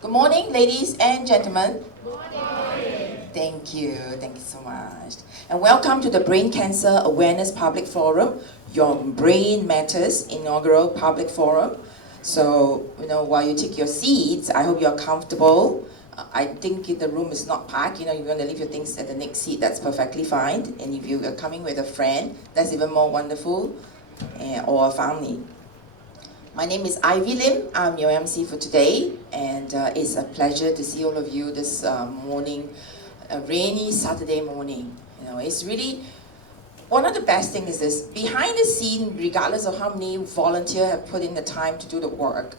Good morning, ladies and gentlemen. Good morning. Thank you so much. And welcome to the Brain Cancer Awareness Public Forum, Your Brain Matters inaugural public forum. So, while you take your seats, I hope you're comfortable. I think the room is not packed. If you want to leave your things at the next seat, that's perfectly fine. And if you are coming with a friend, that's even more wonderful, or a family. My name is Ivy Lim. I'm your MC for today, and it's a pleasure to see all of you this morning, a rainy Saturday morning. It's really one of the best things is this: behind the scene, regardless of how many volunteers have put in the time to do the work,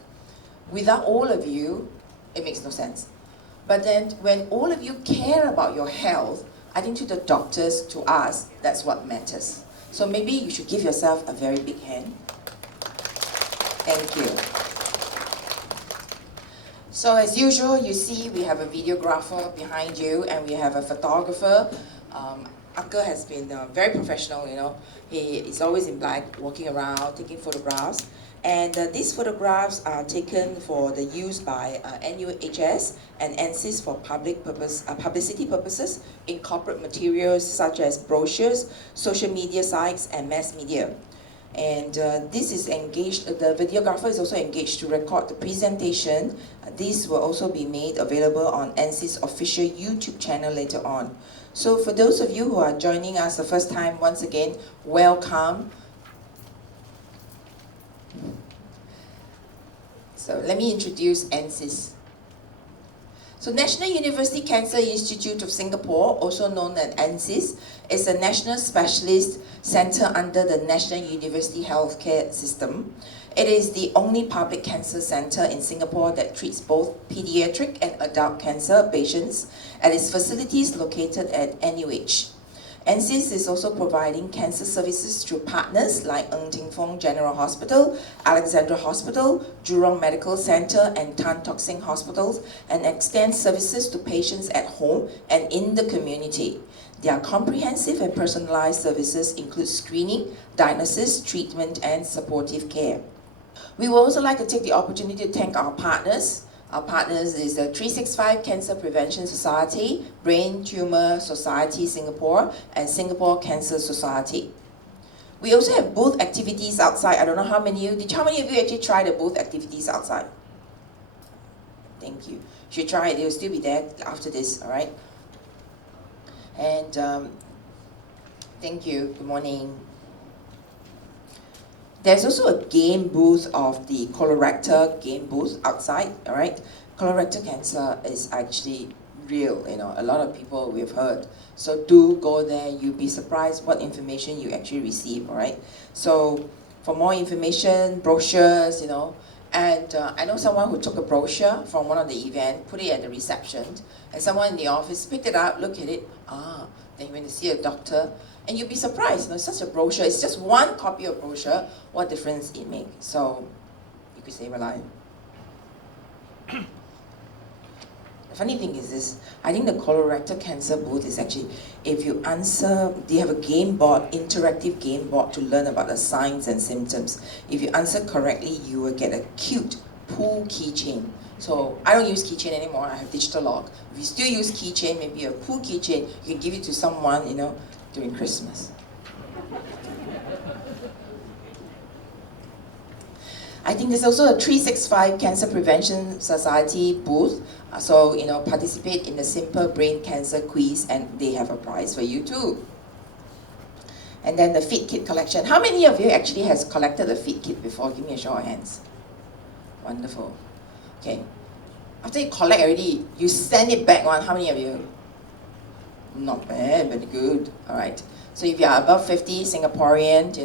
without all of you, it makes no sense. But then, when all of you care about your health, I think to the doctors, to us, that's what matters. So maybe you should give yourself a very big hand. Thank you. So as usual, you see we have a videographer behind you and we have a photographer. Akka has been very professional, He is always in black, walking around, taking photographs. And these photographs are taken for the use by NUHS and NCIS for publicity purposes in corporate materials such as brochures, social media sites, and mass media. And this is engaged, the videographer is also engaged to record the presentation. This will also be made available on NCIS official YouTube channel later on. So for those of you who are joining us the first time, once again, welcome. So let me introduce NCIS. So National University Cancer Institute of Singapore, also known as NCIS, is a national specialist center under the National University Healthcare System. It is the only public cancer center in Singapore that treats both pediatric and adult cancer patients at its facilities located at NUH. NCIS is also providing cancer services through partners like Ng Teng Fong General Hospital, Alexandra Hospital, Jurong Medical Centre and Tan Tock Seng Hospitals, and extends services to patients at home and in the community. Their comprehensive and personalized services include screening, diagnosis, treatment, and supportive care. We would also like to take the opportunity to thank our partners. Our partners is the 365 Cancer Prevention Society, Brain Tumour Society Singapore, and Singapore Cancer Society. We also have booth activities outside. I don't know how many of you actually tried the booth activities outside? Thank you. You should try it. They will still be there after this, all right? And thank you. Good morning. There's also a game booth of the colorectal game booth outside, all right? Colorectal cancer is actually real, a lot of people we've heard. So do go there. You'll be surprised what information you actually receive, all right? So for more information, brochures, and I know someone who took a brochure from one of the event, put it at the reception, and someone in the office picked it up, looked at it, then he went to see a doctor, and you'll be surprised, it's such a brochure, it's just one copy of brochure, what difference it makes. So you could save a life. The funny thing is this, I think the colorectal cancer booth is actually, if you answer, they have a game board, interactive game board to learn about the signs and symptoms. If you answer correctly, you will get a cute pool keychain. So I don't use keychain anymore, I have digital lock. If you still use keychain, maybe a pool keychain, you can give it to someone, during Christmas. I think there's also a 365 Cancer Prevention Society booth. So, participate in the simple brain cancer quiz and they have a prize for you too. And then the feed kit collection. How many of you actually has collected a feed kit before? Give me a show of hands. Wonderful. Okay. After you collect already, you send it back on. How many of you? Not bad, very good. All right. So if you are above 50, Singaporean,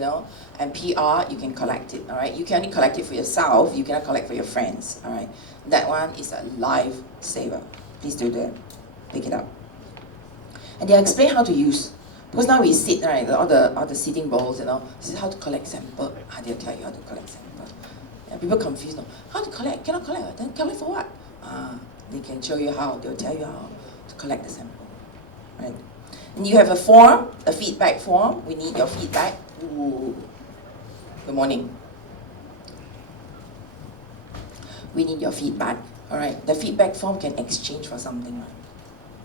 and PR, you can collect it. All right. You can only collect it for yourself. You cannot collect for your friends. All right. That one is a lifesaver. Please do that. Pick it up. And they'll explain how to use. Because now we sit, right? All the sitting bowls, This is how to collect sample. They'll tell you how to collect sample. Yeah, people confused. No? How to collect? Cannot collect. Then collect for what? They can show you how. They'll tell you how to collect the sample. Right? And you have a form, a feedback form. We need your feedback. Ooh. Good morning. we need your feedback. All right, the feedback form can exchange for something, right?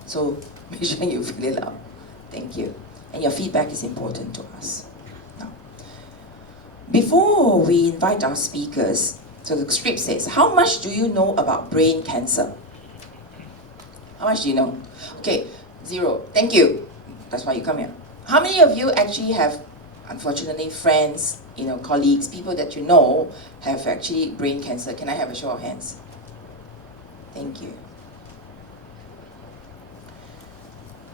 So make sure you fill it out. Thank you. And your feedback is important to us. Now, before we invite our speakers, so the script says, how much do you know about brain cancer? How much do you know? Okay, 0. Thank you. That's why you come here. How many of you actually have, unfortunately, friends, colleagues, people that you know have actually brain cancer? Can I have a show of hands? Thank you.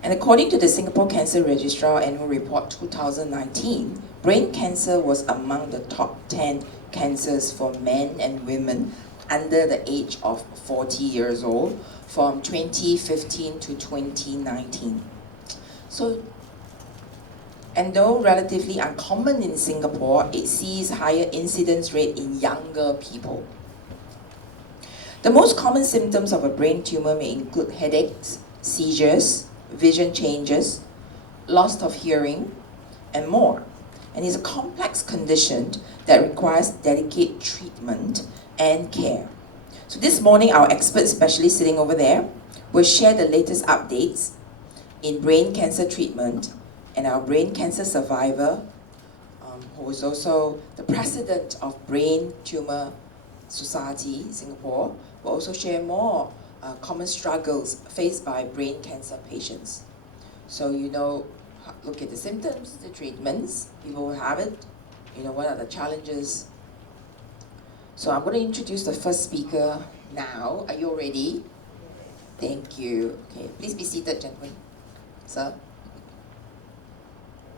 And according to the Singapore Cancer Registrar Annual Report 2019, brain cancer was among the top 10 cancers for men and women under the age of 40 years old from 2015 to 2019. So, and though relatively uncommon in Singapore, it sees higher incidence rate in younger people. The most common symptoms of a brain tumor may include headaches, seizures, vision changes, loss of hearing, and more. And it's a complex condition that requires delicate treatment and care. So this morning, our expert specialist sitting over there will share the latest updates in brain cancer treatment, and our brain cancer survivor, who is also the president of Brain Tumour Society Singapore, will also share more common struggles faced by brain cancer patients. So look at the symptoms, the treatments, people will have it, what are the challenges. So I'm going to introduce the first speaker now. Are you all ready? Thank you. Okay, please be seated, gentlemen. Sir?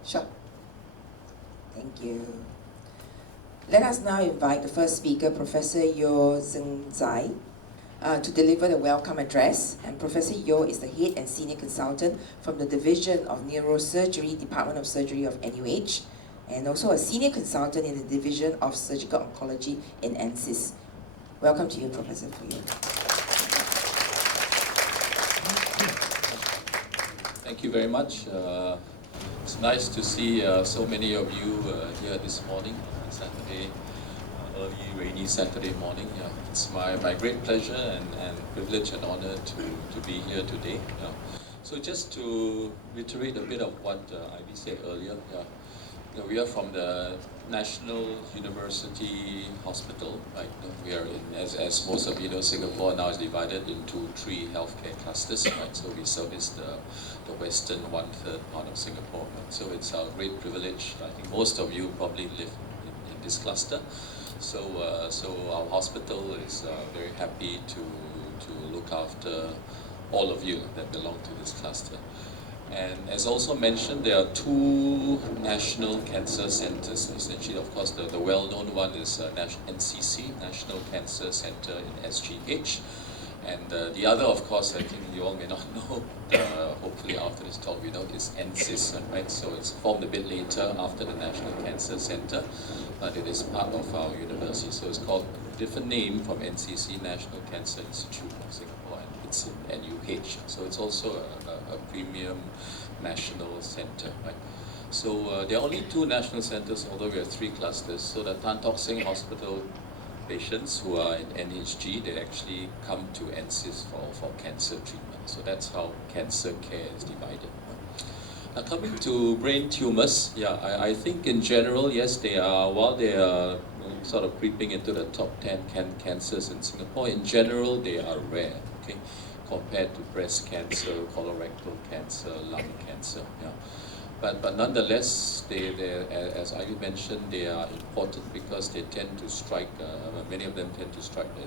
Sure. Thank you. Let us now invite the first speaker, Professor Yeo Tseng Tsai, to deliver the welcome address. And Professor Yeo is the head and senior consultant from the Division of Neurosurgery, Department of Surgery of NUH, and also a senior consultant in the Division of Surgical Oncology in NCIS. Welcome to you, Professor Yeo. Thank you very much. It's nice to see so many of you here this morning, Saturday, early rainy Saturday morning. Yeah, it's my great pleasure and privilege and honor to be here today. Yeah. So just to reiterate a bit of what Ivy said earlier, we are from the National University Hospital, right? We are in, as most of you know, Singapore now is divided into 3 healthcare clusters, right? So we service the western 1/3 part of Singapore, right? So it's our great privilege. I think most of you probably live in this cluster. So our hospital is very happy to look after all of you that belong to this cluster. And as also mentioned, there are 2 national cancer centers. Essentially, of course, the well-known one is NCC, National Cancer Center in SGH. And the other, of course, I think you all may not know, hopefully after this talk we know, is NCIS, right? So it's formed a bit later after the National Cancer Center, but it is part of our university. So it's called a different name from NCC, National Cancer Institute of Singapore, and it's in NUH. So it's also a premium national center, right? So there are only 2 national centers, although we have 3 clusters. So the Tan Tock Seng Hospital patients who are in NHG, they actually come to NCIS for cancer treatment. So that's how cancer care is divided. Now coming to brain tumors, I think in general, yes, they are, while they are sort of creeping into the top 10 cancers in Singapore, in general they are rare, okay, compared to breast cancer, colorectal cancer, lung cancer. Yeah. But nonetheless, they, as I mentioned, they are important because they tend to strike, many of them tend to strike the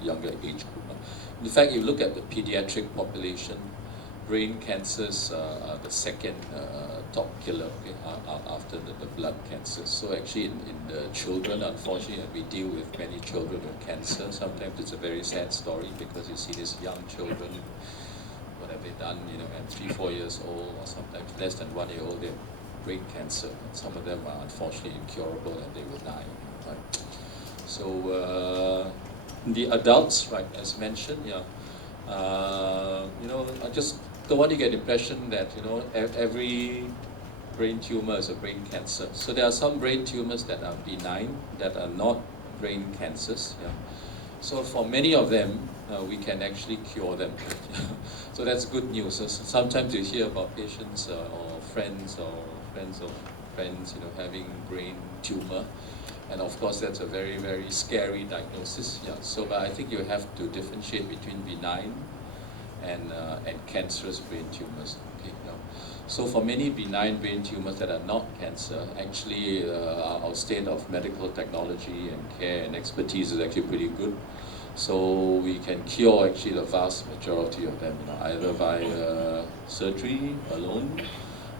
younger age group. In fact, if you look at the pediatric population, brain cancers are the second top killer, okay, after the blood cancers. So actually in the children, unfortunately, we deal with many children with cancer. Sometimes it's a very sad story because you see these young children, what have they done, at 3-4 years old, or sometimes less than 1 year old, they have brain cancer. And some of them are unfortunately incurable and they will die. Right? So the adults, right, as mentioned, I just don't want to get the impression that every brain tumor is a brain cancer. So there are some brain tumors that are benign, that are not brain cancers. Yeah. So for many of them, we can actually cure them. So that's good news. So sometimes you hear about patients or friends of friends, having brain tumor. And of course, that's a very, very scary diagnosis. Yeah. So, but I think you have to differentiate between benign and cancerous brain tumors. Okay. Yeah. So for many benign brain tumors that are not cancer, actually our state of medical technology and care and expertise is actually pretty good. So we can cure actually the vast majority of them, either via surgery alone,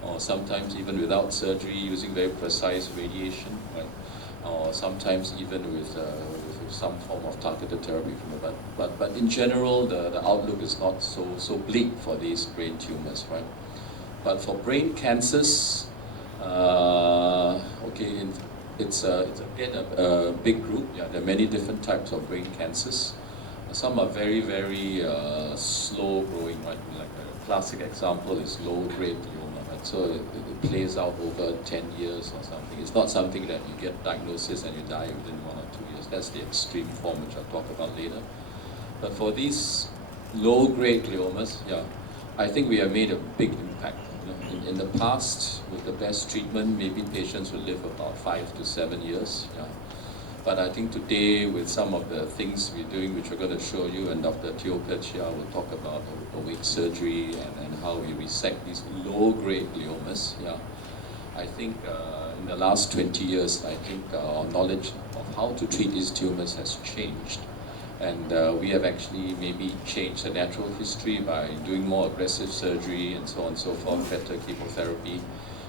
or sometimes even without surgery, using very precise radiation, right? Or sometimes even with some form of targeted therapy. But in general, the outlook is not so bleak for these brain tumors, right? But for brain cancers, okay, it's again a big group. Yeah, there are many different types of brain cancers. Some are very, very slow growing, right? Like a classic example is low-grade glioma, right? So it plays out over 10 years or something. It's not something that you get diagnosis and you die within 1 or 2 years. That's the extreme form, which I'll talk about later. But for these low-grade gliomas, yeah, I think we have made a big impact. In the past, with the best treatment, maybe patients will live about 5 to 7 years. Yeah. But I think today, with some of the things we're doing, which we're going to show you, and Dr. Teo Kejia will talk about awake surgery and how we resect these low-grade gliomas. Yeah. I think in the last 20 years, I think our knowledge of how to treat these tumors has changed. And we have actually maybe changed the natural history by doing more aggressive surgery and so on and so forth, better chemotherapy.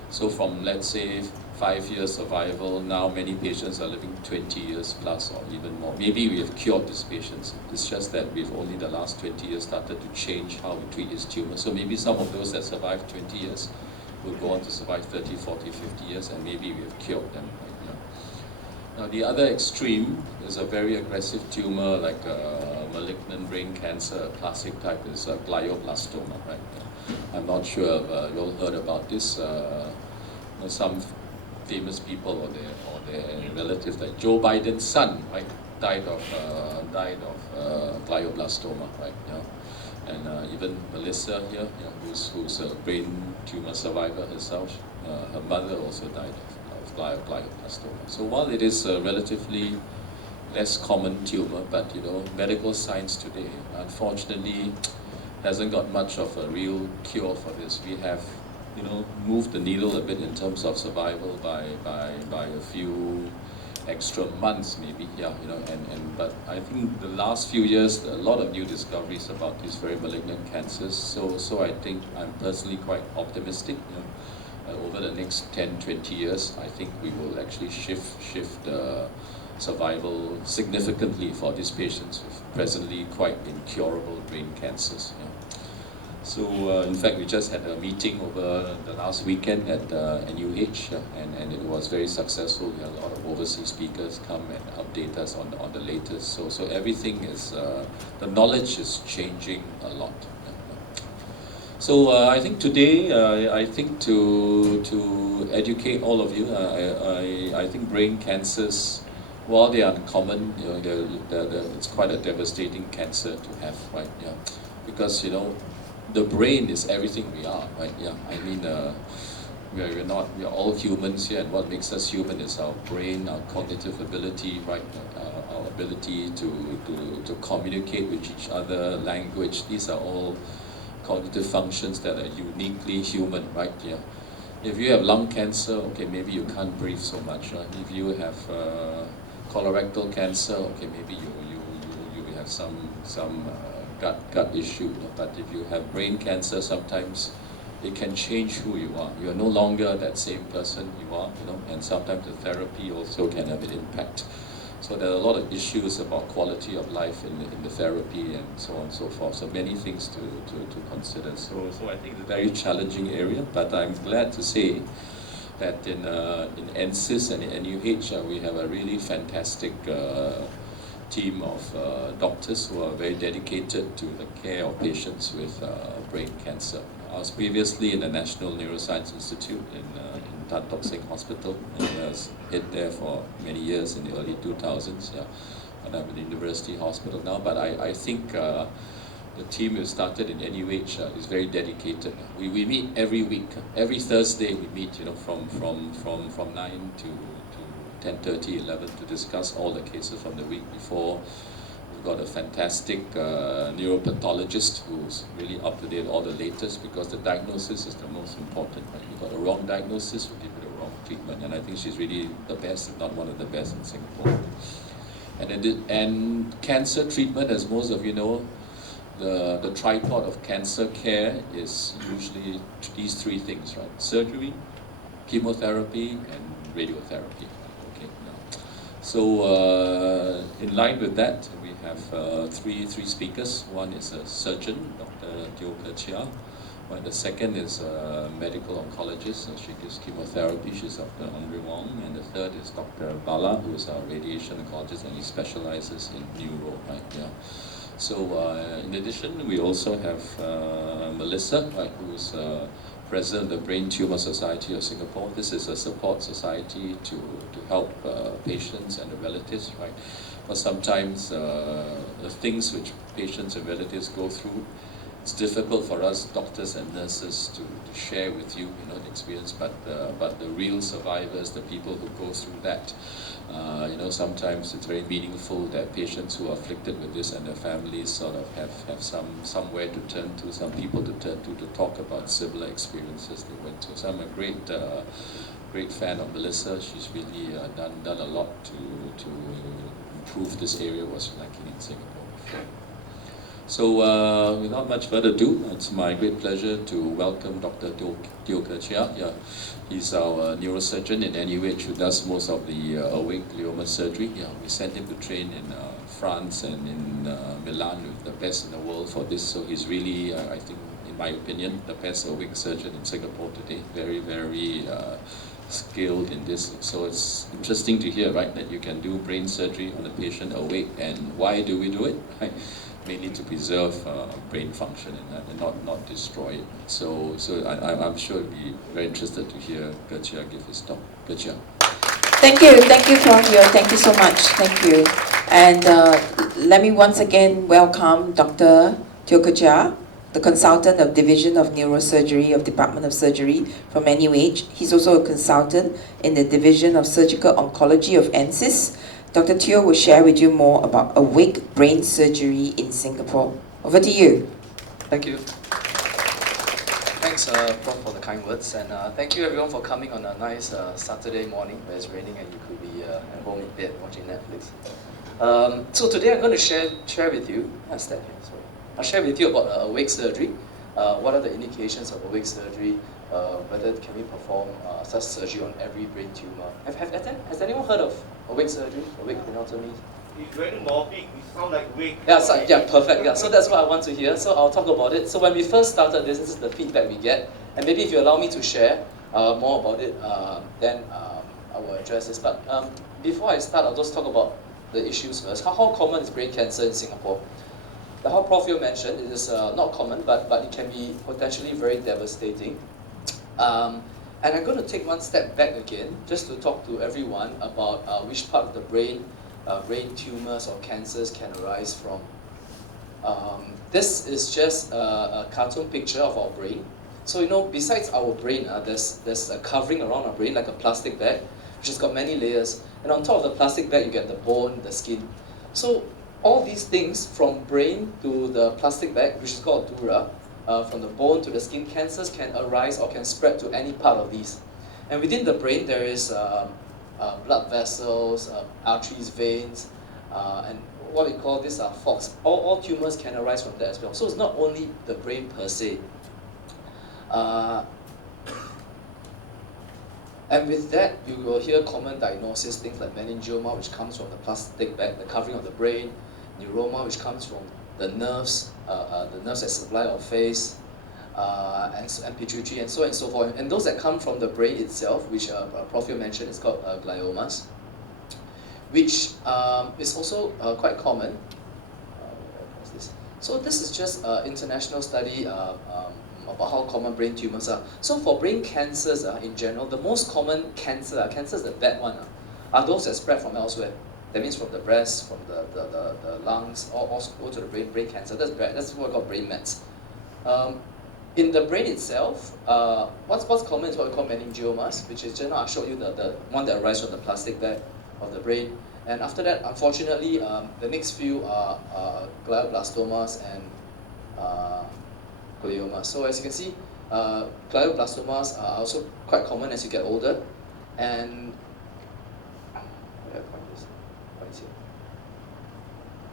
So from, let's say, 5 years survival, now many patients are living 20 years plus or even more. Maybe we have cured these patients. It's just that we've only the last 20 years started to change how we treat these tumors. So maybe some of those that survived 20 years will go on to survive 30, 40, 50 years, and maybe we have cured them. Now the other extreme is a very aggressive tumor like malignant brain cancer. A classic type is glioblastoma, right? I'm not sure if you all heard about this. Some famous people or their relatives, like Joe Biden's son, right, died of glioblastoma, right? Yeah. And even Melissa here, who's a brain tumor survivor herself, her mother also died of glioblastoma. So while it is a relatively less common tumor, but medical science today, unfortunately, hasn't got much of a real cure for this. We have, moved the needle a bit in terms of survival by a few extra months, maybe, yeah, but I think the last few years, a lot of new discoveries about these very malignant cancers. So I think I'm personally quite optimistic. Over the next 10, 20 years, I think we will actually shift survival significantly for these patients with presently quite incurable brain cancers. Yeah. So in fact, we just had a meeting over the last weekend at NUH, and it was very successful. We had a lot of overseas speakers come and update us on the latest. So everything is, the knowledge is changing a lot. So I think today, I think to educate all of you, I think brain cancers, while they are uncommon, it's quite a devastating cancer to have, right? Yeah, because the brain is everything we are, right? Yeah, I mean, we are all humans here, and what makes us human is our brain, our cognitive ability, right? Our ability to communicate with each other, language. These are all cognitive functions that are uniquely human, right? Yeah. If you have lung cancer, okay, maybe you can't breathe so much, right? If you have colorectal cancer, okay, maybe you have some gut issue. But if you have brain cancer, sometimes it can change who you are. You are no longer that same person you are, and sometimes the therapy also can have an impact. So there are a lot of issues about quality of life in the therapy and so on and so forth. So many things to consider. So I think it's a very challenging area, but I'm glad to say that in NSIS and in NUH, we have a really fantastic team of doctors who are very dedicated to the care of patients with brain cancer. I was previously in the National Neuroscience Institute in Tan Tock Seng Hospital, and I was head there for many years in the early 2000s. Yeah. and I'm in the university hospital now. But I think the team we've started in NUH is very dedicated. We meet every week. Every Thursday we meet, you know, from 9 to 10:30, 11 to discuss all the cases from the week before. We've got a fantastic neuropathologist who's really up to date all the latest, because the diagnosis is the most important. Right? You've got a wrong diagnosis, we give you the wrong treatment, and I think she's really the best, if not one of the best in Singapore. And cancer treatment, as most of you know, the tripod of cancer care is usually these three things, right? Surgery, chemotherapy, and radiotherapy. Okay. So in line with that, we have three speakers. One is a surgeon, Dr. Teo Kejia. The second is a medical oncologist. She gives chemotherapy. She's Dr. Andrea Wong. And the third is Dr. Bala, who is a radiation oncologist, and he specializes in neuro. Right? Yeah. So in addition, we also have Melissa, right, who is president of the Brain Tumour Society of Singapore. This is a support society to help patients and the relatives, right? But sometimes the things which patients and relatives go through, it's difficult for us doctors and nurses to share with you, you know, the experience. But the real survivors, the people who go through that, you know, sometimes it's very meaningful that patients who are afflicted with this and their families sort of have somewhere to turn to, some people to turn to talk about similar experiences they went through. So I'm a great fan of Melissa. She's really done a lot to improve this area was lacking in Singapore. So without much further ado, it's my great pleasure to welcome Dr. Teo Kejia. Yeah, he's our neurosurgeon in NUH who does most of the awake glioma surgery. Yeah, we sent him to train in France and in Milan with the best in the world for this. So he's really, I think, in my opinion, the best awake surgeon in Singapore today. Very, very skilled in this. So it's interesting to hear, right, that you can do brain surgery on a patient awake. And why do we do it? Right? Mainly to preserve brain function and not destroy it. So I'm sure you'll be very interested to hear Kejia give his talk. Kejia. Thank you, Prof Yeo. Thank you so much. Thank you. And let me once again welcome Dr. Teo Kejia, the consultant of Division of Neurosurgery of Department of Surgery from NUH. He's also a consultant in the Division of Surgical Oncology of NSIS. Dr. Teo will share with you more about awake brain surgery in Singapore. Over to you. Thank you. Thanks, Prof, for the kind words, and thank you everyone for coming on a nice Saturday morning where it's raining and you could be at home in bed watching Netflix. So today I'm going to share with you. I'll share with you about awake surgery. What are the indications of awake surgery? Whether can we perform such surgery on every brain tumor? Has anyone heard of awake surgery, awake craniotomy? It's very morbid, we sound like wake. Yeah, perfect. Yeah, so that's what I want to hear. So I'll talk about it. So when we first started this is the feedback we get. And maybe if you allow me to share more about it, then I will address this. But before I start, I'll just talk about the issues first. How common is brain cancer in Singapore? How Prof Yeo mentioned, it is not common, but it can be potentially very devastating. And I'm going to take one step back again, just to talk to everyone about which part of the brain tumors or cancers can arise from. This is just a cartoon picture of our brain. So you know, besides our brain, there's a covering around our brain like a plastic bag, which has got many layers. And on top of the plastic bag, you get the bone, the skin. So all these things, from brain to the plastic bag, which is called dura, from the bone to the skin, cancers can arise or can spread to any part of these. And within the brain, there is blood vessels, arteries, veins, and what we call these are forks. All tumors can arise from that as well. So it's not only the brain per se. And with that, you will hear common diagnosis, things like meningioma, which comes from the plastic bag, the covering of the brain, neuroma, which comes from the nerves that supply our face, and pituitary, and so on and so forth. And those that come from the brain itself, which Prof Yeo mentioned, is called gliomas, which is also quite common. So this is just an international study about how common brain tumors are. So for brain cancers in general, the most common cancers, the bad one, are those that spread from elsewhere. That means from the breast, from the lungs, all go to the brain cancer. That's what we call brain mets. In the brain itself, what's common is what we call meningiomas, which is just now I showed you the one that arises from the plastic bag of the brain. And after that, unfortunately, the next few are glioblastomas and gliomas. So as you can see, glioblastomas are also quite common as you get older.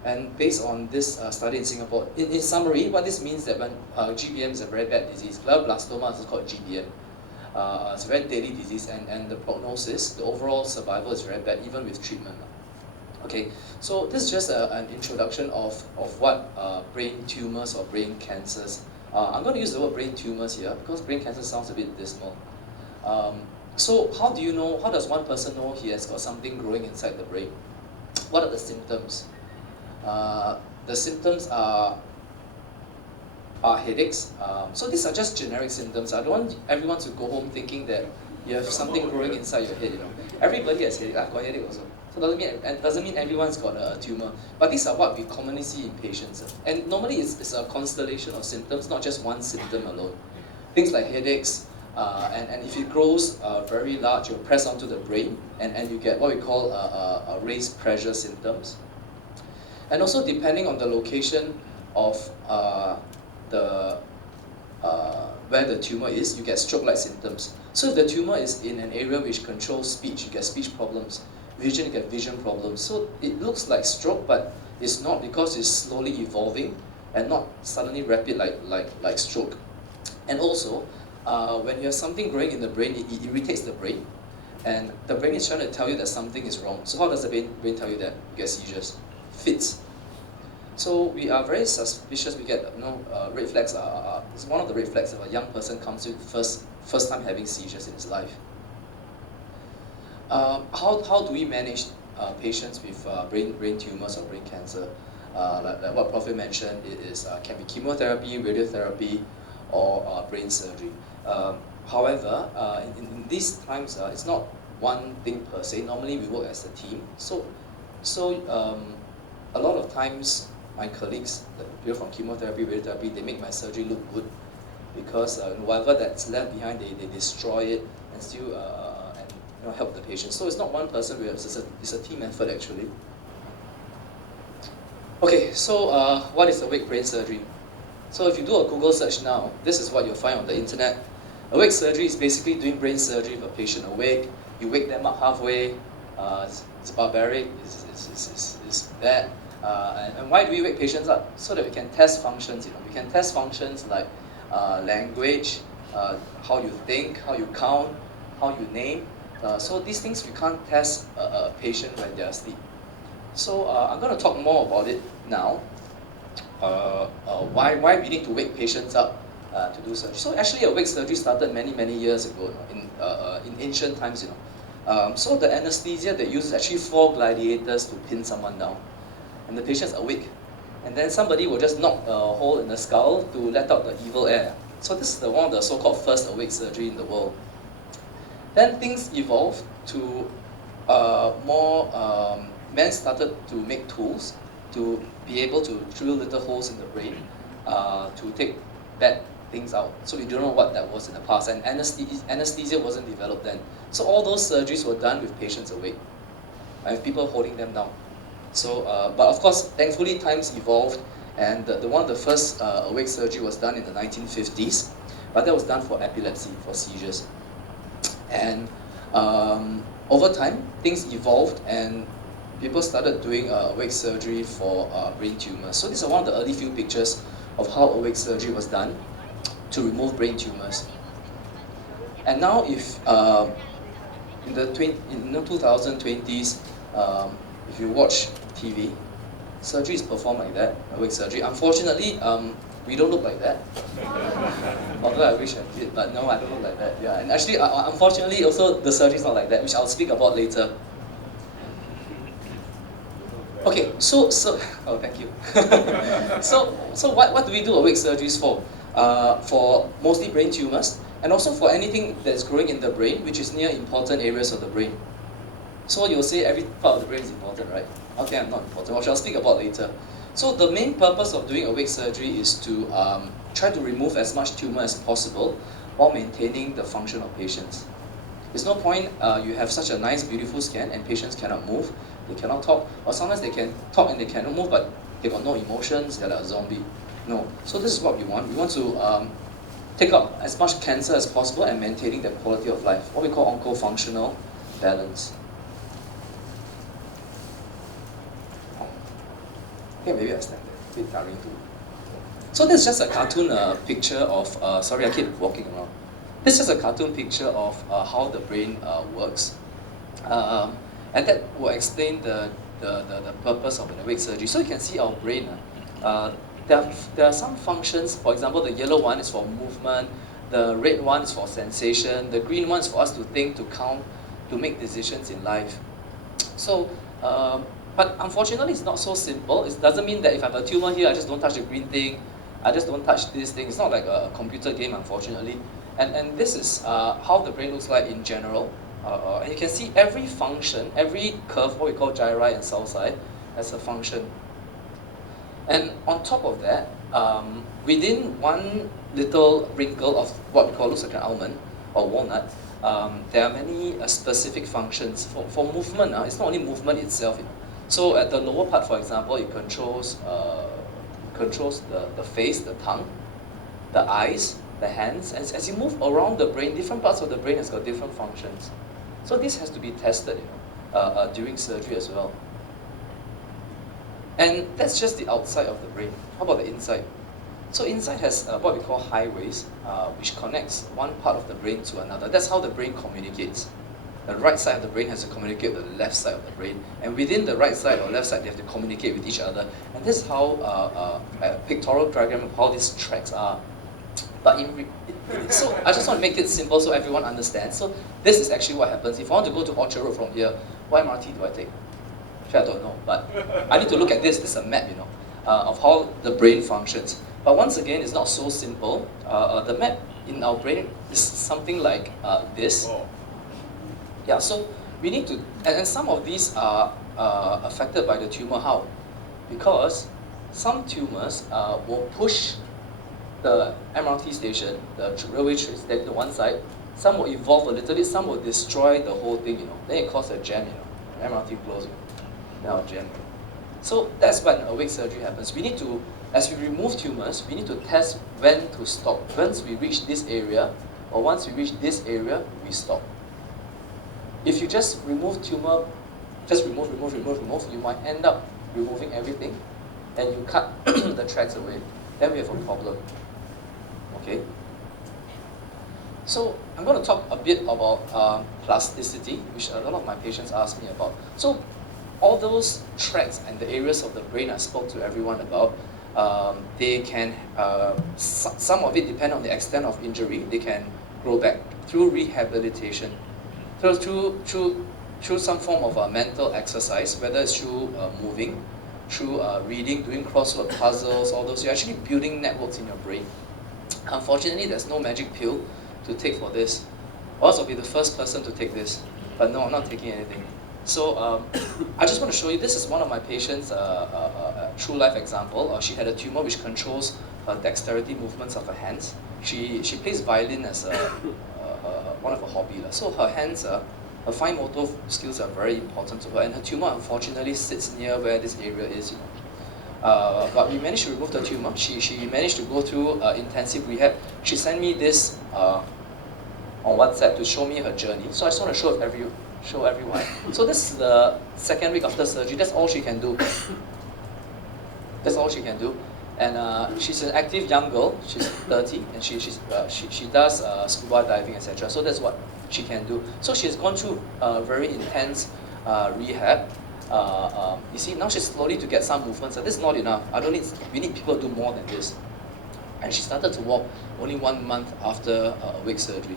And based on this study in Singapore, in summary, what this means that when GBM is a very bad disease, glioblastoma is called GBM. It's a very deadly disease, and the prognosis, the overall survival is very bad, even with treatment. Okay, so this is just an introduction of what brain tumors or brain cancers are. I'm going to use the word brain tumors here because brain cancer sounds a bit dismal. So how do you know, how does one person know he has got something growing inside the brain? What are the symptoms? The symptoms are headaches. So these are just generic symptoms. I don't want everyone to go home thinking that you have something growing inside your head. Everybody has headache. I've got headache also. So it doesn't mean everyone's got a tumor. But these are what we commonly see in patients. And normally it's a constellation of symptoms, not just one symptom alone. Things like headaches, and if it grows very large, you'll press onto the brain, and you get what we call raised pressure symptoms. And also depending on the location of where the tumor is, you get stroke-like symptoms. So if the tumor is in an area which controls speech, you get speech problems. Vision, you get vision problems. So it looks like stroke, but it's not because it's slowly evolving and not suddenly rapid like stroke. And also, when you have something growing in the brain, it irritates the brain. And the brain is trying to tell you that something is wrong. So how does the brain tell you that? You get seizures, fits. So we are very suspicious. We get red flags. It's one of the red flags if a young person comes with first time having seizures in his life. How do we manage patients with brain tumors or brain cancer? Like what Prof mentioned, it is can be chemotherapy, radiotherapy, or brain surgery. However, in these times, it's not one thing per se. Normally, we work as a team. So a lot of times, my colleagues, the people from chemotherapy, radiotherapy, they make my surgery look good because whatever that's left behind, they destroy it and still help the patient. So it's not one person, it's a team effort actually. Okay, so what is awake brain surgery? So if you do a Google search now, this is what you'll find on the internet. Awake surgery is basically doing brain surgery with a patient awake. You wake them up halfway. It's barbaric. It's bad. And why do we wake patients up? So that we can test functions. We can test functions like language, how you think, how you count, how you name. So these things we can't test a patient when they're asleep. So I'm going to talk more about it now. Why we need to wake patients up to do surgery. So actually, awake surgery started many years ago in ancient times. So the anesthesia they use is actually 4 gladiators to pin someone down, and the patient's awake, and then somebody will just knock a hole in the skull to let out the evil air. So this is one of the so-called first awake surgery in the world. Then things evolved to men started to make tools to be able to drill little holes in the brain to take bad things out. So we don't know what that was in the past, and anesthesia wasn't developed then. So all those surgeries were done with patients awake, with people holding them down. So, but of course, thankfully times evolved, and one of the first awake surgery was done in the 1950s, but that was done for epilepsy, for seizures. And over time, things evolved, and people started doing awake surgery for brain tumors. So these are one of the early few pictures of how awake surgery was done to remove brain tumors. And now, if in the 2020s, if you watch TV, surgery is performed like that, awake surgery. Unfortunately, we don't look like that. Although I wish I did, but no, I don't look like that. Yeah, and actually, unfortunately, also the surgery is not like that, which I'll speak about later. Okay, so oh, thank you. so what do we do awake surgeries for? For mostly brain tumors, and also for anything that's growing in the brain, which is near important areas of the brain. So you'll say every part of the brain is important, right? Okay, I'm not important, which I'll speak about later. So the main purpose of doing awake surgery is to try to remove as much tumor as possible while maintaining the function of patients. There's no point you have such a nice, beautiful scan and patients cannot move, they cannot talk, or sometimes they can talk and they cannot move, but they got no emotions, they're like a zombie. No. So this is what we want. We want to take out as much cancer as possible and maintaining the quality of life, what we call oncofunctional balance. Okay, maybe I stand there. A bit tiring too. So this is just a cartoon picture of, sorry I keep walking around. This is a cartoon picture of how the brain works. And that will explain the purpose of an awake surgery. So you can see our brain, there are some functions. For example, the yellow one is for movement, the red one is for sensation, the green one is for us to think, to count, to make decisions in life. So, but unfortunately it's not so simple. It doesn't mean that if I have a tumor here, I just don't touch the green thing, I just don't touch this thing. It's not like a computer game, unfortunately. And this is how the brain looks like in general. And you can see every function, every curve, what we call gyri and sulci, as a function. And on top of that, within one little wrinkle of what we call looks like an almond or walnut, there are many specific functions. For movement, it's not only movement itself. So at the lower part, for example, it controls the face, the tongue, the eyes, the hands. And as you move around the brain, different parts of the brain has got different functions. So this has to be tested during surgery as well. And that's just the outside of the brain. How about the inside? So inside has what we call highways, which connects one part of the brain to another. That's how the brain communicates. The right side of the brain has to communicate with the left side of the brain. And within the right side or left side, they have to communicate with each other. And this is how a pictorial diagram of how these tracks are. But so I just want to make it simple so everyone understands. So this is actually what happens. If I want to go to Orchard Road from here, what MRT do I take? Actually, I don't know, but I need to look at this. This is a map, of how the brain functions. But once again, it's not so simple. The map in our brain is something like this. Yeah, so we need to, and some of these are affected by the tumor. How? Because some tumors will push the MRT station, the railway train station to one side. Some will evolve a little bit, some will destroy the whole thing, Then it causes a jam, MRT blows, now jam. So that's when awake surgery happens. We need to, as we remove tumors, we need to test when to stop. Once we reach this area, or once we reach this area, we stop. If you just remove tumor, just remove, you might end up removing everything, and you cut the tracks away. Then we have a problem. Okay. So I'm going to talk a bit about plasticity, which a lot of my patients ask me about. So all those tracks and the areas of the brain I spoke to everyone about, they can, some of it depend on the extent of injury, they can grow back through rehabilitation. So through some form of mental exercise, whether it's through moving, through reading, doing crossword puzzles, all those, you're actually building networks in your brain. Unfortunately, there's no magic pill to take for this. Or else I'll be the first person to take this. But no, I'm not taking anything. So I just want to show you, this is one of my patients' true life example. She had a tumor which controls her dexterity movements of her hands. She plays violin as one of her hobbies. So her hands, her fine motor skills are very important to her. And her tumor unfortunately sits near where this area is. But we managed to remove the tumor. She managed to go through intensive rehab. She sent me this on WhatsApp to show me her journey. So I just want to show everyone. So this is the second week after surgery. That's all she can do. That's all she can do. And she's an active young girl. She's 30, and she does scuba diving, etc. So that's what she can do. So she's gone through very intense rehab. You see, now she's slowly to get some movements. This is not enough. We need people to do more than this. And she started to walk only 1 month after awake surgery.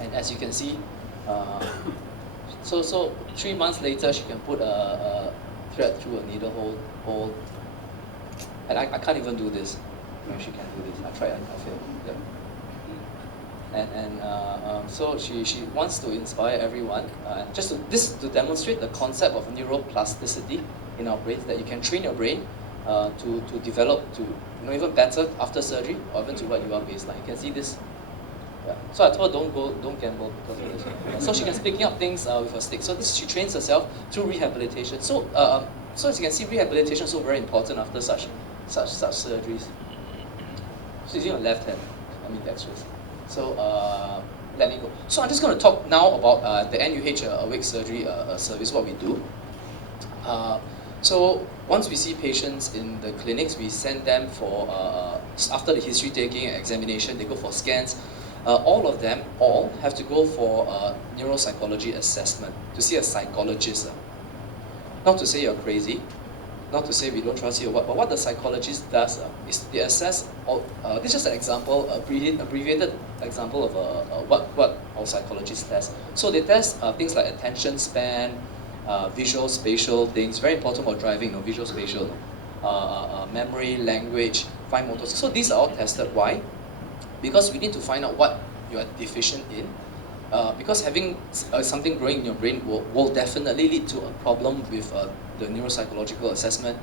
And as you can see, so 3 months later, she can put a thread through a needle hole. And I can't even do this. She can do this. I tried, I failed. Yeah. So she wants to inspire everyone, to demonstrate the concept of neuroplasticity in our brains, that you can train your brain to develop to even better after surgery, or even to what you are baseline. You can see this. Yeah. So I told her don't gamble because of this. So she can picking up things with her stick. So she trains herself through rehabilitation. So so as you can see, rehabilitation is so very important after such surgeries. So using your left hand, dexterous. So let me go. So I'm just going to talk now about the NUH awake surgery service, what we do. So once we see patients in the clinics, we send them for, after the history taking and examination, they go for scans. All of them have to go for a neuropsychology assessment to see a psychologist. Not to say you're crazy, not to say we don't trust you, but what the psychologist does is they assess, this is just an example, abbreviated example of what our psychologists test. So they test things like attention span, visual, spatial things, very important for driving, visual, spatial, memory, language, fine motor. So these are all tested. Why? Because we need to find out what you are deficient in. Because having something growing in your brain will definitely lead to a problem with the neuropsychological assessment.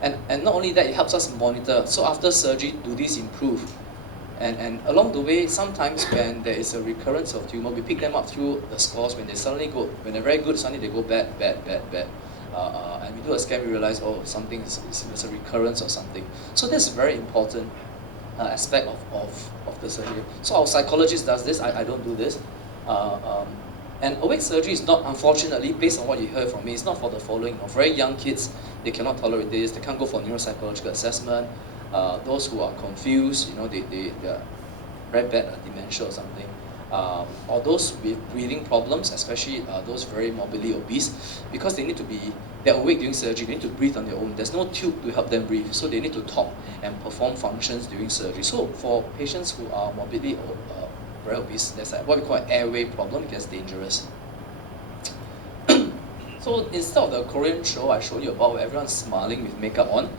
And not only that, it helps us monitor. So after surgery, do these improve? And along the way, sometimes when there is a recurrence of tumor, we pick them up through the scores. When they're very good, suddenly they go bad. And we do a scan, we realize, something is a recurrence or something. So this is very important aspect of the surgery. So our psychologist does this, I don't do this. And awake surgery is not, unfortunately, based on what you heard from me, it's not for the following. Very young kids, they cannot tolerate this, they can't go for neuropsychological assessment. Those who are confused, they're very bad dementia or something. Or those with breathing problems, especially those very morbidly obese, because they're awake during surgery, they need to breathe on their own. There's no tube to help them breathe, so they need to talk and perform functions during surgery. So for patients who are morbidly very obese, there's what we call an airway problem. It gets dangerous. So instead of the Korean show I showed you about where everyone's smiling with makeup on,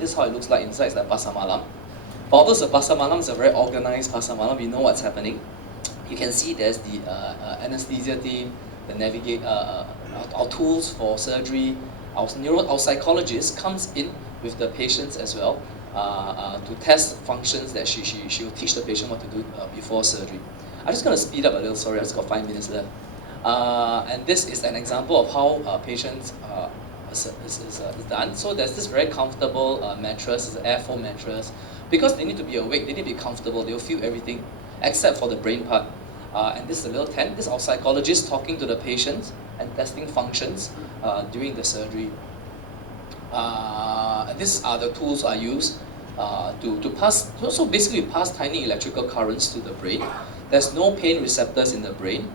this is how it looks like inside. It's like pasar malam. For all those pasar malam is a very organized pasar malam. We know what's happening. You can see there's the anesthesia team, the navigate, our tools for surgery. Our psychologist comes in with the patients as well to test functions that she will teach the patient what to do before surgery. I'm just going to speed up a little, sorry, I've just got 5 minutes left. And this is an example of how patients is done. So there's this very comfortable mattress, it's an airfoam mattress. Because they need to be awake, they need to be comfortable, they'll feel everything except for the brain part. And this is a little tent. This is our psychologist talking to the patient and testing functions during the surgery. These are the tools I use to pass, so basically pass tiny electrical currents to the brain. There's no pain receptors in the brain,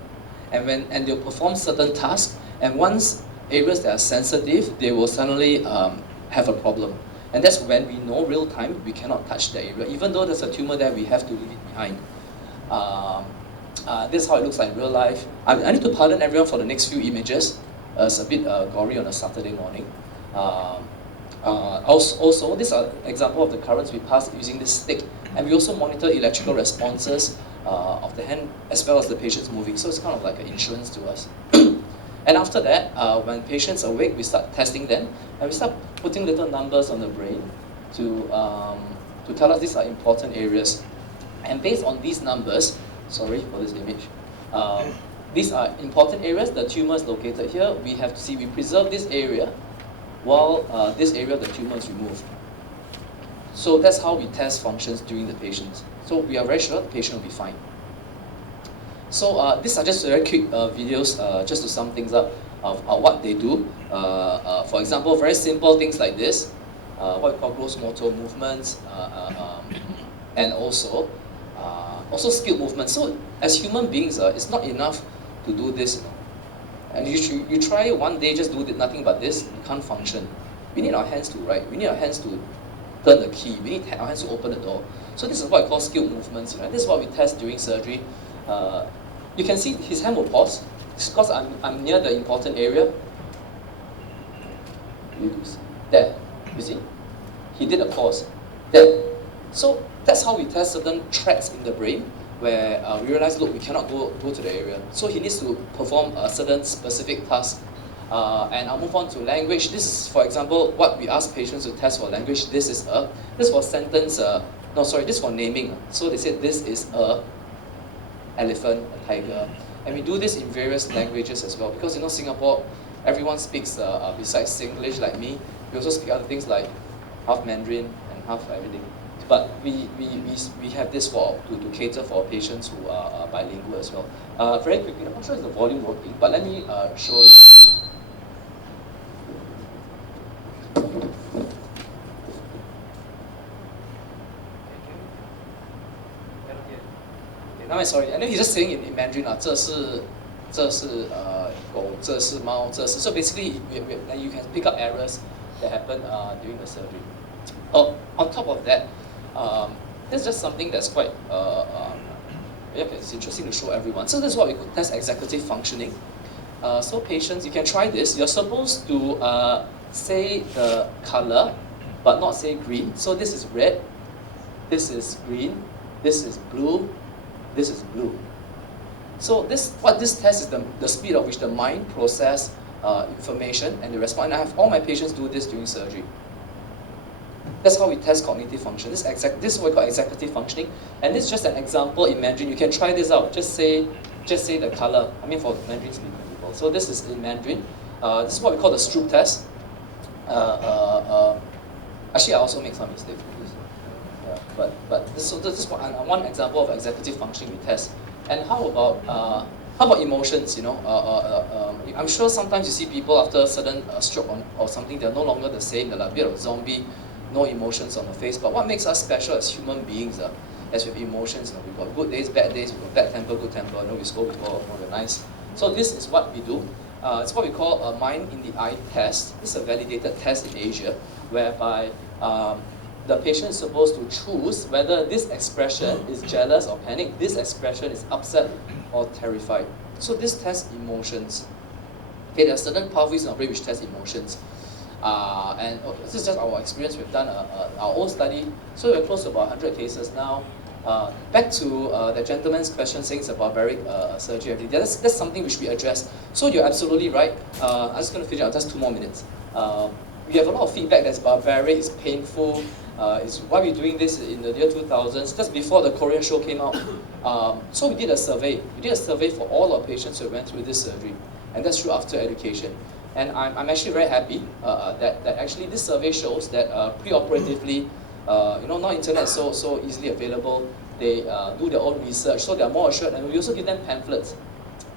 and they'll perform certain tasks, and once areas that are sensitive, they will suddenly have a problem. And that's when we know real time we cannot touch the area. Even though there's a tumor there, we have to leave it behind. This is how it looks like in real life. I need to pardon everyone for the next few images. It's a bit gory on a Saturday morning. Also, this is an example of the currents we pass using this stick. And we also monitor electrical responses of the hand as well as the patient's moving. So it's kind of like an insurance to us. And after that, when patients are awake, we start testing them. And we start putting little numbers on the brain to tell us these are important areas. And based on these numbers, sorry for this image, these are important areas. The tumor is located here. We have to see, we preserve this area while this area, the tumor is removed. So that's how we test functions during the patients. So we are very sure the patient will be fine. So these are just very quick videos just to sum things up of what they do. For example, very simple things like this, what we call gross motor movements, and also skilled movements. So as human beings, it's not enough to do this. And you try one day, just do nothing but this, you can't function. We need our hands to write. We need our hands to turn the key. We need our hands to open the door. So this is what I call skilled movements. This is what we test during surgery. You can see his hand will pause. It's because I'm near the important area. There, you see? He did a pause. There. So that's how we test certain tracts in the brain. where we realized, look, we cannot go to the area. So he needs to perform a certain specific task. And I'll move on to language. This is, for example, what we ask patients to test for language. This is a. This for sentence. This for naming. So they said this is a elephant, a tiger. And we do this in various languages as well, because Singapore, everyone speaks besides Singlish like me. We also speak other things like half Mandarin and half everything. But we have this to cater for patients who are bilingual as well. Very quickly, I'm not sure if the volume working, but let me show you. Okay, sorry, I know he's just saying in Mandarin 这是狗，这是猫，这是. So basically, you can pick up errors that happen during the surgery. On top of that, there's just something that's quite it's interesting to show everyone. So this is what we could test executive functioning. So patients, you can try this. You're supposed to say the color, but not say green. So this is red, this is green, this is blue, this is blue. So what this test is the speed of which the mind process information and the response. And I have all my patients do this during surgery. That's how we test cognitive function. This is what we call executive functioning. And this is just an example in Mandarin. You can try this out. Just say the color. I mean, for Mandarin speaking people. So this is in Mandarin. This is what we call the Stroop test. Actually, I also make some mistakes with this. But this is one example of executive functioning we test. And how about emotions? I'm sure sometimes you see people after a sudden stroke or something, they're no longer the same. They're like a bit of a zombie, no emotions on the face. But what makes us special as human beings? As with emotions, we've got good days, bad days. We've got bad temper, good temper. We scold people, we're nice. So this is what we do. It's what we call a mind in the eye test. This is a validated test in Asia, whereby the patient is supposed to choose whether this expression is jealous or panic, this expression is upset or terrified. So this tests emotions. Okay, there are certain pathways in our brain which test emotions. And this is just our experience. We've done our own study. So we're close to about 100 cases now. Back to the gentleman's question saying it's a barbaric surgery. That's something which we address. So you're absolutely right. I'm just going to finish out just 2 more minutes. We have a lot of feedback that's barbaric, it's painful. It's why we're doing this in the year 2000s, just before the Korean show came out. So we did a survey. We did a survey for all our patients who went through this surgery. And that's through after education. And I'm actually very happy that actually this survey shows that pre-operatively, not internet so easily available. They do their own research, so they're more assured. And we also give them pamphlets.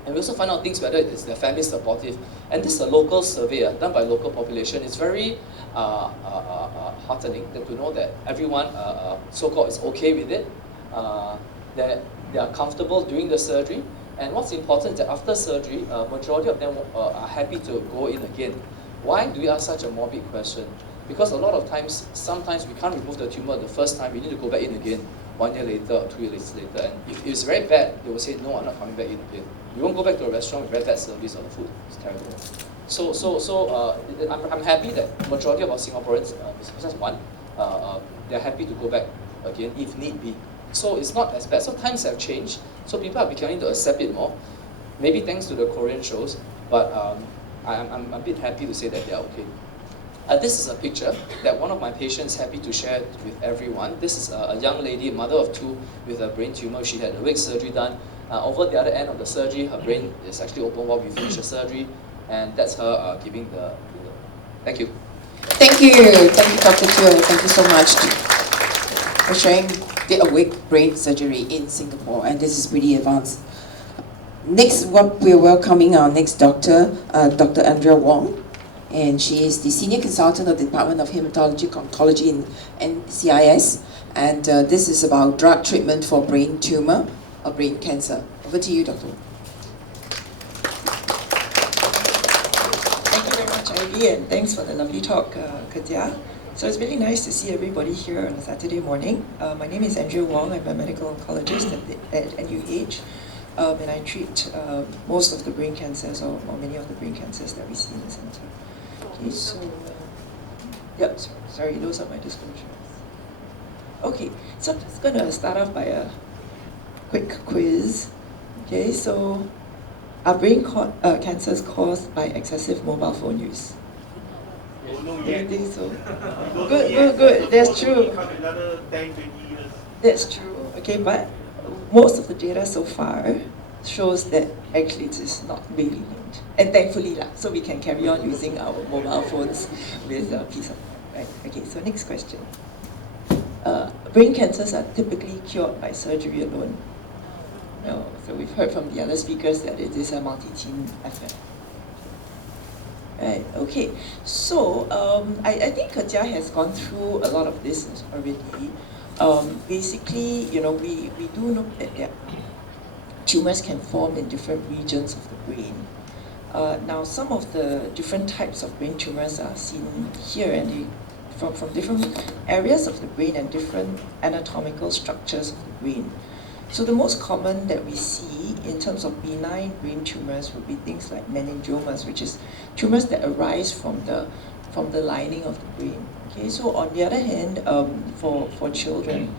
And we also find out things whether it's their family supportive. And this is a local survey done by local population. It's very heartening to know that everyone so-called is okay with it, that they are comfortable during the surgery. And what's important is that after surgery, majority of them are happy to go in again. Why do we ask such a morbid question? Because a lot of times, sometimes we can't remove the tumor the first time, we need to go back in again 1 year later or 2 years later. And if it's very bad, they will say, no, I'm not coming back in again. You won't go back to a restaurant with very bad service or the food. It's terrible. So I'm happy that majority of our Singaporeans, besides one, they're happy to go back again if need be. So it's not as bad. So times have changed. So people are beginning to accept it more. Maybe thanks to the Korean shows, but I'm a bit happy to say that they are okay. This is a picture that one of my patients is happy to share with everyone. This is a young lady, mother of 2, with a brain tumor. She had a wig surgery done. Over the other end of the surgery, her brain is actually open while we finish the surgery, and that's her giving the. Thank you. Thank you, Dr. Teo. Thank you so much for sharing. Did a wig brain surgery in Singapore, and this is pretty advanced. Next, what we're welcoming our next doctor, Dr. Andrea Wong, and she is the senior consultant of the Department of Hematologic Oncology in NCIS, and this is about drug treatment for brain tumor or brain cancer. Over to you, Doctor. Thank you very much, Ivy, and thanks for the lovely talk, Kejia. So it's really nice to see everybody here on a Saturday morning. My name is Andrea Wong. I'm a medical oncologist at NUH, and I treat most of the brain cancers or many of the brain cancers that we see in the center. Okay, so, yep, sorry, those are my disclosures. Okay, so I'm just going to start off by quick quiz. Okay, so are brain cancers caused by excessive mobile phone use? Don't know Do you yet. think so? Don't know Good, yet. good, good. That's Possibly true. come another 10, 20 years. That's true. Okay, but most of the data so far shows that actually it is not really linked. And thankfully, so we can carry on using our mobile phones with peace of mind, right? Okay, so next question. Brain cancers are typically cured by surgery alone. No, so we've heard from the other speakers that it is a multi-team effort. Right, okay. So I think Kejia has gone through a lot of this already. Basically, we do know that tumors can form in different regions of the brain. Now, some of the different types of brain tumors are seen here, and from different areas of the brain and different anatomical structures of the brain. So the most common that we see in terms of benign brain tumors would be things like meningiomas, which is tumors that arise from the lining of the brain. Okay, so on the other hand, for children,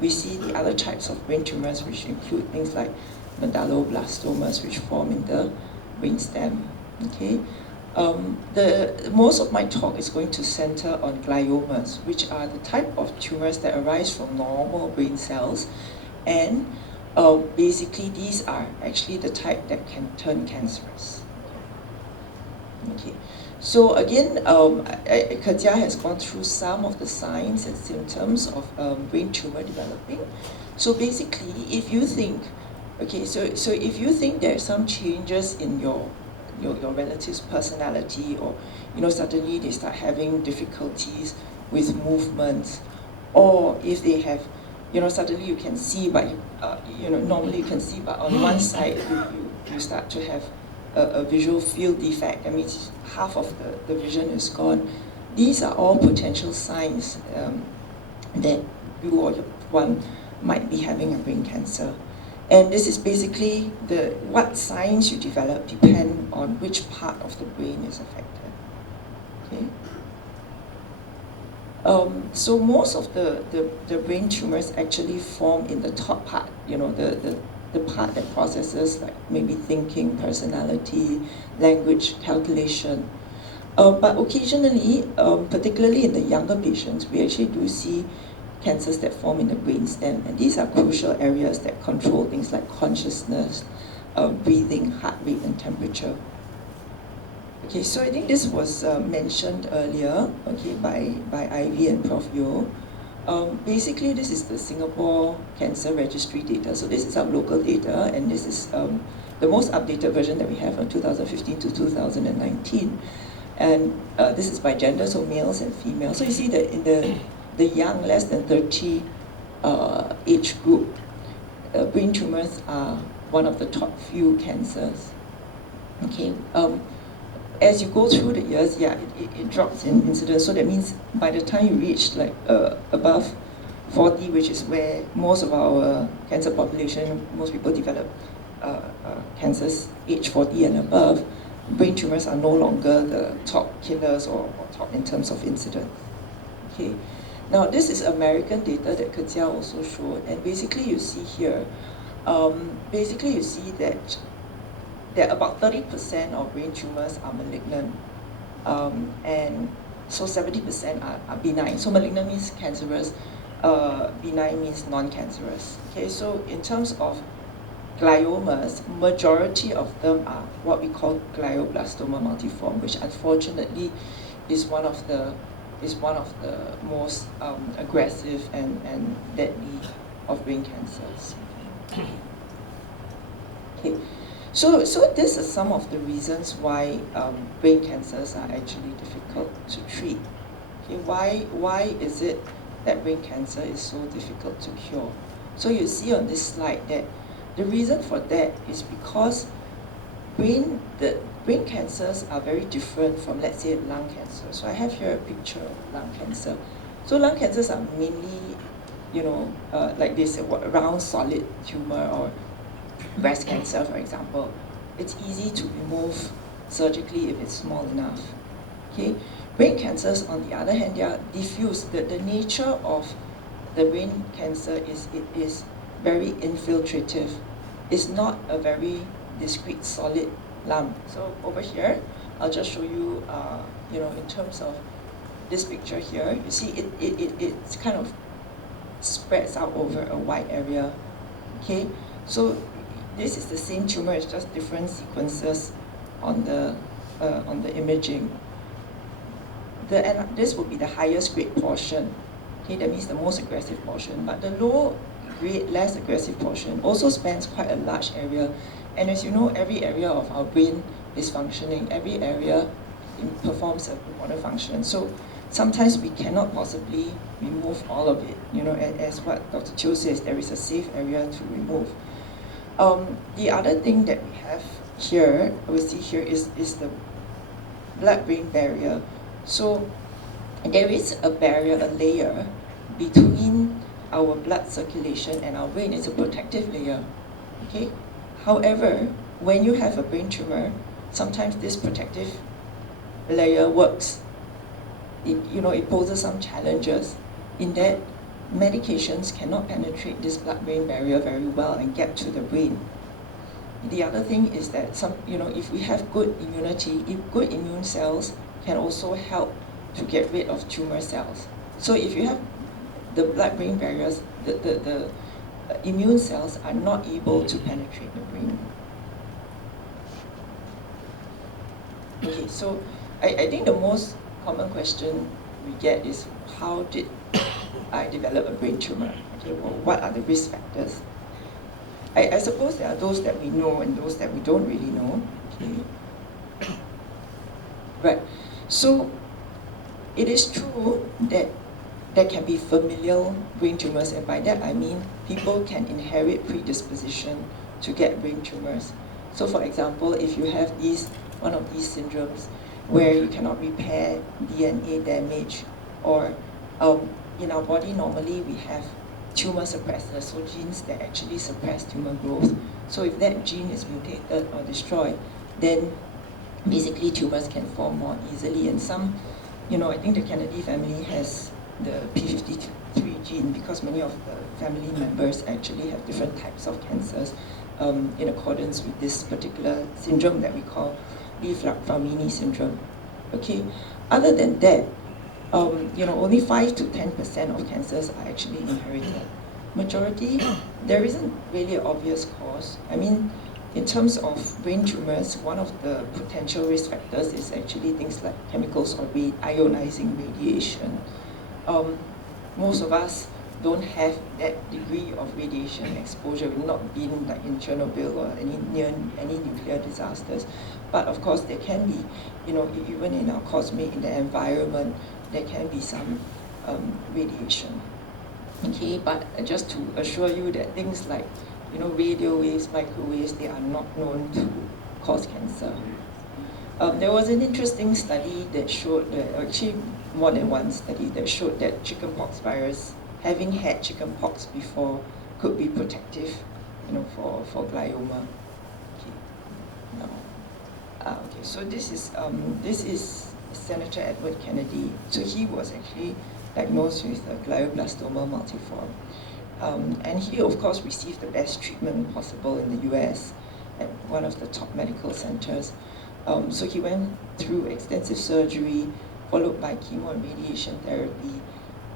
we see the other types of brain tumors, which include things like medulloblastomas, which form in the brainstem. Okay, most of my talk is going to center on gliomas, which are the type of tumors that arise from normal brain cells, and basically these are actually the type that can turn cancerous. Okay, so again, Kejia has gone through some of the signs and symptoms of brain tumor developing. So basically, if you think, okay, so if you think there are some changes in your relative's personality, or suddenly they start having difficulties with movements, or if they have, suddenly you can see, but normally you can see, but on one side you start to have a visual field defect. That means half of the vision is gone. These are all potential signs that you or one might be having a brain cancer. And this is basically what signs you develop depend on which part of the brain is affected. Okay. So most of the brain tumors actually form in the top part, the part that processes like maybe thinking, personality, language, calculation. But occasionally, particularly in the younger patients, we actually do see cancers that form in the brainstem, and these are crucial areas that control things like consciousness, breathing, heart rate, and temperature. Okay, so I think this was mentioned earlier, okay, by Ivy and Prof Yeo. Basically, this is the Singapore Cancer Registry data. So this is our local data, and this is the most updated version that we have from 2015 to 2019. And this is by gender, so males and females. So you see that in the young, less than 30 age group, brain tumors are one of the top few cancers. Okay. As you go through the years, it drops in incidence. So that means by the time you reach like above 40, which is where most of our cancer population, most people develop cancers age 40 and above, brain tumors are no longer the top killers or top in terms of incidence. Okay. Now this is American data that Kejia also showed, and basically you see here, basically you see that about 30% of brain tumors are malignant, and so 70% are benign. So malignant means cancerous, benign means non-cancerous. Okay, so in terms of gliomas, majority of them are what we call glioblastoma multiforme, which unfortunately is one of the most aggressive and deadly of brain cancers. Okay. So these are some of the reasons why brain cancers are actually difficult to treat. Okay, why is it that brain cancer is so difficult to cure? So you see on this slide that the reason for that is because brain cancers are very different from, let's say, lung cancer. So I have here a picture of lung cancer. So lung cancers are mainly, like this, round solid tumor, or breast cancer, for example. It's easy to remove surgically if it's small enough. Okay, brain cancers, on the other hand, they are diffuse. The nature of the brain cancer is it is very infiltrative. It's not a very discrete, solid lump. So over here, I'll just show you, in terms of this picture here, you see it's kind of spreads out over a wide area. Okay, so this is the same tumor, it's just different sequences on the imaging. This will be the highest grade portion. Okay, that means the most aggressive portion. But the low grade, less aggressive portion also spans quite a large area. And as you know, every area of our brain is functioning. Every area performs an important function. So sometimes we cannot possibly remove all of it. As what Dr. Teo says, there is a safe area to remove. The other thing that we have here, we see here, is the blood-brain barrier. So there is a barrier, a layer between our blood circulation and our brain. It's a protective layer. Okay. However, when you have a brain tumor, sometimes this protective layer works. It poses some challenges in that medications cannot penetrate this blood-brain barrier very well and get to the brain. The other thing is that if we have good immunity, good immune cells can also help to get rid of tumor cells. So if you have the blood-brain barriers, the immune cells are not able to penetrate the brain. Okay, so I think the most common question we get is, how did I develop a brain tumor? Okay, well, what are the risk factors? I suppose there are those that we know and those that we don't really know. Okay. Right. So it is true that there can be familial brain tumors, and by that I mean people can inherit predisposition to get brain tumors. So for example, if you have one of these syndromes where you cannot repair DNA damage, or in our body normally we have tumor suppressors, so genes that actually suppress tumor growth. So if that gene is mutated or destroyed, then basically tumors can form more easily. And some, I think the Kennedy family has the P53 gene, because many of the family members actually have different types of cancers in accordance with this particular syndrome that we call Vellayappan syndrome. Okay. Other than that, only 5 to 10% of cancers are actually inherited. Majority, there isn't really an obvious cause. I mean, in terms of brain tumors, one of the potential risk factors is actually things like chemicals or ionizing radiation. Most of us don't have that degree of radiation exposure. We've not been like in Chernobyl or any nuclear disasters. But of course, there can be, even in our cosmic, in the environment, there can be some radiation. Okay, but just to assure you that things like, radio waves, microwaves, they are not known to cause cancer. There was an interesting study that showed that, actually more than one study that showed that chickenpox virus, having had chickenpox before, could be protective, for glioma. Okay, now, okay. So this is Senator Edward Kennedy. So he was actually diagnosed with a glioblastoma multiforme. And he, of course, received the best treatment possible in the US at one of the top medical centers. So he went through extensive surgery, followed by chemo and radiation therapy.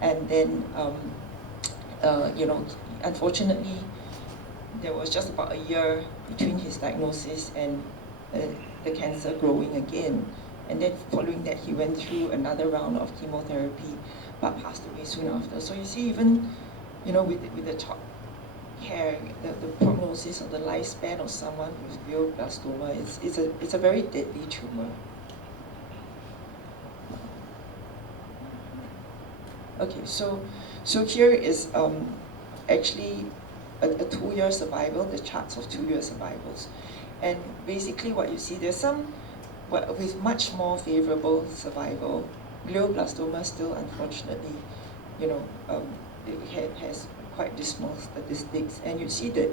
And then, unfortunately, there was just about a year between his diagnosis and the cancer growing again. And then following that, he went through another round of chemotherapy, but passed away soon after. So you see, even with the top care, the prognosis or the lifespan of someone with glioblastoma, it's a very deadly tumor. Okay, so here is actually a 2-year survival, the charts of 2-year survivals. And basically what you see, there's some with much more favorable survival. Glioblastoma still, unfortunately, it has quite dismal statistics. And you see that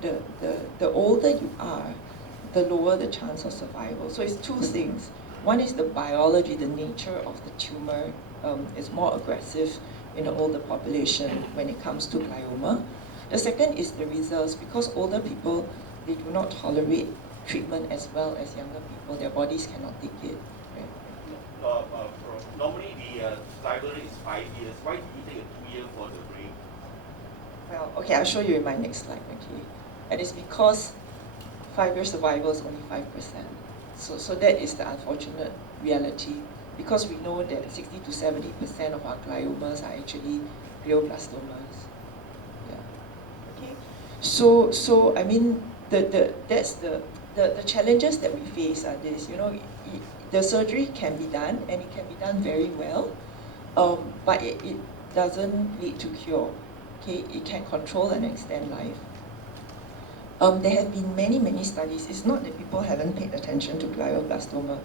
the older you are, the lower the chance of survival. So it's two things. One is the biology, the nature of the tumor is more aggressive in the older population when it comes to glioma. The second is the results, because older people, they do not tolerate treatment as well as younger people. Their bodies cannot take it. Right? Normally the survival rate is 5 years. Why do you take a 2 year for the brain? Well, okay, I'll show you in my next slide, okay? And it's because 5-year survival is only 5%. So that is the unfortunate reality, because we know that 60 to 70% of our gliomas are actually glioblastomas. Yeah. Okay. So I mean, that's the challenges that we face are this. You know, the surgery can be done, and it can be done very well, but it doesn't lead to cure. Okay, it can control and extend life. There have been many studies. It's not that people haven't paid attention to glioblastoma.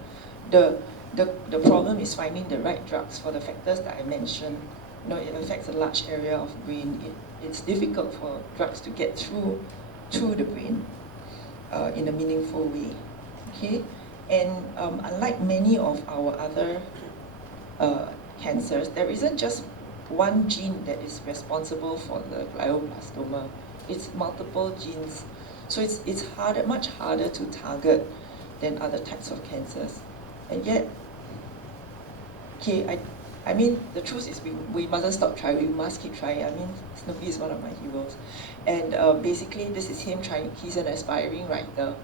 The problem is finding the right drugs for the factors that I mentioned. You know, it affects a large area of the brain. It's difficult for drugs to get through to the brain in a meaningful way. Okay, and unlike many of our other cancers, there isn't just one gene that is responsible for the glioblastoma. It's multiple genes. So it's much harder to target than other types of cancers. And yet, okay, I mean, the truth is we mustn't stop trying, we must keep trying. I mean, Snoopy is one of my heroes. And basically, this is him trying, he's an aspiring writer.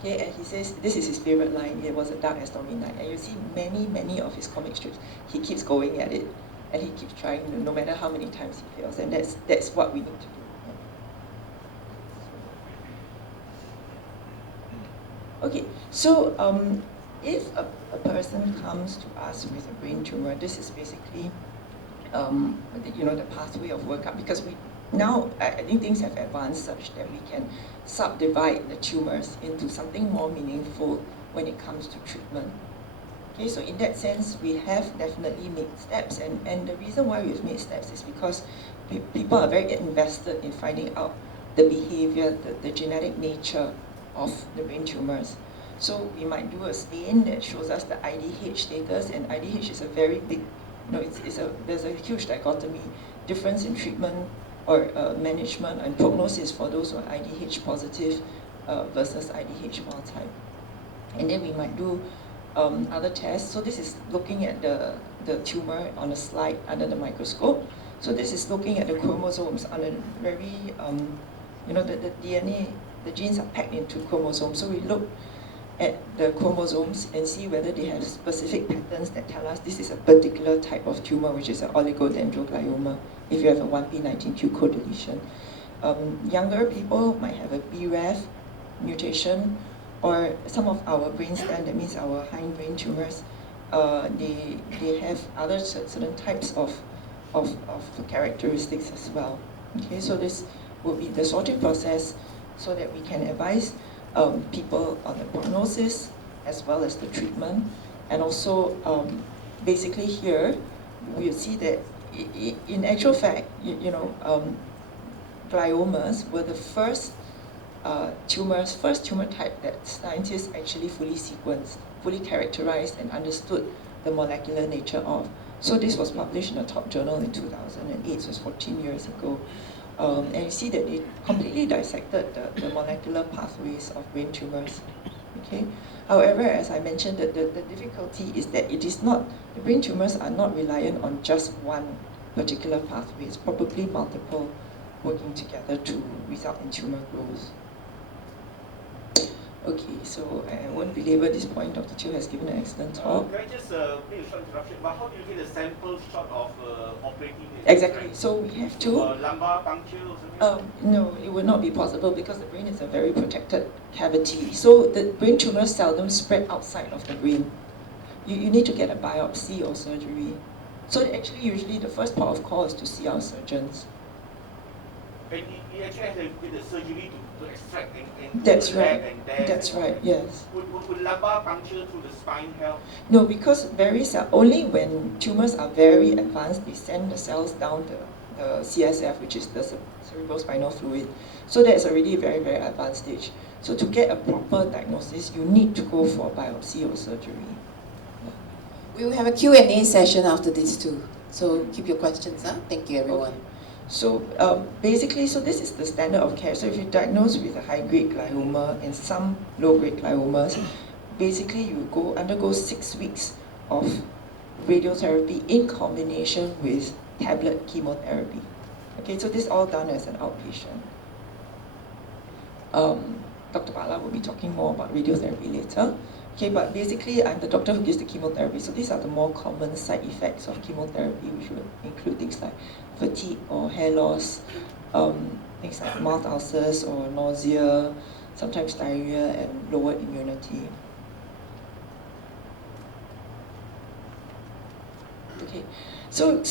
Okay, and he says, this is his favorite line, it was a dark and stormy night. And you see many of his comic strips, he keeps going at it. And he keeps trying, no matter how many times he fails. And that's what we need to do. Okay, so if a person comes to us with a brain tumor, this is basically the pathway of workup, because I think things have advanced such that we can subdivide the tumors into something more meaningful when it comes to treatment. Okay, so in that sense, we have definitely made steps, and the reason why we've made steps is because people are very invested in finding out the behavior, the genetic nature of the brain tumors. So we might do a stain that shows us the IDH status, and IDH is a very big, there's a huge dichotomy, difference in treatment or management and prognosis for those who are IDH positive versus IDH wild type. And then we might do other tests. So this is looking at the tumor on a slide under the microscope. So this is looking at the chromosomes on a very, the DNA, the genes are packed into chromosomes. So we look at the chromosomes and see whether they have specific patterns that tell us this is a particular type of tumor, which is an oligodendroglioma, if you have a 1p19q co-deletion. Younger people might have a BRAF mutation, or some of our brainstem, that means our hindbrain tumors, they have other certain types of characteristics as well. Okay, so this will be the sorting process so that we can advise people on the prognosis as well as the treatment. And also, basically here, we'll see that in actual fact, gliomas were the first tumor type that scientists actually fully sequenced, fully characterized and understood the molecular nature of. So this was published in a top journal in 2008, so it's 14 years ago. And you see that they completely dissected the molecular pathways of brain tumors. Okay. However, as I mentioned, the difficulty is that the brain tumors are not reliant on just one particular pathway. It's probably multiple working together to result in tumor growth. Okay, so I won't belabor this point. Dr. Teo has given an excellent talk. Can I just make a short interruption? But how do you get a sample shot of operating? Exactly. So we have to. Lumbar puncture or something? No, it would not be possible because the brain is a very protected cavity. So the brain tumors seldom spread outside of the brain. You need to get a biopsy or surgery. So actually, usually the first port of call is to see our surgeons. And you actually have to get the surgery to extract and That's put right. and there. That's right. Yes. Would lumbar puncture through the spine help? No, because only when tumors are very advanced, they send the cells down the CSF, which is the cerebrospinal fluid. So that's already a very, very advanced stage. So to get a proper diagnosis, you need to go for biopsy or surgery. We will have a Q&A session after this too. So keep your questions, huh? Thank you, everyone. Okay. So basically, so this is the standard of care. So if you're diagnosed with a high-grade glioma and some low-grade gliomas, basically you undergo 6 weeks of radiotherapy in combination with tablet chemotherapy. Okay, so this is all done as an outpatient. Dr. Bala will be talking more about radiotherapy later. Okay, but basically I'm the doctor who gives the chemotherapy. So these are the more common side effects of chemotherapy, which would include things like fatigue or hair loss, things like mouth ulcers or nausea, sometimes diarrhea and lower immunity. Okay, so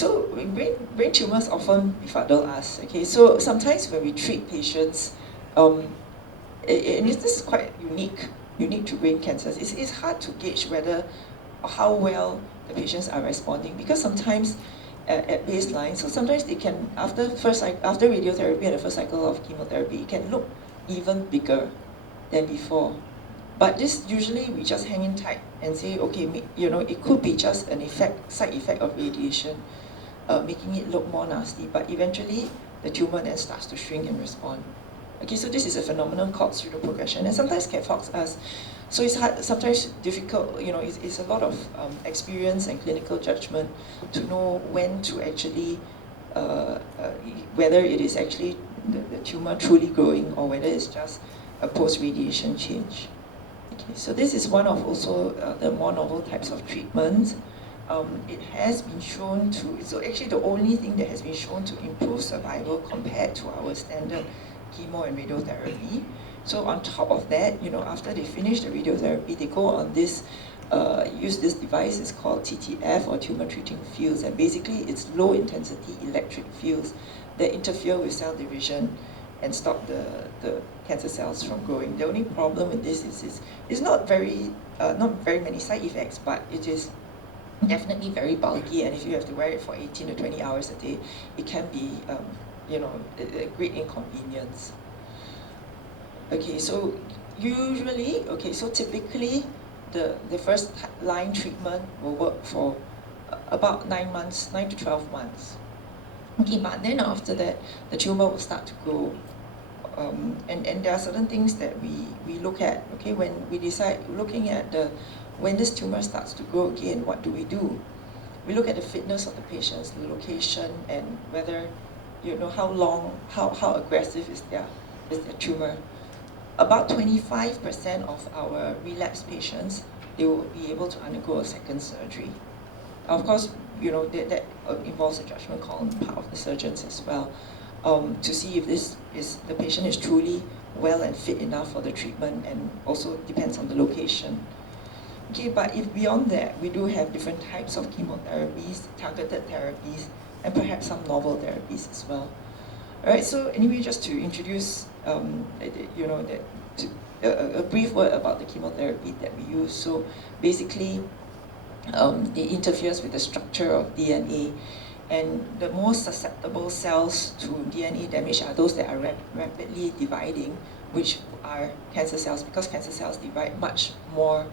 brain tumors often befuddle us. Okay, so sometimes when we treat patients, and this is quite unique to brain cancers. It's hard to gauge whether how well the patients are responding, because sometimes at baseline, so sometimes they can after radiotherapy and the first cycle of chemotherapy, it can look even bigger than before. But this usually we just hang in tight and say, okay, it could be just an side effect of radiation, making it look more nasty. But eventually, the tumor then starts to shrink and respond. Okay, so this is a phenomenon called pseudoprogression, and sometimes can fox us. So it's hard, sometimes difficult. It's a lot of experience and clinical judgment to know when to actually, whether it is actually the tumor truly growing or whether it's just a post-radiation change. Okay, so this is one of also the more novel types of treatments. It has been shown to, so actually the only thing that has been shown to improve survival compared to our standard chemo and radiotherapy. So on top of that, after they finish the radiotherapy, they go on this, use this device, it's called TTF or tumor treating fields, and basically it's low intensity electric fields that interfere with cell division and stop the cancer cells from growing. The only problem with this is it's not very many side effects, but it is definitely very bulky, and if you have to wear it for 18 to 20 hours a day, it can be a great inconvenience. Okay, so usually, so typically the first line treatment will work for about 9 to 12 months. Okay, but then after that, the tumor will start to grow. And there are certain things that we look at, okay, when we decide, looking at when this tumor starts to grow again, what do? We look at the fitness of the patients, the location, and whether, how aggressive is their tumor. About 25% of our relapsed patients, they will be able to undergo a second surgery. Of course, that involves a judgment call on the part of the surgeons as well, to see if the patient is truly well and fit enough for the treatment, and also depends on the location. Okay, but if beyond that, we do have different types of chemotherapies, targeted therapies, and perhaps some novel therapies as well. All right, so anyway, just to introduce, a brief word about the chemotherapy that we use. So basically, it interferes with the structure of DNA, and the most susceptible cells to DNA damage are those that are rapidly dividing, which are cancer cells, because cancer cells divide much more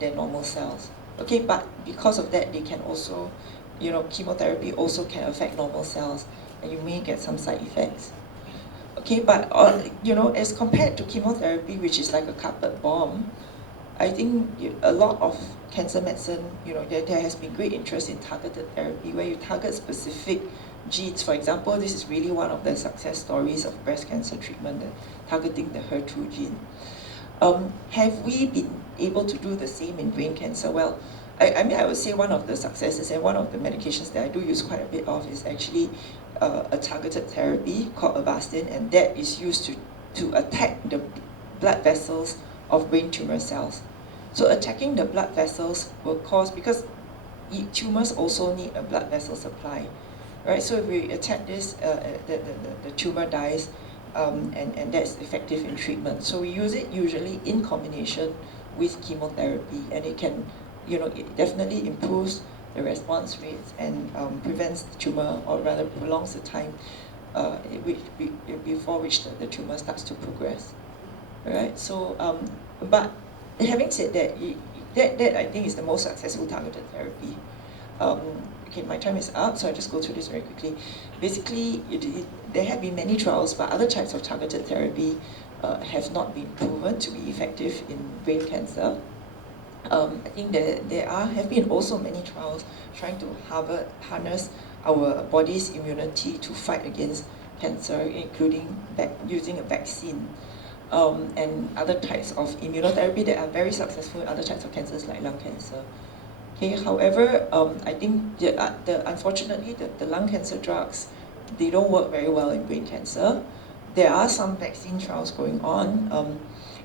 than normal cells. Okay, but because of that, they can also, chemotherapy also can affect normal cells, and you may get some side effects. Okay, but as compared to chemotherapy, which is like a carpet bomb, I think a lot of cancer medicine, there has been great interest in targeted therapy, where you target specific genes. For example, this is really one of the success stories of breast cancer treatment, targeting the HER2 gene. Have we been able to do the same in brain cancer? Well, I would say one of the successes and one of the medications that I do use quite a bit of is actually a targeted therapy called Avastin, and that is used to attack the blood vessels of brain tumor cells. So attacking the blood vessels will cause, because tumors also need a blood vessel supply, right? So if we attack this, the tumor dies, and that's effective in treatment. So we use it usually in combination with chemotherapy, and it can, it definitely improves the response rates and prevents the tumor, or rather prolongs the time before which the tumor starts to progress. Alright, so, but having said that, that I think is the most successful targeted therapy. okay, my time is up, so I'll just go through this very quickly. Basically, there have been many trials, but other types of targeted therapy have not been proven to be effective in brain cancer. I think there have been also many trials trying to harness our body's immunity to fight against cancer, including using a vaccine and other types of immunotherapy that are very successful in other types of cancers like lung cancer. Okay, however, I think unfortunately the lung cancer drugs, they don't work very well in brain cancer. There are some vaccine trials going on,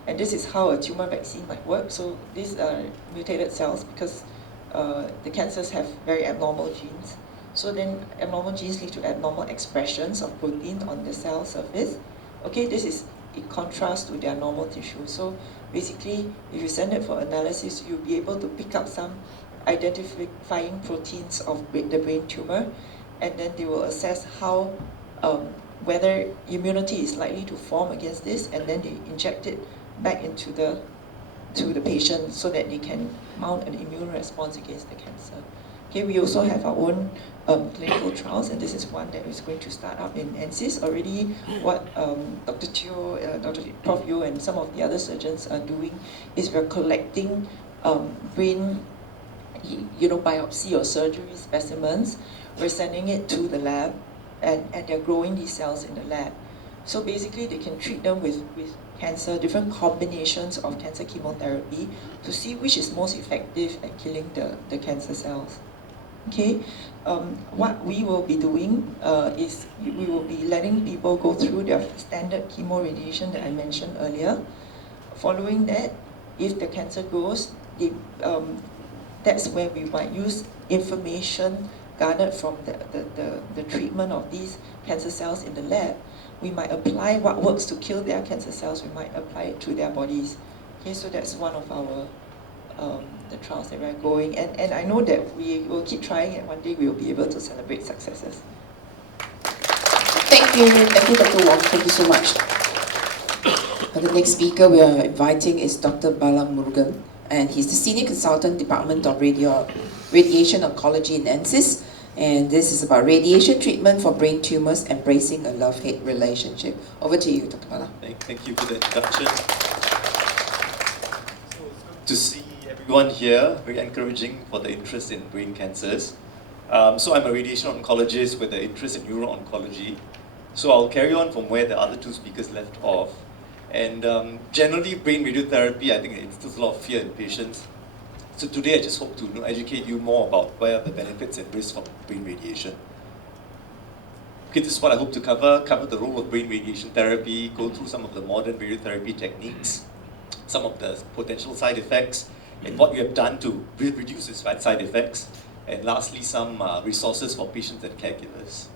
and this is how a tumor vaccine might work. So these are mutated cells because the cancers have very abnormal genes. So then abnormal genes lead to abnormal expressions of protein on the cell surface. Okay, this is in contrast to their normal tissue. So basically, if you send it for analysis, you'll be able to pick up some identifying proteins of the brain tumor, and then they will assess how whether immunity is likely to form against this, and then they inject it back into the patient so that they can mount an immune response against the cancer. Okay, we also have our own clinical trials, and this is one that is going to start up in NCIS already. What Dr. Teo, Prof Yeo, and some of the other surgeons are doing is we're collecting brain, biopsy or surgery specimens. We're sending it to the lab, and they're growing these cells in the lab. So basically, they can treat them with cancer, different combinations of cancer chemotherapy to see which is most effective at killing the cancer cells. Okay, what we will be doing is we will be letting people go through their standard chemo radiation that I mentioned earlier. Following that, if the cancer grows, that's where we might use information garnered from the treatment of these cancer cells in the lab. We might apply what works to kill their cancer cells, we might apply it to their bodies. Okay, so that's one of our the trials that we're going, and I know that we will keep trying, and one day we will be able to celebrate successes. Thank you, Dr. Wong. Thank you so much. The next speaker we are inviting is Dr. Balamurugan, and he's the Senior Consultant, Department of Radiation Oncology in NCIS, and this is about radiation treatment for brain tumors, embracing a love-hate relationship. Over to you, Dr. Bala. Thank you for the introduction. To see everyone here, very encouraging for the interest in brain cancers. So I'm a radiation oncologist with an interest in neuro-oncology. So I'll carry on from where the other two speakers left off. And generally, brain radiotherapy, I think it instills a lot of fear in patients. So today I just hope to educate you more about what are the benefits and risks from brain radiation. Okay, this is what I hope to cover the role of brain radiation therapy, go through some of the modern radiotherapy techniques, some of the potential side effects, and what we have done to reduce these side effects, and lastly, some resources for patients and caregivers.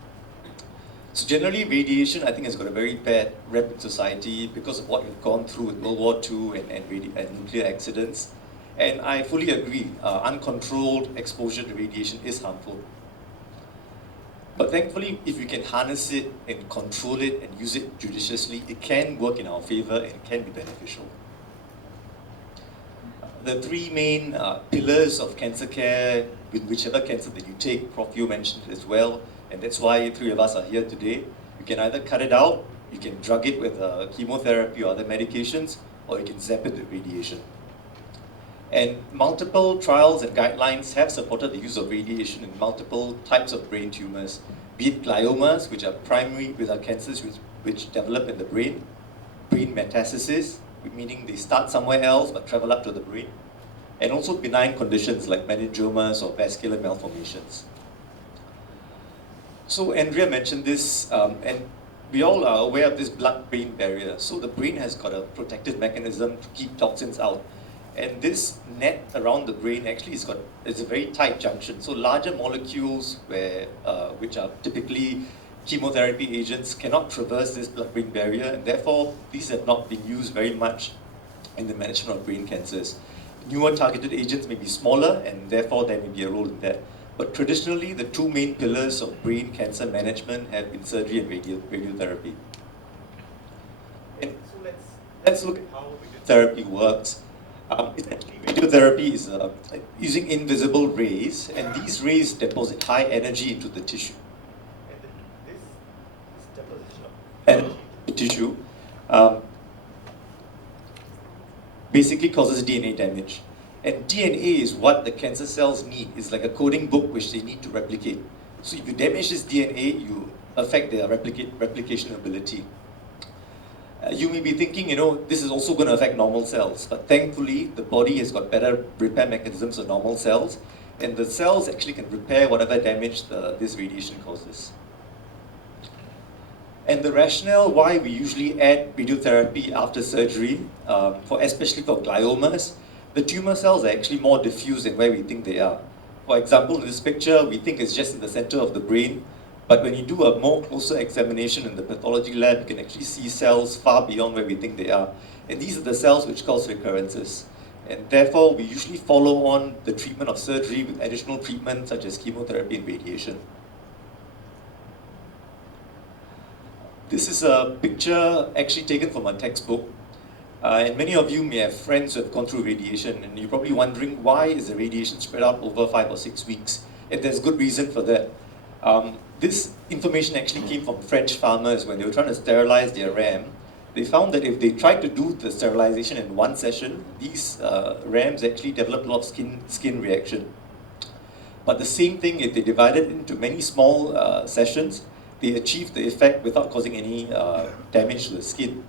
So generally, radiation, I think, has got a very bad rep in society because of what we've gone through with World War II and nuclear accidents. And I fully agree, uncontrolled exposure to radiation is harmful. But thankfully, if we can harness it and control it and use it judiciously, it can work in our favor and it can be beneficial. The three main pillars of cancer care, with whichever cancer that you take, Prof Yeo mentioned as well, and that's why three of us are here today. You can either cut it out, you can drug it with chemotherapy or other medications, or you can zap it with radiation. And multiple trials and guidelines have supported the use of radiation in multiple types of brain tumors, be it gliomas, which are cancers which develop in the brain metastasis, meaning they start somewhere else but travel up to the brain, and also benign conditions like meningiomas or vascular malformations. So Andrea mentioned this, and we all are aware of this blood-brain barrier. So the brain has got a protective mechanism to keep toxins out. And this net around the brain actually is a very tight junction. So larger molecules which are typically chemotherapy agents cannot traverse this blood-brain barrier, and therefore these have not been used very much in the management of brain cancers. Newer targeted agents may be smaller, and therefore there may be a role in that. But traditionally, the two main pillars of brain cancer management have been surgery and radiotherapy. And so let's look at how radiotherapy works. Essentially, radiotherapy is using invisible rays, and these rays deposit high energy into the tissue. And this deposition of And the tissue basically causes DNA damage. And DNA is what the cancer cells need. It's like a coding book which they need to replicate. So if you damage this DNA, you affect their replication ability. You may be thinking, this is also going to affect normal cells, but thankfully the body has got better repair mechanisms of normal cells, and the cells actually can repair whatever damage this radiation causes. And the rationale why we usually add radiotherapy after surgery, especially for gliomas, the tumor cells are actually more diffuse than where we think they are. For example, in this picture, we think it's just in the center of the brain, but when you do a more closer examination in the pathology lab, you can actually see cells far beyond where we think they are. And these are the cells which cause recurrences. And therefore, we usually follow on the treatment of surgery with additional treatment such as chemotherapy and radiation. This is a picture actually taken from a textbook. And many of you may have friends who have gone through radiation, and you're probably wondering why is the radiation spread out over 5 or 6 weeks? And there's good reason for that. This information actually came from French farmers when they were trying to sterilize their ram. They found that if they tried to do the sterilization in one session, these rams actually developed a lot of skin reaction. But the same thing, if they divided into many small sessions, they achieved the effect without causing any damage to the skin.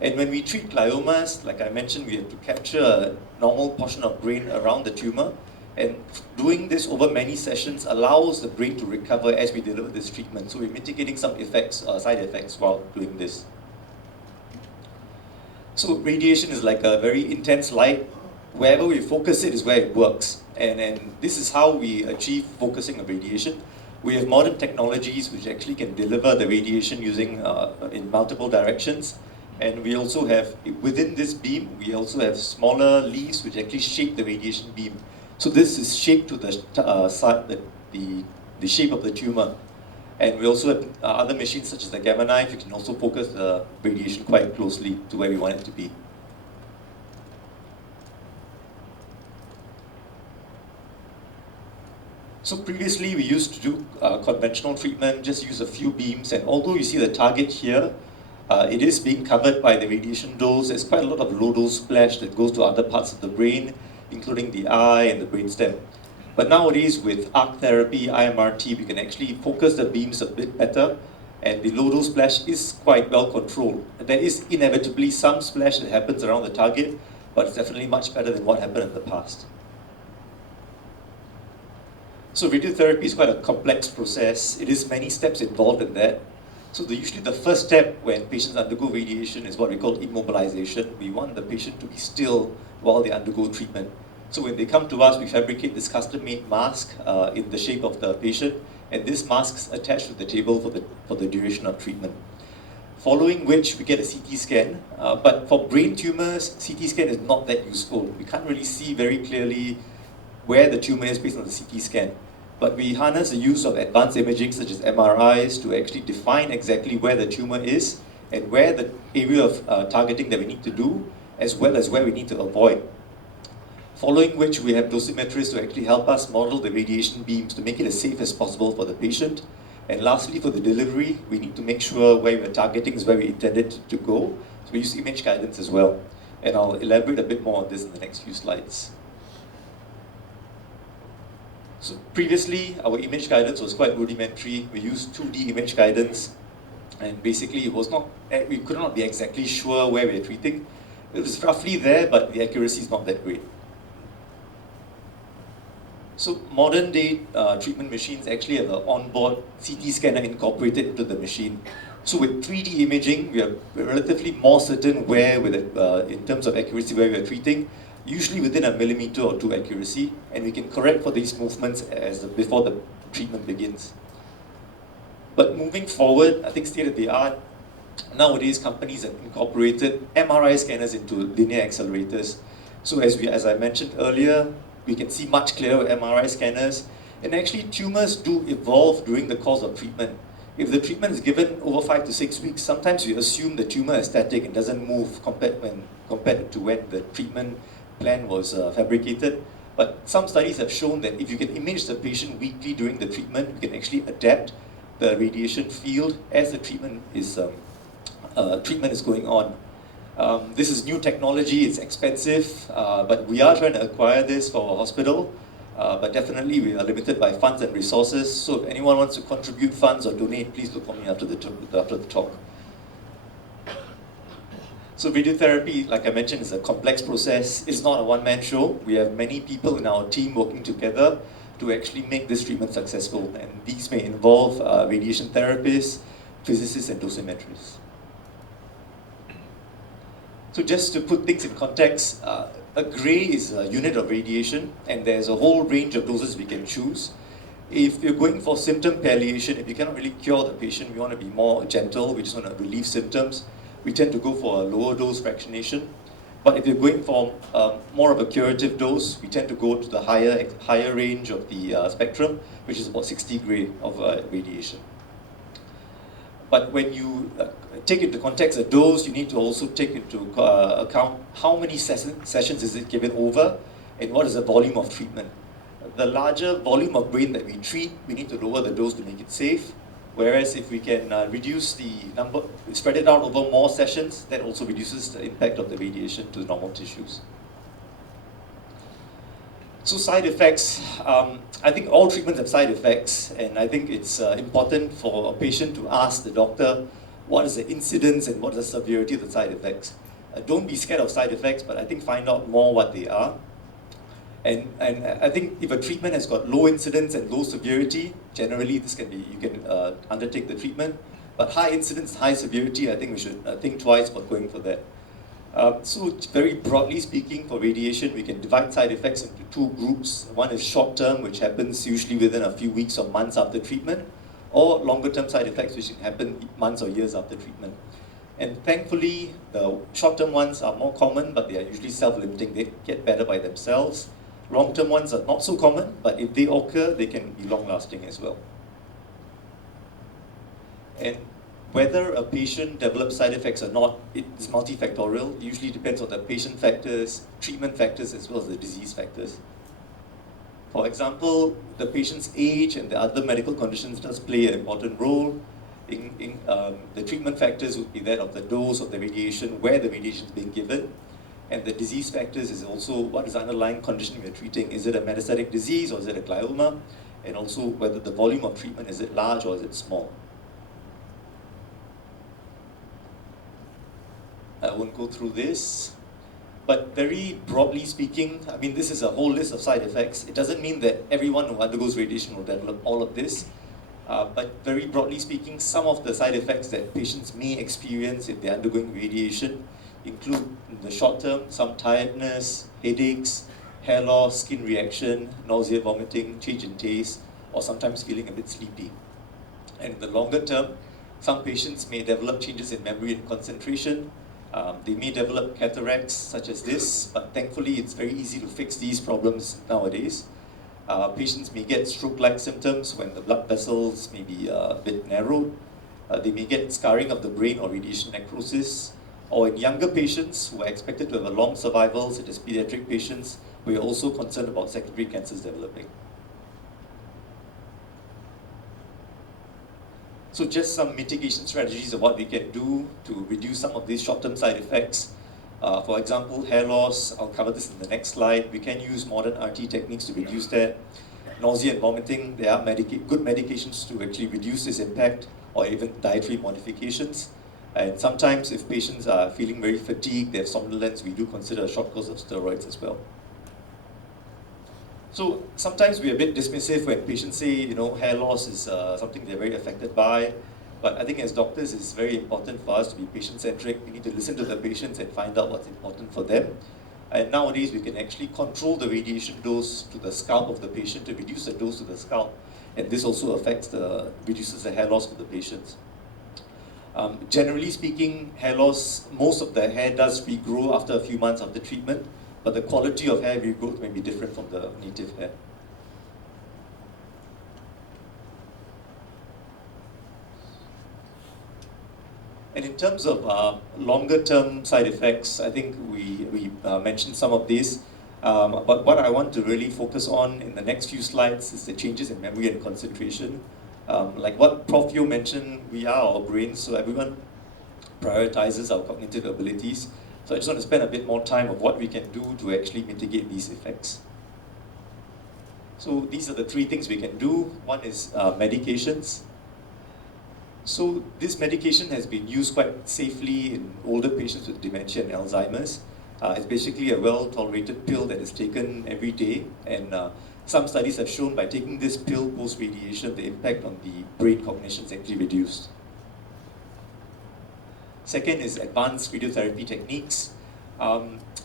And when we treat gliomas, like I mentioned, we have to capture a normal portion of brain around the tumor. And doing this over many sessions allows the brain to recover as we deliver this treatment. So we're mitigating some effects, side effects while doing this. So radiation is like a very intense light. Wherever we focus it is where it works. And this is how we achieve focusing of radiation. We have modern technologies which actually can deliver the radiation using in multiple directions. And we also have, within this beam, we also have smaller leaves which actually shape the radiation beam. So this is shaped to the shape of the tumor. And we also have other machines such as the gamma knife, which can also focus the radiation quite closely to where we want it to be. So previously we used to do conventional treatment, just use a few beams, and although you see the target here, it is being covered by the radiation dose. There's quite a lot of low dose splash that goes to other parts of the brain, including the eye and the brainstem. But nowadays with arc therapy, IMRT, we can actually focus the beams a bit better, and the low dose splash is quite well controlled. There is inevitably some splash that happens around the target, but it's definitely much better than what happened in the past. So radiotherapy is quite a complex process. It is many steps involved in that. So usually the first step when patients undergo radiation is what we call immobilization. We want the patient to be still while they undergo treatment. So when they come to us, we fabricate this custom-made mask in the shape of the patient, and this mask is attached to the table for the duration of treatment. Following which, we get a CT scan. But for brain tumors, CT scan is not that useful. We can't really see very clearly where the tumor is based on the CT scan. But we harness the use of advanced imaging such as MRIs to actually define exactly where the tumor is and where the area of targeting that we need to do, as well as where we need to avoid. Following which, we have dosimetrists to actually help us model the radiation beams to make it as safe as possible for the patient. And lastly, for the delivery, we need to make sure where we're targeting is where we intended to go. So we use image guidance as well. And I'll elaborate a bit more on this in the next few slides. So previously, our image guidance was quite rudimentary. We used 2D image guidance, and basically it was not, we could not be exactly sure where we were treating. It was roughly there, but the accuracy is not that great. So modern day treatment machines actually have an onboard CT scanner incorporated into the machine. So with 3D imaging, we are relatively more certain where, in terms of accuracy, where we are treating. Usually within 1 millimeter or 2 accuracy, and we can correct for these movements before the treatment begins. But moving forward, I think state of the art, nowadays companies have incorporated MRI scanners into linear accelerators. So as I mentioned earlier, we can see much clearer with MRI scanners, and actually tumors do evolve during the course of treatment. If the treatment is given over 5 to 6 weeks, sometimes we assume the tumor is static and doesn't move compared to when the treatment plan was fabricated. But some studies have shown that if you can image the patient weekly during the treatment, you can actually adapt the radiation field as the treatment is going on. This is new technology, it's expensive, but we are trying to acquire this for our hospital. But definitely we are limited by funds and resources, so if anyone wants to contribute funds or donate, please look for me after the talk. So radiotherapy, like I mentioned, is a complex process. It's not a one-man show. We have many people in our team working together to actually make this treatment successful, and these may involve radiation therapists, physicists, and dosimetrists. So just to put things in context, a gray is a unit of radiation, and there's a whole range of doses we can choose. If you're going for symptom palliation, if you cannot really cure the patient, we want to be more gentle, we just want to relieve symptoms, we tend to go for a lower dose fractionation. But if you're going for more of a curative dose, we tend to go to the higher range of the spectrum, which is about 60 gray of radiation. But when you take into context a dose, you need to also take into account how many sessions is it given over, and what is the volume of treatment. The larger volume of brain that we treat, we need to lower the dose to make it safe. Whereas if we can reduce the number, spread it out over more sessions, that also reduces the impact of the radiation to normal tissues. So side effects, I think all treatments have side effects, and I think it's important for a patient to ask the doctor what is the incidence and what is the severity of the side effects. Don't be scared of side effects, but I think find out more what they are. And I think if a treatment has got low incidence and low severity, generally this can be, you can undertake the treatment. But high incidence, high severity, I think we should think twice about going for that. So very broadly speaking, for radiation, we can divide side effects into two groups. One is short-term, which happens usually within a few weeks or months after treatment, or longer-term side effects, which can happen months or years after treatment. And thankfully, the short-term ones are more common, but they are usually self-limiting. They get better by themselves. Long-term ones are not so common, but if they occur, they can be long-lasting as well. And whether a patient develops side effects or not, it's multifactorial. It usually depends on the patient factors, treatment factors, as well as the disease factors. For example, the patient's age and the other medical conditions does play an important role. The treatment factors would be that of the dose of the radiation, where the radiation is being given. And the disease factors is also what is the underlying condition we are treating. Is it a metastatic disease or is it a glioma? And also whether the volume of treatment, is it large or is it small? I won't go through this, but very broadly speaking, I mean, this is a whole list of side effects. It doesn't mean that everyone who undergoes radiation will develop all of this, but very broadly speaking, some of the side effects that patients may experience if they're undergoing radiation include, in the short term, some tiredness, headaches, hair loss, skin reaction, nausea, vomiting, change in taste, or sometimes feeling a bit sleepy. And in the longer term, some patients may develop changes in memory and concentration. They may develop cataracts such as this, but thankfully it's very easy to fix these problems nowadays. Patients may get stroke-like symptoms when the blood vessels may be a bit narrowed. They may get scarring of the brain or radiation necrosis. Or in younger patients who are expected to have a long survival, such as pediatric patients, we are also concerned about secondary cancers developing. So just some mitigation strategies of what we can do to reduce some of these short-term side effects. For example, hair loss, I'll cover this in the next slide. We can use modern RT techniques to reduce that. Nausea and vomiting, there are good medications to actually reduce this impact, or even dietary modifications. And sometimes if patients are feeling very fatigued, they have somnolence, we do consider a short course of steroids as well. So sometimes we're a bit dismissive when patients say, hair loss is something they're very affected by. But I think as doctors, it's very important for us to be patient-centric. We need to listen to the patients and find out what's important for them. And nowadays, we can actually control the radiation dose to the scalp of the patient to reduce the dose to the scalp. And this also reduces the hair loss for the patients. Generally speaking, hair loss, most of the hair does regrow after a few months after treatment, but the quality of hair regrowth may be different from the native hair. And And in terms of longer-term side effects, I think we mentioned some of these. But what I want to really focus on in the next few slides is the changes in memory and concentration. Like what Prof Yeo mentioned, we are our brains, so everyone prioritizes our cognitive abilities. So I just want to spend a bit more time of what we can do to actually mitigate these effects. So these are the three things we can do. One is medications. So this medication has been used quite safely in older patients with dementia and Alzheimer's. It's basically a well-tolerated pill that is taken every day, and some studies have shown by taking this pill post-radiation, the impact on the brain cognition is actually reduced. Second is advanced radiotherapy techniques.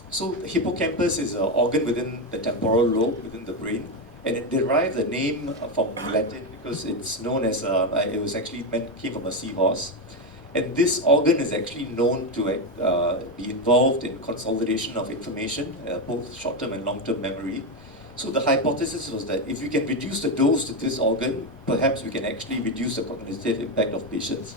So the hippocampus is an organ within the temporal lobe, within the brain, and it derives the name from Latin because it's known as, it was actually came from a seahorse. And this organ is actually known to be involved in consolidation of information, both short-term and long-term memory. So the hypothesis was that if we can reduce the dose to this organ, perhaps we can actually reduce the cognitive impact of patients.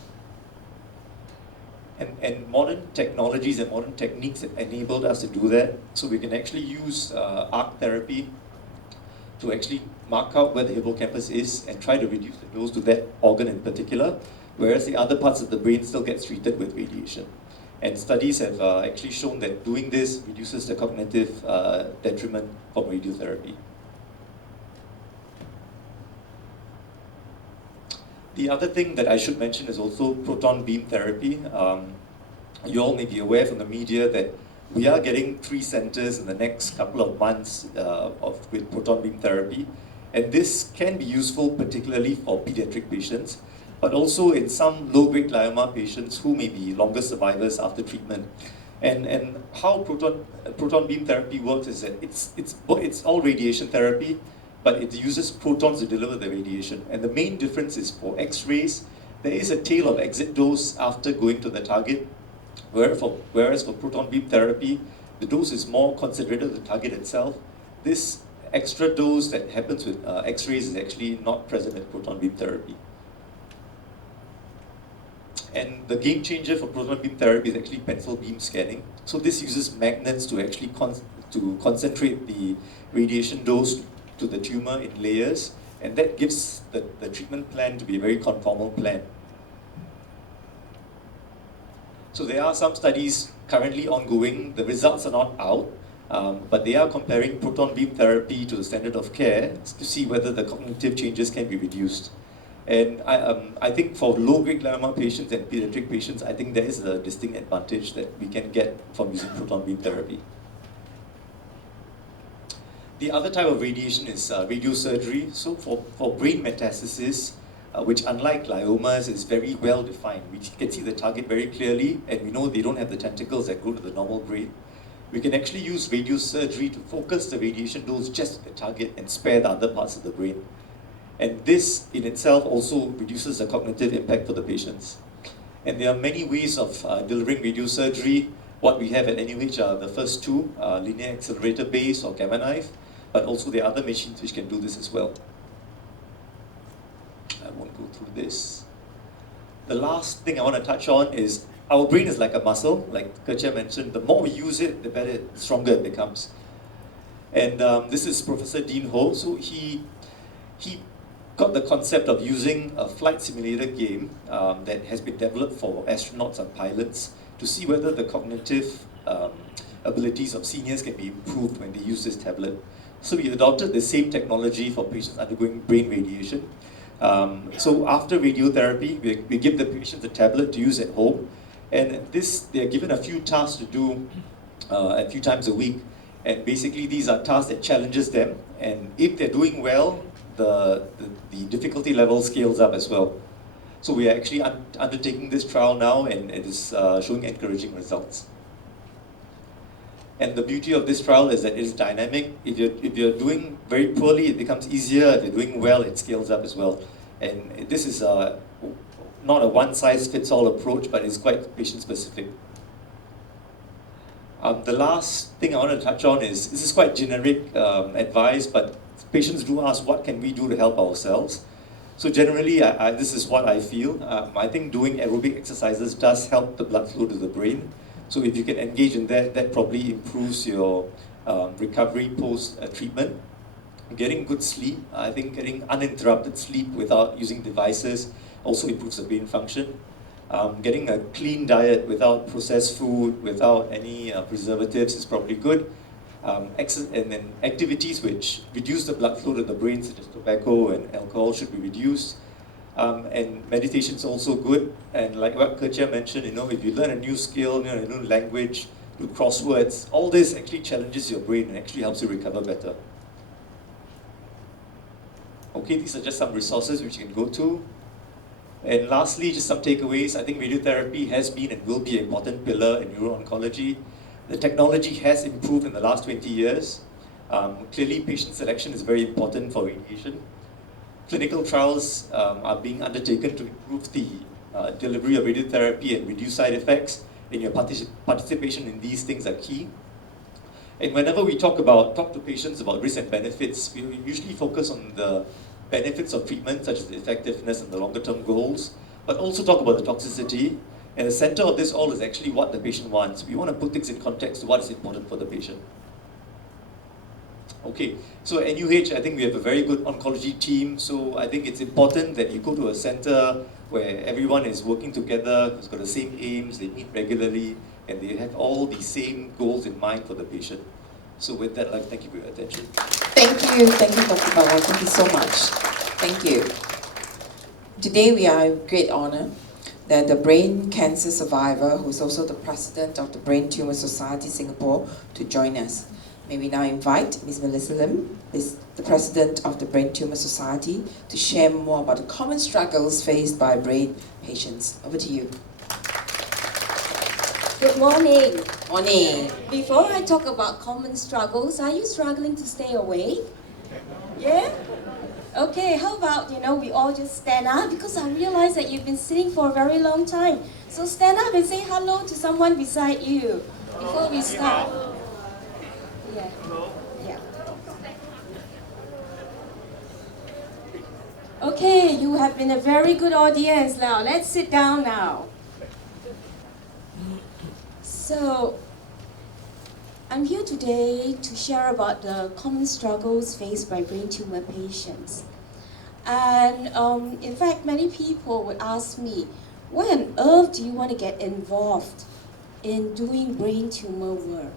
And modern technologies and modern techniques have enabled us to do that. So we can actually use arc therapy to actually mark out where the hippocampus is and try to reduce the dose to that organ in particular, whereas the other parts of the brain still gets treated with radiation. And studies have actually shown that doing this reduces the cognitive detriment from radiotherapy. The other thing that I should mention is also proton beam therapy. You all may be aware from the media that we are getting 3 centers in the next couple of months with proton beam therapy. And this can be useful particularly for pediatric patients, but also in some low-grade glioma patients who may be longer survivors after treatment. And how proton beam therapy works is that it's all radiation therapy, but it uses protons to deliver the radiation. And the main difference is for X-rays, there is a tail of exit dose after going to the target, whereas for proton beam therapy, the dose is more concentrated to the target itself. This extra dose that happens with X-rays is actually not present in proton beam therapy. And the game changer for proton beam therapy is actually pencil beam scanning. So this uses magnets to actually concentrate the radiation dose to the tumor in layers, and that gives the treatment plan to be a very conformal plan. So there are some studies currently ongoing. The results are not out, but they are comparing proton beam therapy to the standard of care to see whether the cognitive changes can be reduced. And I think for low-grade glioma patients and pediatric patients, I think there is a distinct advantage that we can get from using proton beam therapy. The other type of radiation is radiosurgery. So for brain metastasis, which unlike gliomas is very well defined, we can see the target very clearly, and we know they don't have the tentacles that go to the normal brain. We can actually use radiosurgery to focus the radiation dose just at the target and spare the other parts of the brain. And this in itself also reduces the cognitive impact for the patients. And there are many ways of delivering radiosurgery. What we have at NUH are the first two, linear accelerator base or gamma knife, but also there are other machines which can do this as well. I won't go through this. The last thing I want to touch on is our brain is like a muscle, like Kejia mentioned. The more we use it, the better, the stronger it becomes. And this is Professor Dean Ho. So he got the concept of using a flight simulator game that has been developed for astronauts and pilots to see whether the cognitive abilities of seniors can be improved when they use this tablet. So we adopted the same technology for patients undergoing brain radiation. So after radiotherapy, we give the patient the tablet to use at home, and they are given a few tasks to do a few times a week. And basically these are tasks that challenges them, and if they're doing well, the difficulty level scales up as well. So we are actually undertaking this trial now, and it is showing encouraging results. And the beauty of this trial is that it is dynamic. If you're doing very poorly, it becomes easier. If you're doing well, it scales up as well. And this is not a one-size-fits-all approach, but it's quite patient-specific. The last thing I want to touch on is, this is quite generic advice, but patients do ask, what can we do to help ourselves? So generally, this is what I feel. I think doing aerobic exercises does help the blood flow to the brain. So if you can engage in that, that probably improves your recovery post-treatment. Getting good sleep, I think getting uninterrupted sleep without using devices also improves the brain function. Getting a clean diet without processed food, without any preservatives is probably good. And then activities which reduce the blood flow to the brain, such as tobacco and alcohol, should be reduced. And meditation is also good. And like what Kejia mentioned, if you learn a new skill, a new language, do crosswords, all this actually challenges your brain and actually helps you recover better. Okay, these are just some resources which you can go to. And lastly, just some takeaways. I think radiotherapy has been and will be an important pillar in neuro-oncology. The technology has improved in the last 20 years. Clearly, patient selection is very important for radiation. Clinical trials are being undertaken to improve the delivery of radiotherapy and reduce side effects. And your participation in these things are key. And whenever we talk to patients about risks and benefits, we usually focus on the benefits of treatment, such as the effectiveness and the longer-term goals, but also talk about the toxicity. And the center of this all is actually what the patient wants. We want to put things in context to what is important for the patient. Okay, so at NUH, I think we have a very good oncology team, so I think it's important that you go to a center where everyone is working together, has got the same aims, they meet regularly, and they have all the same goals in mind for the patient. So with that, I'd like to thank you for your attention. Thank you, Dr. Bala. Thank you so much. Thank you. Today we are in great honor that the brain cancer survivor, who is also the president of the Brain Tumour Society Singapore, to join us. May we now invite Ms. Melissa Lim, the president of the Brain Tumour Society, to share more about the common struggles faced by brain patients. Over to you. Good morning. Morning. Before I talk about common struggles, are you struggling to stay awake? Yeah? Okay, how about, we all just stand up, because I realize that you've been sitting for a very long time. So stand up and say hello to someone beside you before we start. Yeah. Yeah. Okay, you have been a very good audience now. Let's sit down now. So, I'm here today to share about the common struggles faced by brain tumor patients. And in fact, many people would ask me, why on earth do you want to get involved in doing brain tumor work?